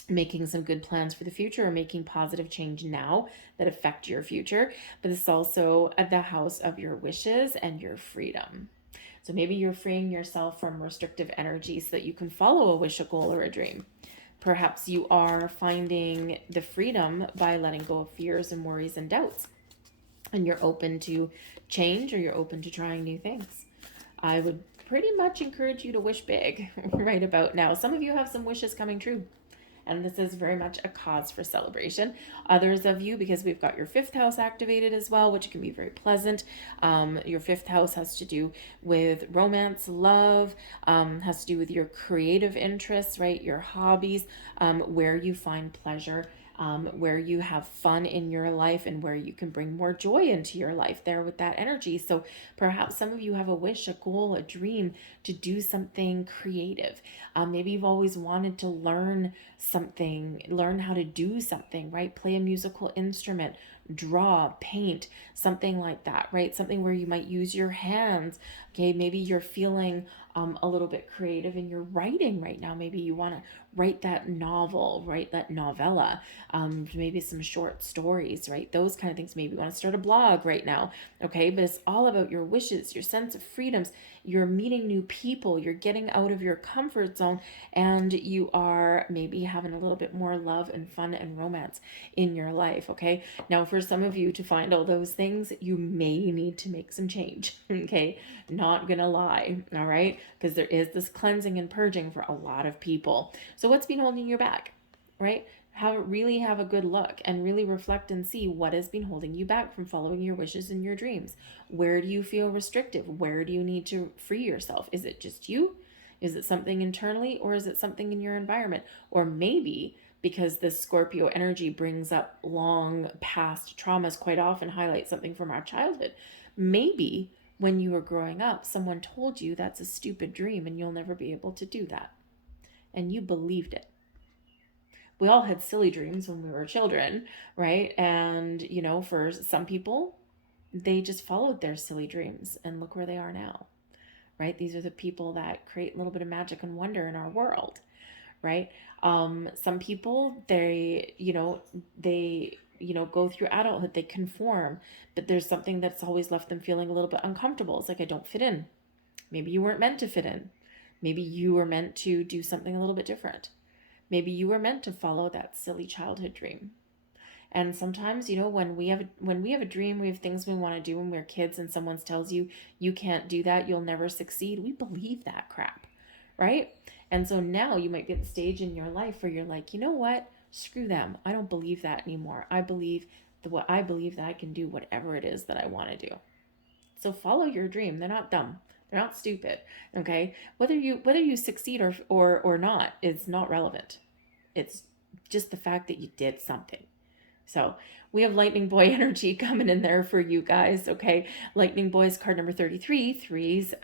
making some good plans for the future or making positive change now that affect your future. But it's also at the house of your wishes and your freedom. So maybe you're freeing yourself from restrictive energy so that you can follow a wish, a goal, or a dream. Perhaps you are finding the freedom by letting go of fears and worries and doubts, and you're open to change, or you're open to trying new things. I would pretty much encourage you to wish big right about now. Some of you have some wishes coming true, and this is very much a cause for celebration. Others of you, because we've got your 5th house activated as well, which can be very pleasant. Your 5th house has to do with romance, love, has to do with your creative interests, right? Your hobbies, where you find pleasure, where you have fun in your life, and where you can bring more joy into your life there with that energy. So perhaps some of you have a wish, a goal, a dream to do something creative. Maybe you've always wanted to learn something, learn how to do something, right? Play a musical instrument, draw, paint, something like that, right? Something where you might use your hands. Okay, maybe you're feeling a little bit creative and you're writing right now. Maybe you want to write that novel, write that novella, maybe some short stories, right? Those kind of things. Maybe you want to start a blog right now, okay? But it's all about your wishes, your sense of freedoms. You're meeting new people, you're getting out of your comfort zone, and you are maybe having a little bit more love and fun and romance in your life, okay? Now, for some of you to find all those things, you may need to make some change, okay? Not gonna lie, all right? Because there is this cleansing and purging for a lot of people. So what's been holding you back, right? Really have a good look and really reflect and see what has been holding you back from following your wishes and your dreams. Where do you feel restrictive? Where do you need to free yourself? Is it just you? Is it something internally, or is it something in your environment? Or maybe because this Scorpio energy brings up long past traumas, quite often highlights something from our childhood. Maybe when you were growing up, someone told you that's a stupid dream and you'll never be able to do that. And you believed it. We all had silly dreams when we were children, right? And, you know, for some people, they just followed their silly dreams, and look where they are now, right? These are the people that create a little bit of magic and wonder in our world, right? Some people, they go through adulthood, they conform, but there's something that's always left them feeling a little bit uncomfortable. It's like, I don't fit in. Maybe you weren't meant to fit in. Maybe you were meant to do something a little bit different. Maybe you were meant to follow that silly childhood dream. And sometimes, you know, when we have a dream, we have things we want to do when we're kids, and someone tells you, you can't do that, you'll never succeed. We believe that crap, right? And so now you might be at the stage in your life where you're like, you know what? Screw them. I don't believe that anymore. I believe that I can do whatever it is that I want to do. So follow your dream. They're not dumb. They're not stupid. Okay? Whether you succeed or not is not relevant. It's just the fact that you did something. So we have lightning boy energy coming in there for you guys, okay? Lightning boys, card number 33. Threes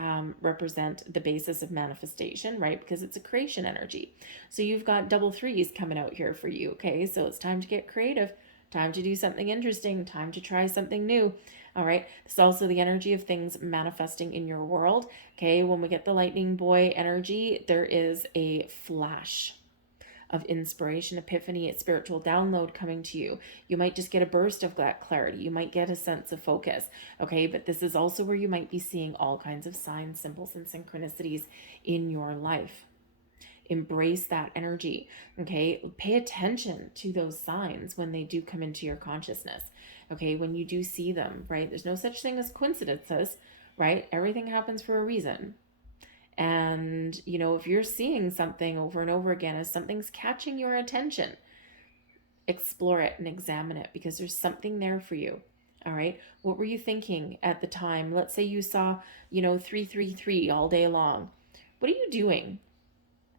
represent the basis of manifestation, right? Because it's a creation energy. So you've got double threes coming out here for you, okay? So it's time to get creative, time to do something interesting, time to try something new. All right. It's also the energy of things manifesting in your world. Okay. When we get the lightning boy energy, there is a flash of inspiration, epiphany, a spiritual download coming to you. You might just get a burst of that clarity. You might get a sense of focus. Okay. But this is also where you might be seeing all kinds of signs, symbols, and synchronicities in your life. Embrace that energy. Okay. Pay attention to those signs when they do come into your consciousness. Okay. When you do see them, right? There's no such thing as coincidences, right? Everything happens for a reason. And, you know, if you're seeing something over and over again, as something's catching your attention, explore it and examine it, because there's something there for you. All right. What were you thinking at the time? Let's say you saw, 333 all day long. What are you doing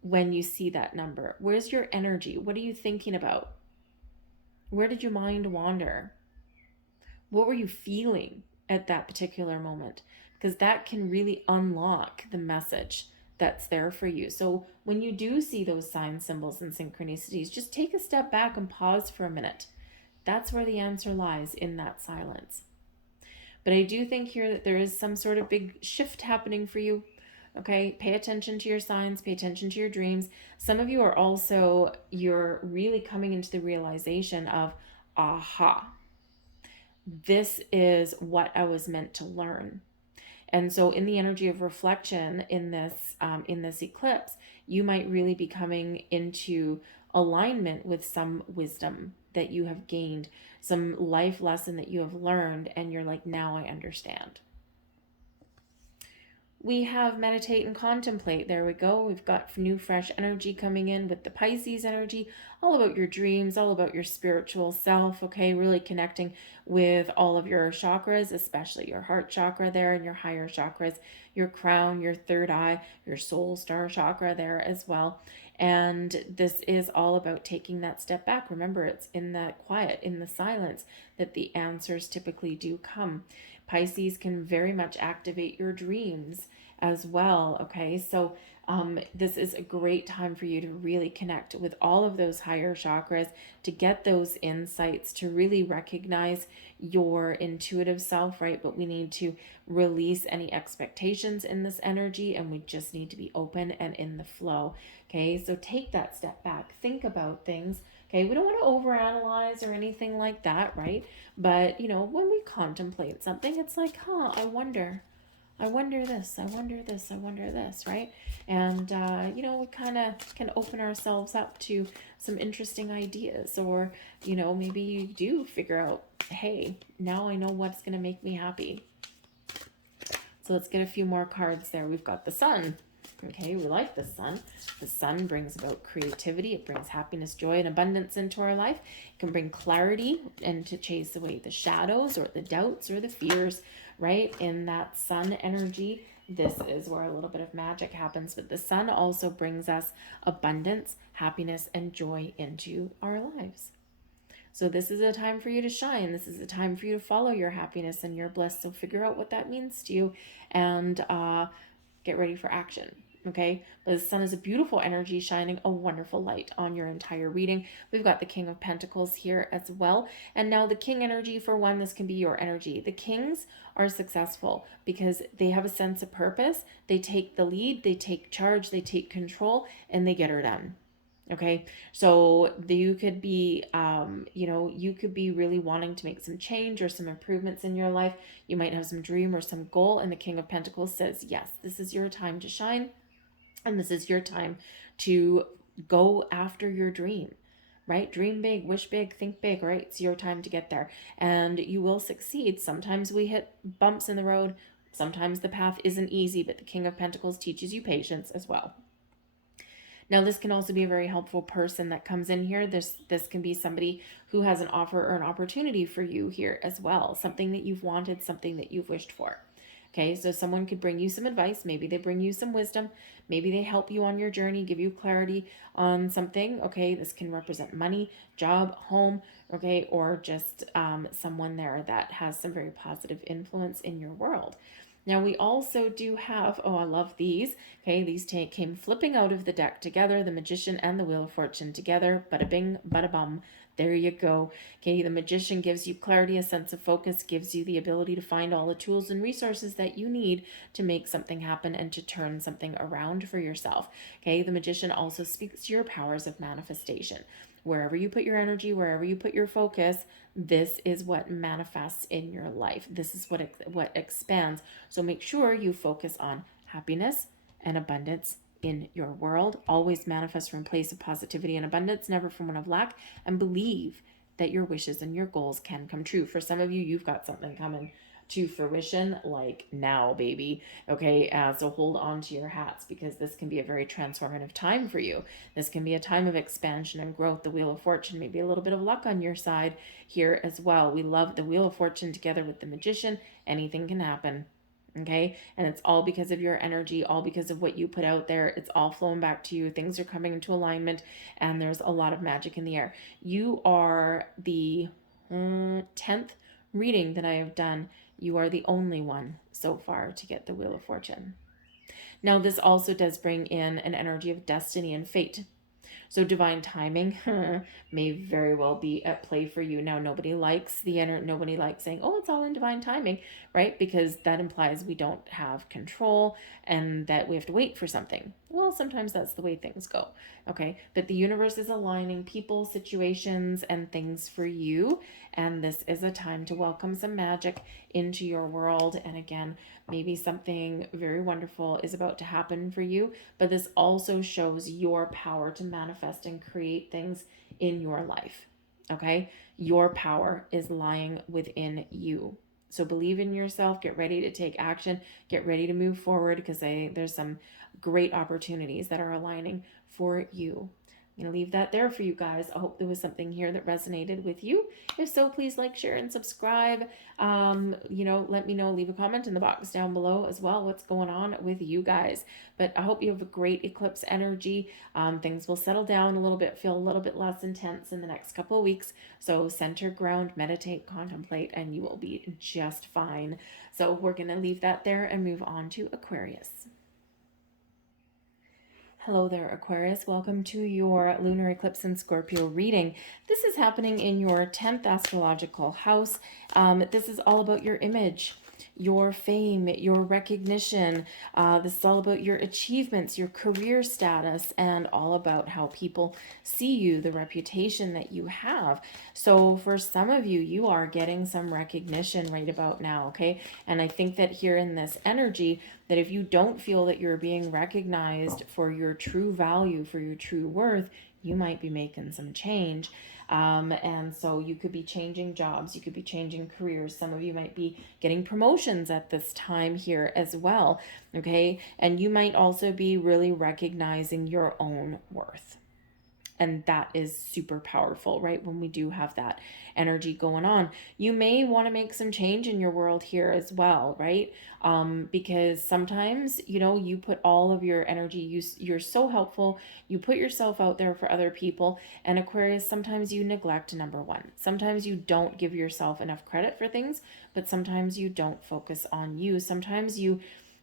when you see that number? Where's your energy? What are you thinking about? Where did your mind wander? What were you feeling at that particular moment? Because that can really unlock the message that's there for you. So when you do see those signs, symbols, and synchronicities, just take a step back and pause for a minute. That's where the answer lies, in that silence. But I do think here that there is some sort of big shift happening for you. Okay, pay attention to your signs, pay attention to your dreams. Some of you are also, you're really coming into the realization of, aha, this is what I was meant to learn. And so in the energy of reflection in this eclipse, you might really be coming into alignment with some wisdom that you have gained, some life lesson that you have learned, and you're like, now I understand. We have meditate and contemplate. There we go. We've got new, fresh energy coming in with the Pisces energy, all about your dreams, all about your spiritual self, okay? Really connecting with all of your chakras, especially your heart chakra there and your higher chakras, your crown, your third eye, your soul star chakra there as well. And this is all about taking that step back. Remember, it's in that quiet, in the silence, that the answers typically do come. Pisces can very much activate your dreams as well, okay? So this is a great time for you to really connect with all of those higher chakras, to get those insights, to really recognize your intuitive self, right? But we need to release any expectations in this energy, and we just need to be open and in the flow, okay? So take that step back, think about things. Okay, we don't want to overanalyze or anything like that, right? But, when we contemplate something, it's like, I wonder this, I wonder this, I wonder this, right? And, we kind of can open ourselves up to some interesting ideas, or, maybe you do figure out, hey, now I know what's going to make me happy. So let's get a few more cards there. We've got the Sun. Okay, we like the Sun. The Sun brings about creativity. It brings happiness, joy, and abundance into our life. It can bring clarity and to chase away the shadows or the doubts or the fears, right? In that Sun energy, this is where a little bit of magic happens. But the Sun also brings us abundance, happiness, and joy into our lives. So this is a time for you to shine. This is a time for you to follow your happiness and your bliss. So figure out what that means to you, and get ready for action. Okay, but the Sun is a beautiful energy, shining a wonderful light on your entire reading. We've got the King of Pentacles here as well. And now the King energy, for one, this can be your energy. The Kings are successful because they have a sense of purpose. They take the lead, they take charge, they take control, and they get her done. Okay, so you could be, you could be really wanting to make some change or some improvements in your life. You might have some dream or some goal, and the King of Pentacles says, yes, this is your time to shine, and this is your time to go after your dream, right? Dream big, wish big, think big, right? It's your time to get there, and you will succeed. Sometimes we hit bumps in the road. Sometimes the path isn't easy, but the King of Pentacles teaches you patience as well. Now, this can also be a very helpful person that comes in here. This can be somebody who has an offer or an opportunity for you here as well. Something that you've wanted, something that you've wished for. Okay, so someone could bring you some advice. Maybe they bring you some wisdom. Maybe they help you on your journey, give you clarity on something. Okay, this can represent money, job, home, okay, or just someone there that has some very positive influence in your world. Now we also do have, oh, I love these. Okay, these came flipping out of the deck together, the Magician and the Wheel of Fortune together. Bada bing, bada bum. There you go. Okay, the Magician gives you clarity, a sense of focus, gives you the ability to find all the tools and resources that you need to make something happen and to turn something around for yourself. Okay, the Magician also speaks to your powers of manifestation. Wherever you put your energy, wherever you put your focus, this is what manifests in your life. This is what expands. So make sure you focus on happiness and abundance in your world. Always manifest from a place of positivity and abundance, never from one of lack, and believe that your wishes and your goals can come true. For some of you, you've got something coming to fruition like now, baby. Okay, so hold on to your hats, because this can be a very transformative time for you. This can be a time of expansion and growth. The Wheel of Fortune, maybe a little bit of luck on your side here as well. We love the Wheel of Fortune together with the Magician. Anything can happen. Okay, and it's all because of your energy, all because of what you put out there. It's all flowing back to you. Things are coming into alignment, and there's a lot of magic in the air. You are the 10th reading that I have done. You are the only one so far to get the Wheel of Fortune. Now, this also does bring in an energy of destiny and fate. So divine timing may very well be at play for you. Now, nobody likes saying, oh, it's all in divine timing, right? Because that implies we don't have control and that we have to wait for something. Well, sometimes that's the way things go, okay? But the universe is aligning people, situations, and things for you. And this is a time to welcome some magic into your world. And again, maybe something very wonderful is about to happen for you, but this also shows your power to manifest and create things in your life. Okay? Your power is lying within you. So believe in yourself, get ready to take action, get ready to move forward, because there's some great opportunities that are aligning for you. I'm going to leave that there for you guys. I hope there was something here that resonated with you. If so, please like, share, and subscribe. Let me know, leave a comment in the box down below as well, what's going on with you guys. But I hope you have a great eclipse energy. Things will settle down a little bit, feel a little bit less intense in the next couple of weeks. So center, ground, meditate, contemplate, and you will be just fine. So we're going to leave that there and move on to Aquarius. Hello there, Aquarius. Welcome to your lunar eclipse in Scorpio reading. This is happening in your 10th astrological house. This is all about your image, your fame, your recognition. This is all about your achievements, your career status, and all about how people see you, the reputation that you have. So for some of you, you are getting some recognition right about now, okay? And I think that here in this energy, that if you don't feel that you're being recognized for your true value, for your true worth, you might be making some change. And so you could be changing jobs, you could be changing careers. Some of you might be getting promotions at this time here as well, okay? And you might also be really recognizing your own worth. And that is super powerful, right? When we do have that energy going on, you may want to make some change in your world here as well, right? Because sometimes, you put all of your energy, you're so helpful, you put yourself out there for other people. And Aquarius, sometimes you neglect number one. Sometimes you don't give yourself enough credit for things, but sometimes you don't focus on you. Sometimes you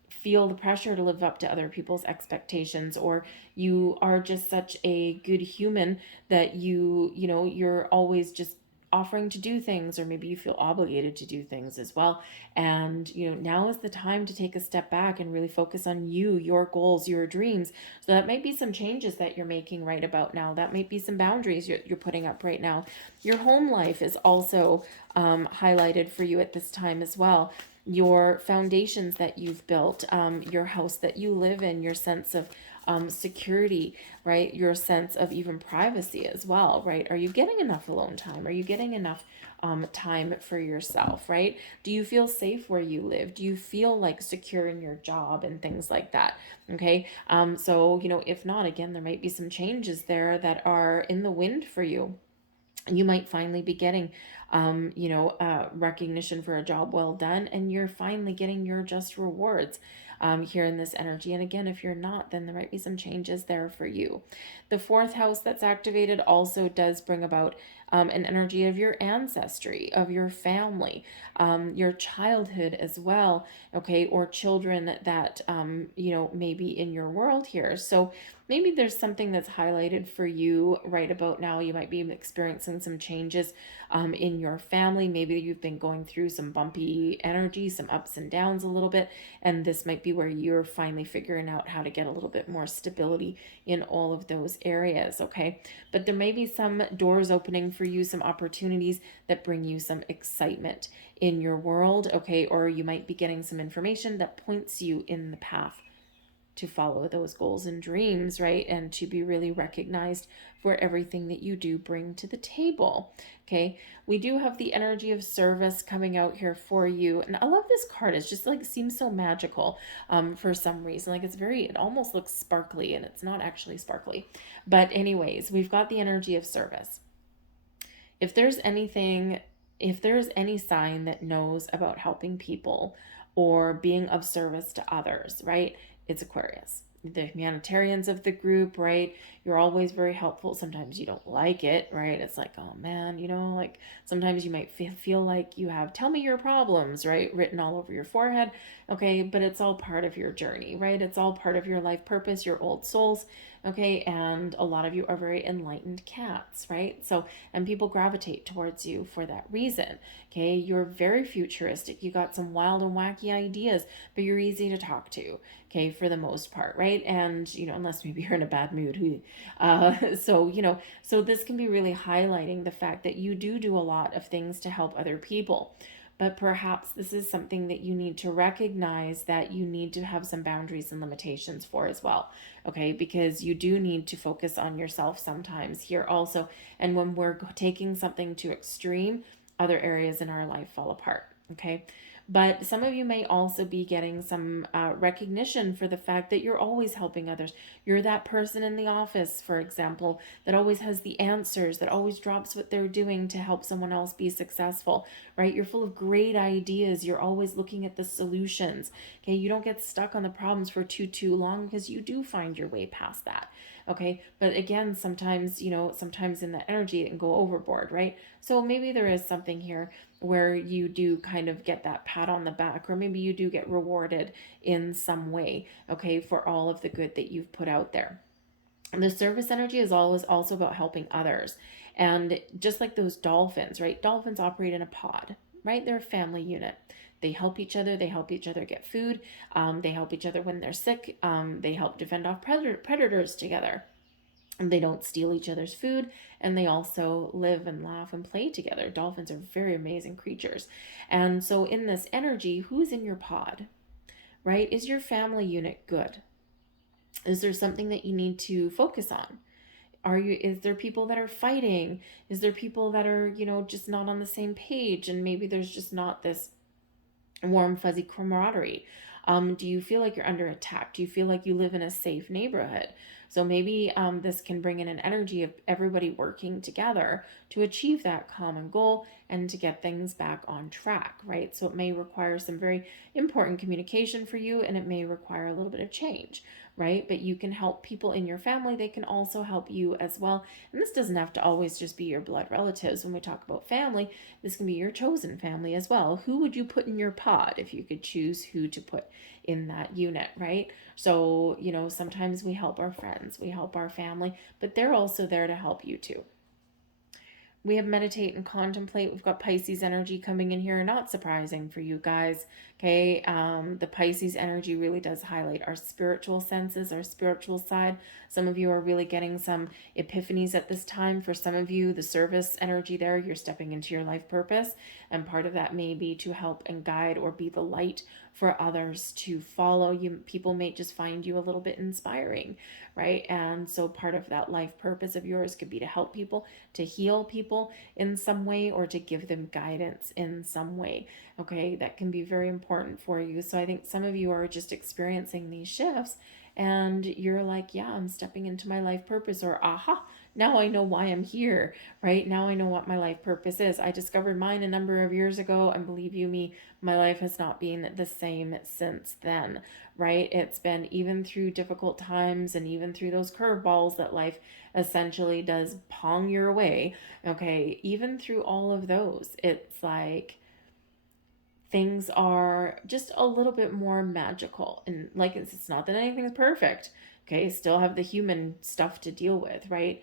feel the pressure to live up to other people's expectations, or you are just such a good human that you're always just offering to do things, or maybe you feel obligated to do things as well. And now is the time to take a step back and really focus on you, your goals, your dreams. So that might be some changes that you're making right about now. That might be some boundaries you're putting up right now. Your home life is also highlighted for you at this time as well. Your foundations that you've built, your house that you live in, your sense of security, right? Your sense of even privacy as well, right? Are you getting enough alone time? Are you getting enough time for yourself, right? Do you feel safe where you live? Do you feel like secure in your job and things like that? Okay. So, if not, again, there might be some changes there that are in the wind for you. You might finally be getting, recognition for a job well done, and you're finally getting your just rewards here in this energy. And again, if you're not, then there might be some changes there for you. The fourth house that's activated also does bring about an energy of your ancestry, of your family, your childhood as well, okay, or children that, maybe in your world here. So maybe there's something that's highlighted for you right about now. You might be experiencing some changes in your family. Maybe you've been going through some bumpy energy, some ups and downs a little bit, and this might be where you're finally figuring out how to get a little bit more stability in all of those areas, okay? But there may be some doors opening for you, some opportunities that bring you some excitement in your world, okay? Or you might be getting some information that points you in the path to follow those goals and dreams, right? And to be really recognized for everything that you do bring to the table. Okay, we do have the energy of service coming out here for you. And I love this card. It's just like, seems so magical for some reason. Like it almost looks sparkly, and it's not actually sparkly. But anyways, we've got the energy of service. If there's any sign that knows about helping people or being of service to others, right? It's Aquarius. The humanitarians of the group, right? You're always very helpful. Sometimes you don't like it, right? It's like, oh man, like sometimes you might feel like you have "tell me your problems," right, written all over your forehead, okay? But it's all part of your journey, right? It's all part of your life purpose, your old souls, okay? And a lot of you are very enlightened cats, right? So, and people gravitate towards you for that reason, okay? You're very futuristic. You got some wild and wacky ideas, but you're easy to talk to, okay, for the most part, right? And, unless maybe you're in a bad mood. So this can be really highlighting the fact that you do a lot of things to help other people. But perhaps this is something that you need to recognize that you need to have some boundaries and limitations for as well, okay? Because you do need to focus on yourself sometimes here also. And when we're taking something to extreme, other areas in our life fall apart, okay? But some of you may also be getting some recognition for the fact that you're always helping others. You're that person in the office, for example, that always has the answers, that always drops what they're doing to help someone else be successful, right? You're full of great ideas. You're always looking at the solutions, okay? You don't get stuck on the problems for too long, because you do find your way past that, okay? But again, sometimes in that energy it can go overboard, right? So maybe there is something here where you do kind of get that pat on the back, or maybe you do get rewarded in some way, okay, for all of the good that you've put out there. And the service energy is always also about helping others. And just like those dolphins, right? Dolphins operate in a pod, right? They're a family unit. They help each other. They help each other get food. They help each other when they're sick. They help defend off predators together. And they don't steal each other's food, and they also live and laugh and play together. Dolphins are very amazing creatures. And so in this energy, who's in your pod, right? Is your family unit good? Is there something that you need to focus on? Is there people that are fighting? Is there people that are, just not on the same page, and maybe there's just not this warm fuzzy camaraderie? Do you feel like you're under attack? Do you feel like you live in a safe neighborhood? So maybe this can bring in an energy of everybody working together to achieve that common goal and to get things back on track, right? So it may require some very important communication for you, and it may require a little bit of change, right? But you can help people in your family. They can also help you as well. And this doesn't have to always just be your blood relatives. When we talk about family, this can be your chosen family as well. Who would you put in your pod if you could choose who to put in that unit, right? So, sometimes we help our friends, we help our family, but they're also there to help you too. We have meditate and contemplate. We've got Pisces energy coming in here. Not surprising for you guys, okay? The Pisces energy really does highlight our spiritual senses, our spiritual side. Some of you are really getting some epiphanies at this time. For some of you, the service energy there, you're stepping into your life purpose. And part of that may be to help and guide or be the light for others to follow. People may just find you a little bit inspiring, right? And so part of that life purpose of yours could be to help people, to heal people in some way, or to give them guidance in some way, okay? That can be very important for you. So I think some of you are just experiencing these shifts, and you're like, yeah, I'm stepping into my life purpose, or aha, Now I know why I'm here, right? Now I know what my life purpose is. I discovered mine a number of years ago, and believe you me, my life has not been the same since then, right? It's been, even through difficult times and even through those curveballs that life essentially does pong your way, okay? Even through all of those, it's like things are just a little bit more magical. And like, it's not that anything's perfect, okay? Still have the human stuff to deal with, right?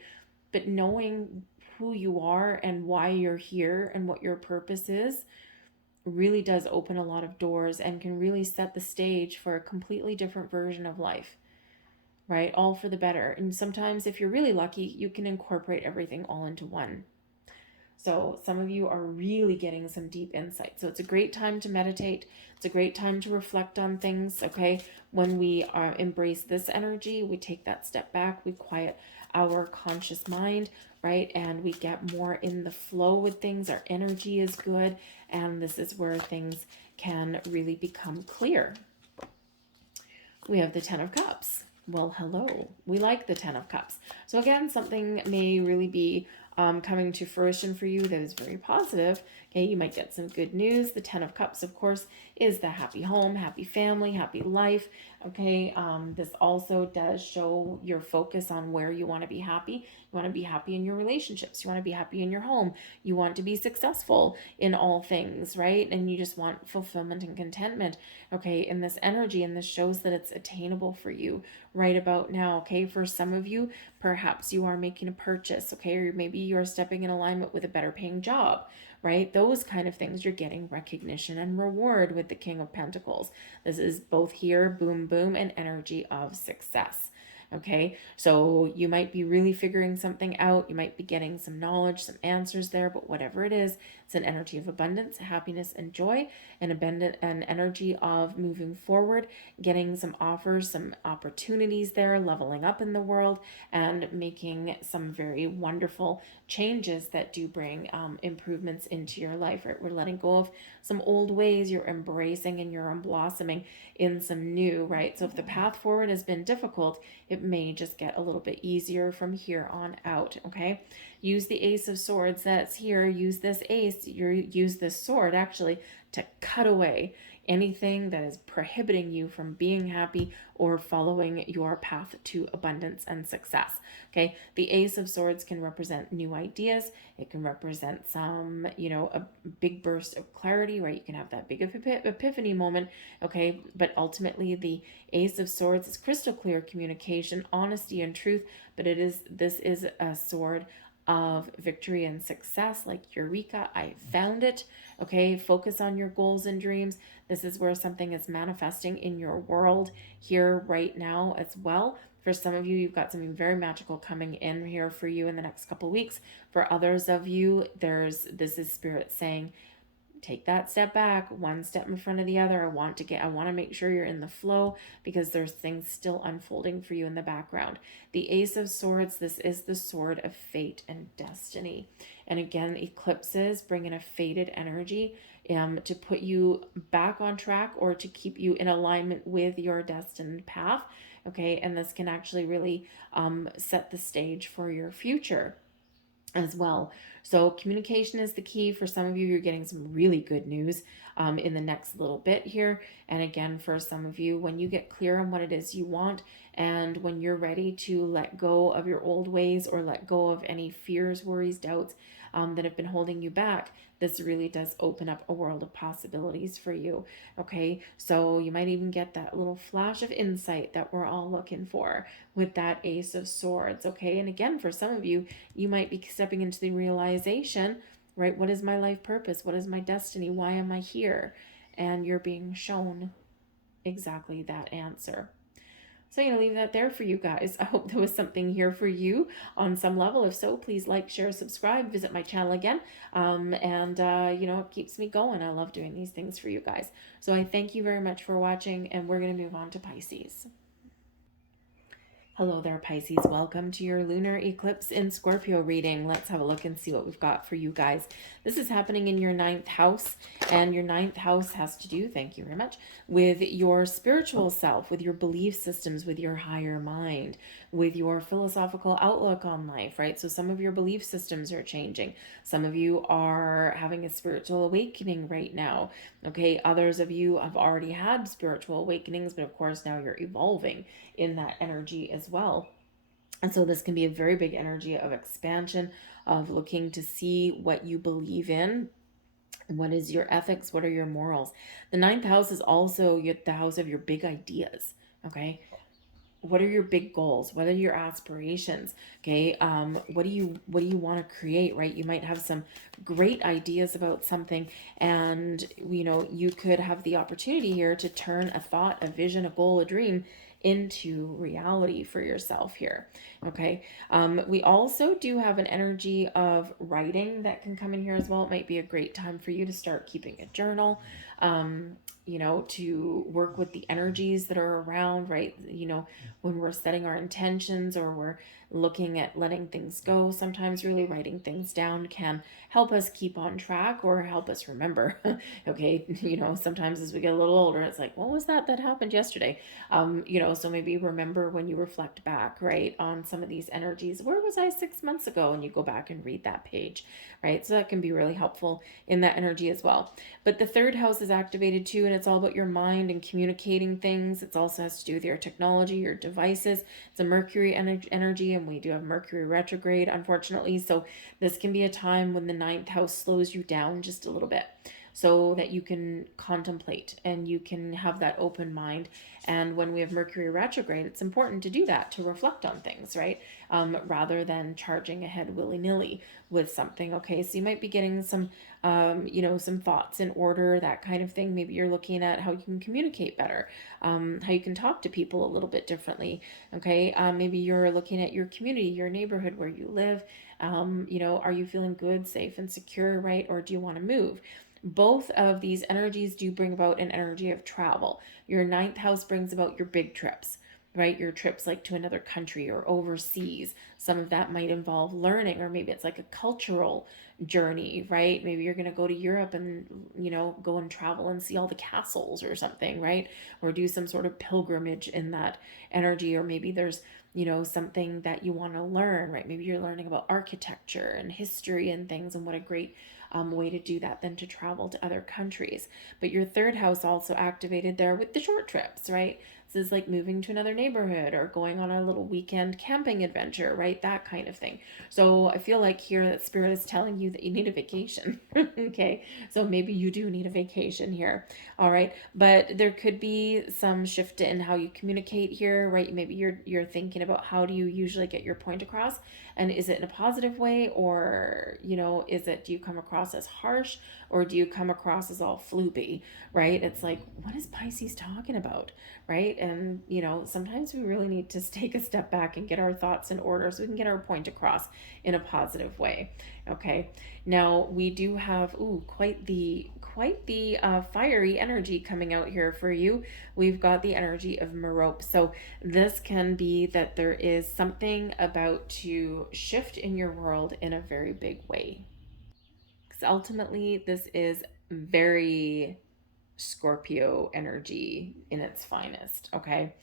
But knowing who you are and why you're here and what your purpose is really does open a lot of doors and can really set the stage for a completely different version of life, right? All for the better. And sometimes, if you're really lucky, you can incorporate everything all into one. So some of you are really getting some deep insight. So it's a great time to meditate. It's a great time to reflect on things, okay? When we embrace this energy, we take that step back, we quiet our conscious mind, right? And we get more in the flow with things. Our energy is good. And this is where things can really become clear. We have the Ten of Cups. Well, hello. We like the Ten of Cups. So again, something may really be coming to fruition for you that is very positive. Okay, you might get some good news. The Ten of Cups, of course, is the happy home, happy family, happy life. Okay, this also does show your focus on where you want to be happy. You want to be happy in your relationships. You want to be happy in your home. You want to be successful in all things, right? And you just want fulfillment and contentment, okay, in this energy. And this shows that it's attainable for you right about now, okay? For some of you, perhaps you are making a purchase, okay? Or maybe you're stepping in alignment with a better paying job, right? Those kind of things, you're getting recognition and reward with the King of Pentacles. This is both here, boom, boom, and energy of success. Okay, so you might be really figuring something out. You might be getting some knowledge, some answers there, but whatever it is, it's an energy of abundance, happiness, and joy, and an energy of moving forward, getting some offers, some opportunities there, leveling up in the world, and making some very wonderful changes that do bring improvements into your life, right? We're letting go of some old ways, you're embracing and you're blossoming in some new, right? So if the path forward has been difficult, it may just get a little bit easier from here on out, okay? Use the Ace of Swords that's here. Use this ace, use this sword actually to cut away anything that is prohibiting you from being happy or following your path to abundance and success. Okay, the Ace of Swords can represent new ideas. It can represent some, a big burst of clarity, right? You can have that big epiphany moment, okay? But ultimately, the Ace of Swords is crystal clear communication, honesty, and truth. But this is a sword of victory and success, like Eureka, I found it. Okay, focus on your goals and dreams. This is where something is manifesting in your world here right now as well. For some of you, you've got something very magical coming in here for you in the next couple of weeks. For others of you, this is Spirit saying, take that step back, one step in front of the other. I want to make sure you're in the flow, because there's things still unfolding for you in the background. The Ace of Swords, this is the sword of fate and destiny. And again, eclipses bring in a fated energy to put you back on track or to keep you in alignment with your destined path. Okay, and this can actually really set the stage for your future as well. So communication is the key. For some of you, you're getting some really good news in the next little bit here. And again, for some of you, when you get clear on what it is you want, and when you're ready to let go of your old ways or let go of any fears, worries, doubts that have been holding you back, this really does open up a world of possibilities for you. Okay, so you might even get that little flash of insight that we're all looking for with that Ace of Swords. Okay, and again, for some of you, you might be stepping into the realization, right? What is my life purpose? What is my destiny? Why am I here? And you're being shown exactly that answer. So I'm going to leave that there for you guys. I hope there was something here for you on some level. If so, please like, share, subscribe, visit my channel again. It keeps me going. I love doing these things for you guys. So I thank you very much for watching, and we're going to move on to Pisces. Hello there, Pisces. Welcome to your lunar eclipse in Scorpio reading. Let's have a look and see what we've got for you guys. This is happening in your ninth house, and your ninth house has to do, thank you very much, with your spiritual self, with your belief systems, with your higher mind, with your philosophical outlook on life, right? So some of your belief systems are changing. Some of you are having a spiritual awakening right now. Okay, others of you have already had spiritual awakenings, but of course now you're evolving in that energy as well. And so this can be a very big energy of expansion, of looking to see what you believe in. What is your ethics? What are your morals? The ninth house is also the house of your big ideas. Okay, what are your big goals? What are your aspirations? Okay, what do you want to create? Right, you might have some great ideas about something, and you could have the opportunity here to turn a thought, a vision, a goal, a dream into reality for yourself here. Okay, we also do have an energy of writing that can come in here as well. It might be a great time for you to start keeping a journal, to work with the energies that are around, right? When we're setting our intentions or we're looking at letting things go, sometimes really writing things down can help us keep on track or help us remember. Okay, sometimes as we get a little older, it's like, what was that happened yesterday? So maybe remember when you reflect back, right, on some of these energies, where was I 6 months ago? And you go back and read that page, right? So that can be really helpful in that energy as well. But the third house is activated too, and it's all about your mind and communicating things. It also has to do with your technology, your devices. It's a Mercury energy, and we do have Mercury retrograde, unfortunately. So this can be a time when the ninth house slows you down just a little bit, so that you can contemplate and you can have that open mind. And when we have Mercury retrograde, it's important to do that, to reflect on things, right? Rather than charging ahead willy-nilly with something. Okay, so you might be getting some some thoughts in order, that kind of thing. Maybe you're looking at how you can communicate better, how you can talk to people a little bit differently. Okay, maybe you're looking at your community, your neighborhood where you live. Are you feeling good, safe, and secure, right? Or do you want to move? Both of these energies do bring about an energy of travel. Your ninth house brings about your big trips, right? Your trips like to another country or overseas. Some of that might involve learning, or maybe it's like a cultural journey, right? Maybe you're going to go to Europe and, go and travel and see all the castles or something, right? Or do some sort of pilgrimage in that energy. Or maybe there's, something that you want to learn, right? Maybe you're learning about architecture and history and things, and what a great way to do that than to travel to other countries. But your third house also activated there with the short trips, right? This is like moving to another neighborhood or going on a little weekend camping adventure, right? That kind of thing. So I feel like here that Spirit is telling you that you need a vacation. Okay, so maybe you do need a vacation here. All right, but there could be some shift in how you communicate here, right? Maybe you're thinking about, how do you usually get your point across, and is it in a positive way, or do you come across as harsh, or do you come across as all floopy, right? It's like, what is Pisces talking about, right? And sometimes we really need to take a step back and get our thoughts in order so we can get our point across in a positive way. Okay, now we do have quite the fiery energy coming out here for you. We've got the energy of Merope. So this can be that there is something about to shift in your world in a very big way. Because ultimately, this is very Scorpio energy in its finest. Okay,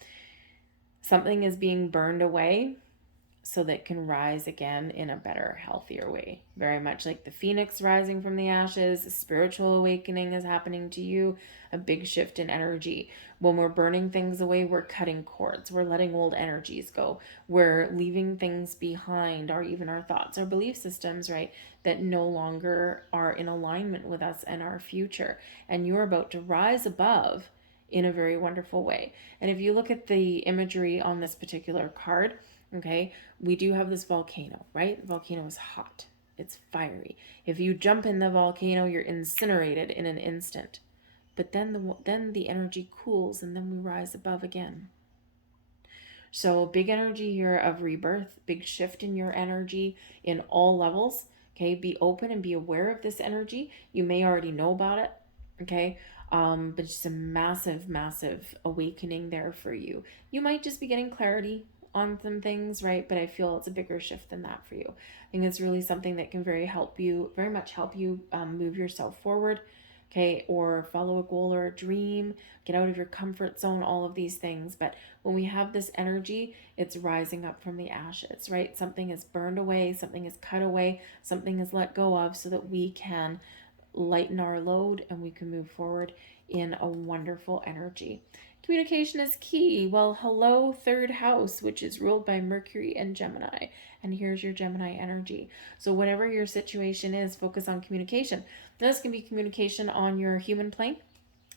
something is being burned away so that it can rise again in a better, healthier way. Very much like the phoenix rising from the ashes, a spiritual awakening is happening to you, a big shift in energy. When we're burning things away, we're cutting cords, we're letting old energies go, we're leaving things behind, or even our thoughts, our belief systems, right, that no longer are in alignment with us and our future. And you're about to rise above in a very wonderful way. And if you look at the imagery on this particular card, okay, we do have this volcano, right? The volcano is hot, it's fiery. If you jump in the volcano, you're incinerated in an instant. But then the energy cools, and then we rise above again. So big energy here of rebirth, big shift in your energy in all levels. Okay, be open and be aware of this energy. You may already know about it. Okay, but just a massive awakening there for you. You might just be getting clarity on some things, right? But I feel it's a bigger shift than that for you. I think it's really something that can very much help you move yourself forward, okay, or follow a goal or a dream, get out of your comfort zone, all of these things. But when we have this energy, it's rising up from the ashes, right? Something is burned away, something is cut away, something is let go of, so that we can lighten our load and we can move forward in a wonderful energy. Communication is key. Well, hello, third house, which is ruled by Mercury and Gemini. And here's your Gemini energy. So whatever your situation is, focus on communication. This can be communication on your human plane,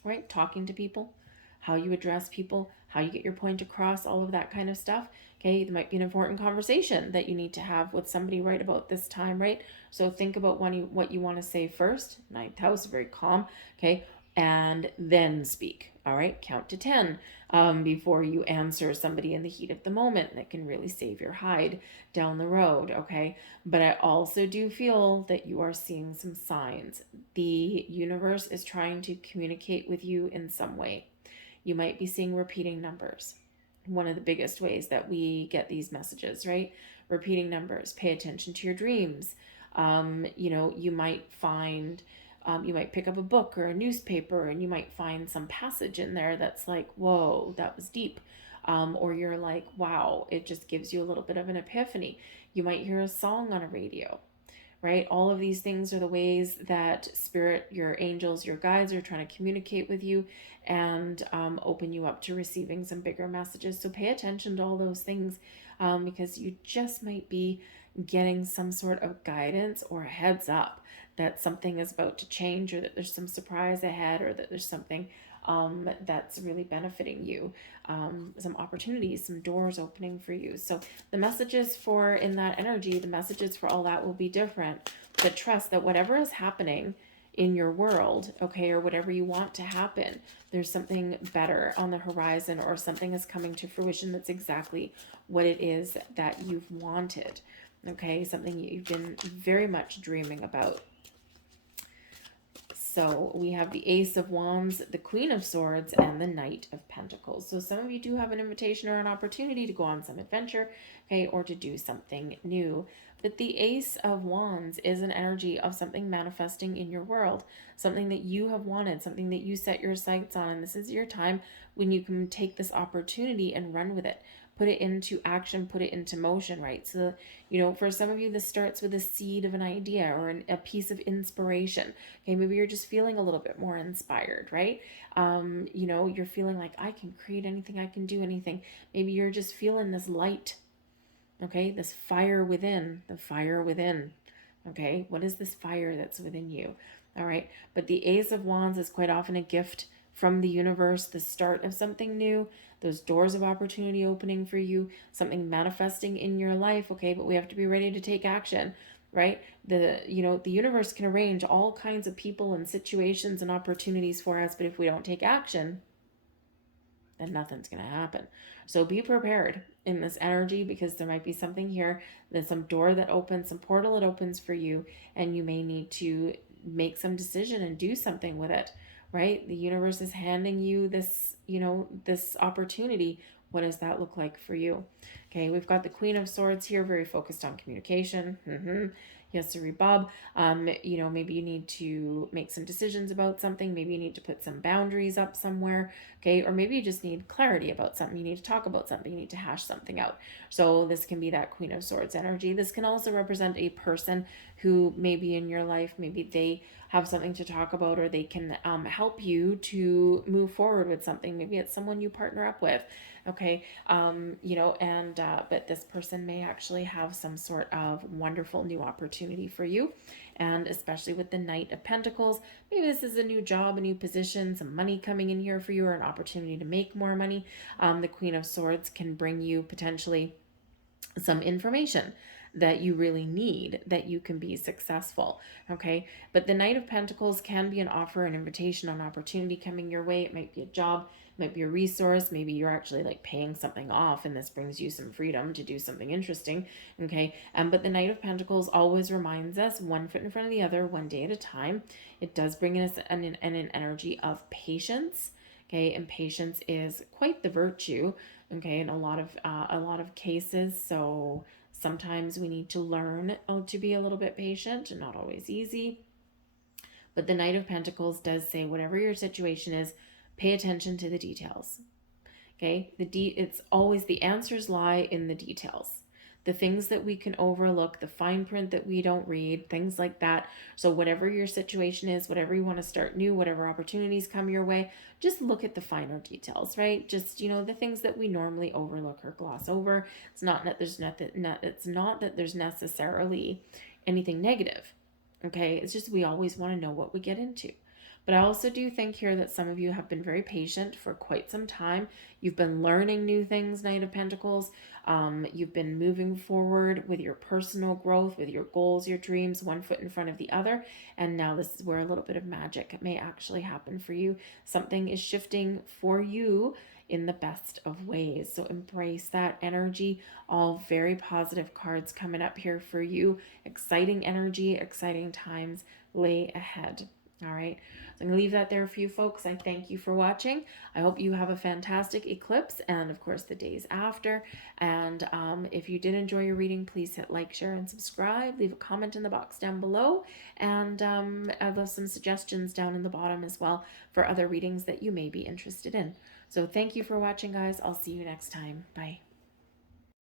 right? Talking to people, how you address people, how you get your point across, all of that kind of stuff. Okay, there might be an important conversation that you need to have with somebody right about this time, right? So think about what you want to say first. Ninth house, very calm, okay? And then speak, all right? Count to 10 before you answer somebody in the heat of the moment. That can really save your hide down the road, okay? But I also do feel that you are seeing some signs. The universe is trying to communicate with you in some way. You might be seeing repeating numbers. One of the biggest ways that we get these messages, right? Repeating numbers. Pay attention to your dreams. You might find, you might pick up a book or a newspaper and you might find some passage in there that's like, whoa, that was deep. Or you're like, wow, it just gives you a little bit of an epiphany. You might hear a song on a radio, right? All of these things are the ways that spirit, your angels, your guides are trying to communicate with you and open you up to receiving some bigger messages. So pay attention to all those things because you just might be getting some sort of guidance or a heads up that something is about to change, or that there's some surprise ahead, or that there's something that's really benefiting you, some opportunities, some doors opening for you. So the messages for in that energy, the messages for all that will be different, but trust that whatever is happening in your world, okay, or whatever you want to happen, there's something better on the horizon, or something is coming to fruition that's exactly what it is that you've wanted, okay, something you've been very much dreaming about. So we have the Ace of Wands, the Queen of Swords, and the Knight of Pentacles. So some of you do have an invitation or an opportunity to go on some adventure, okay, or to do something new. But the Ace of Wands is an energy of something manifesting in your world, something that you have wanted, something that you set your sights on. And this is your time when you can take this opportunity and run with it. Put it into action, put it into motion, right? So, for some of you, this starts with a seed of an idea or a piece of inspiration. Okay, maybe you're just feeling a little bit more inspired, right? You're feeling like I can create anything, I can do anything. Maybe you're just feeling this light, okay? This fire within, the fire within, okay? What is this fire that's within you? All right, but the Ace of Wands is quite often a gift from the universe, the start of something new, those doors of opportunity opening for you, something manifesting in your life, okay? But we have to be ready to take action, right? The universe can arrange all kinds of people and situations and opportunities for us, but if we don't take action, then nothing's going to happen. So be prepared in this energy, because there might be something here, there's some door that opens, some portal that opens for you, and you may need to make some decision and do something with it, right? The universe is handing you this, this opportunity. What does that look like for you? Okay, we've got the Queen of Swords here, very focused on communication. Yes, sir, Bob. Maybe you need to make some decisions about something. Maybe you need to put some boundaries up somewhere, okay? Or maybe you just need clarity about something. You need to talk about something. You need to hash something out. So this can be that Queen of Swords energy. This can also represent a person who may be in your life. Maybe they have something to talk about, or they can help you to move forward with something. Maybe it's someone you partner up with, okay? But this person may actually have some sort of wonderful new opportunity for you. And especially with the Knight of Pentacles, maybe this is a new job, a new position, some money coming in here for you, or an opportunity to make more money. The Queen of Swords can bring you potentially some information that you really need, that you can be successful, okay? But the Knight of Pentacles can be an offer, an invitation, an opportunity coming your way. It might be a job, it might be a resource. Maybe you're actually like paying something off, and this brings you some freedom to do something interesting, okay? But the Knight of Pentacles always reminds us, one foot in front of the other, one day at a time. It does bring us an energy of patience, Okay, and patience is quite the virtue. Okay, in a lot of cases. So sometimes we need to learn to be a little bit patient, and not always easy. But the Knight of Pentacles does say, whatever your situation is, pay attention to the details. Okay, it's always, the answers lie in the details. The things that we can overlook, the fine print that we don't read, things like that. So whatever your situation is, whatever you want to start new, whatever opportunities come your way, just look at the finer details, right? Just, the things that we normally overlook or gloss over. It's not that there's necessarily anything negative. Okay, it's just we always want to know what we get into. But I also do think here that some of you have been very patient for quite some time. You've been learning new things, Knight of Pentacles. You've been moving forward with your personal growth, with your goals, your dreams, one foot in front of the other. And now this is where a little bit of magic may actually happen for you. Something is shifting for you in the best of ways. So embrace that energy. All very positive cards coming up here for you. Exciting energy, exciting times lay ahead. All right. So I'm going to leave that there for you folks. I thank you for watching. I hope you have a fantastic eclipse and, of course, the days after. And if you did enjoy your reading, please hit like, share, and subscribe. Leave a comment in the box down below. And I'd love some suggestions down in the bottom as well for other readings that you may be interested in. So thank you for watching, guys. I'll see you next time. Bye.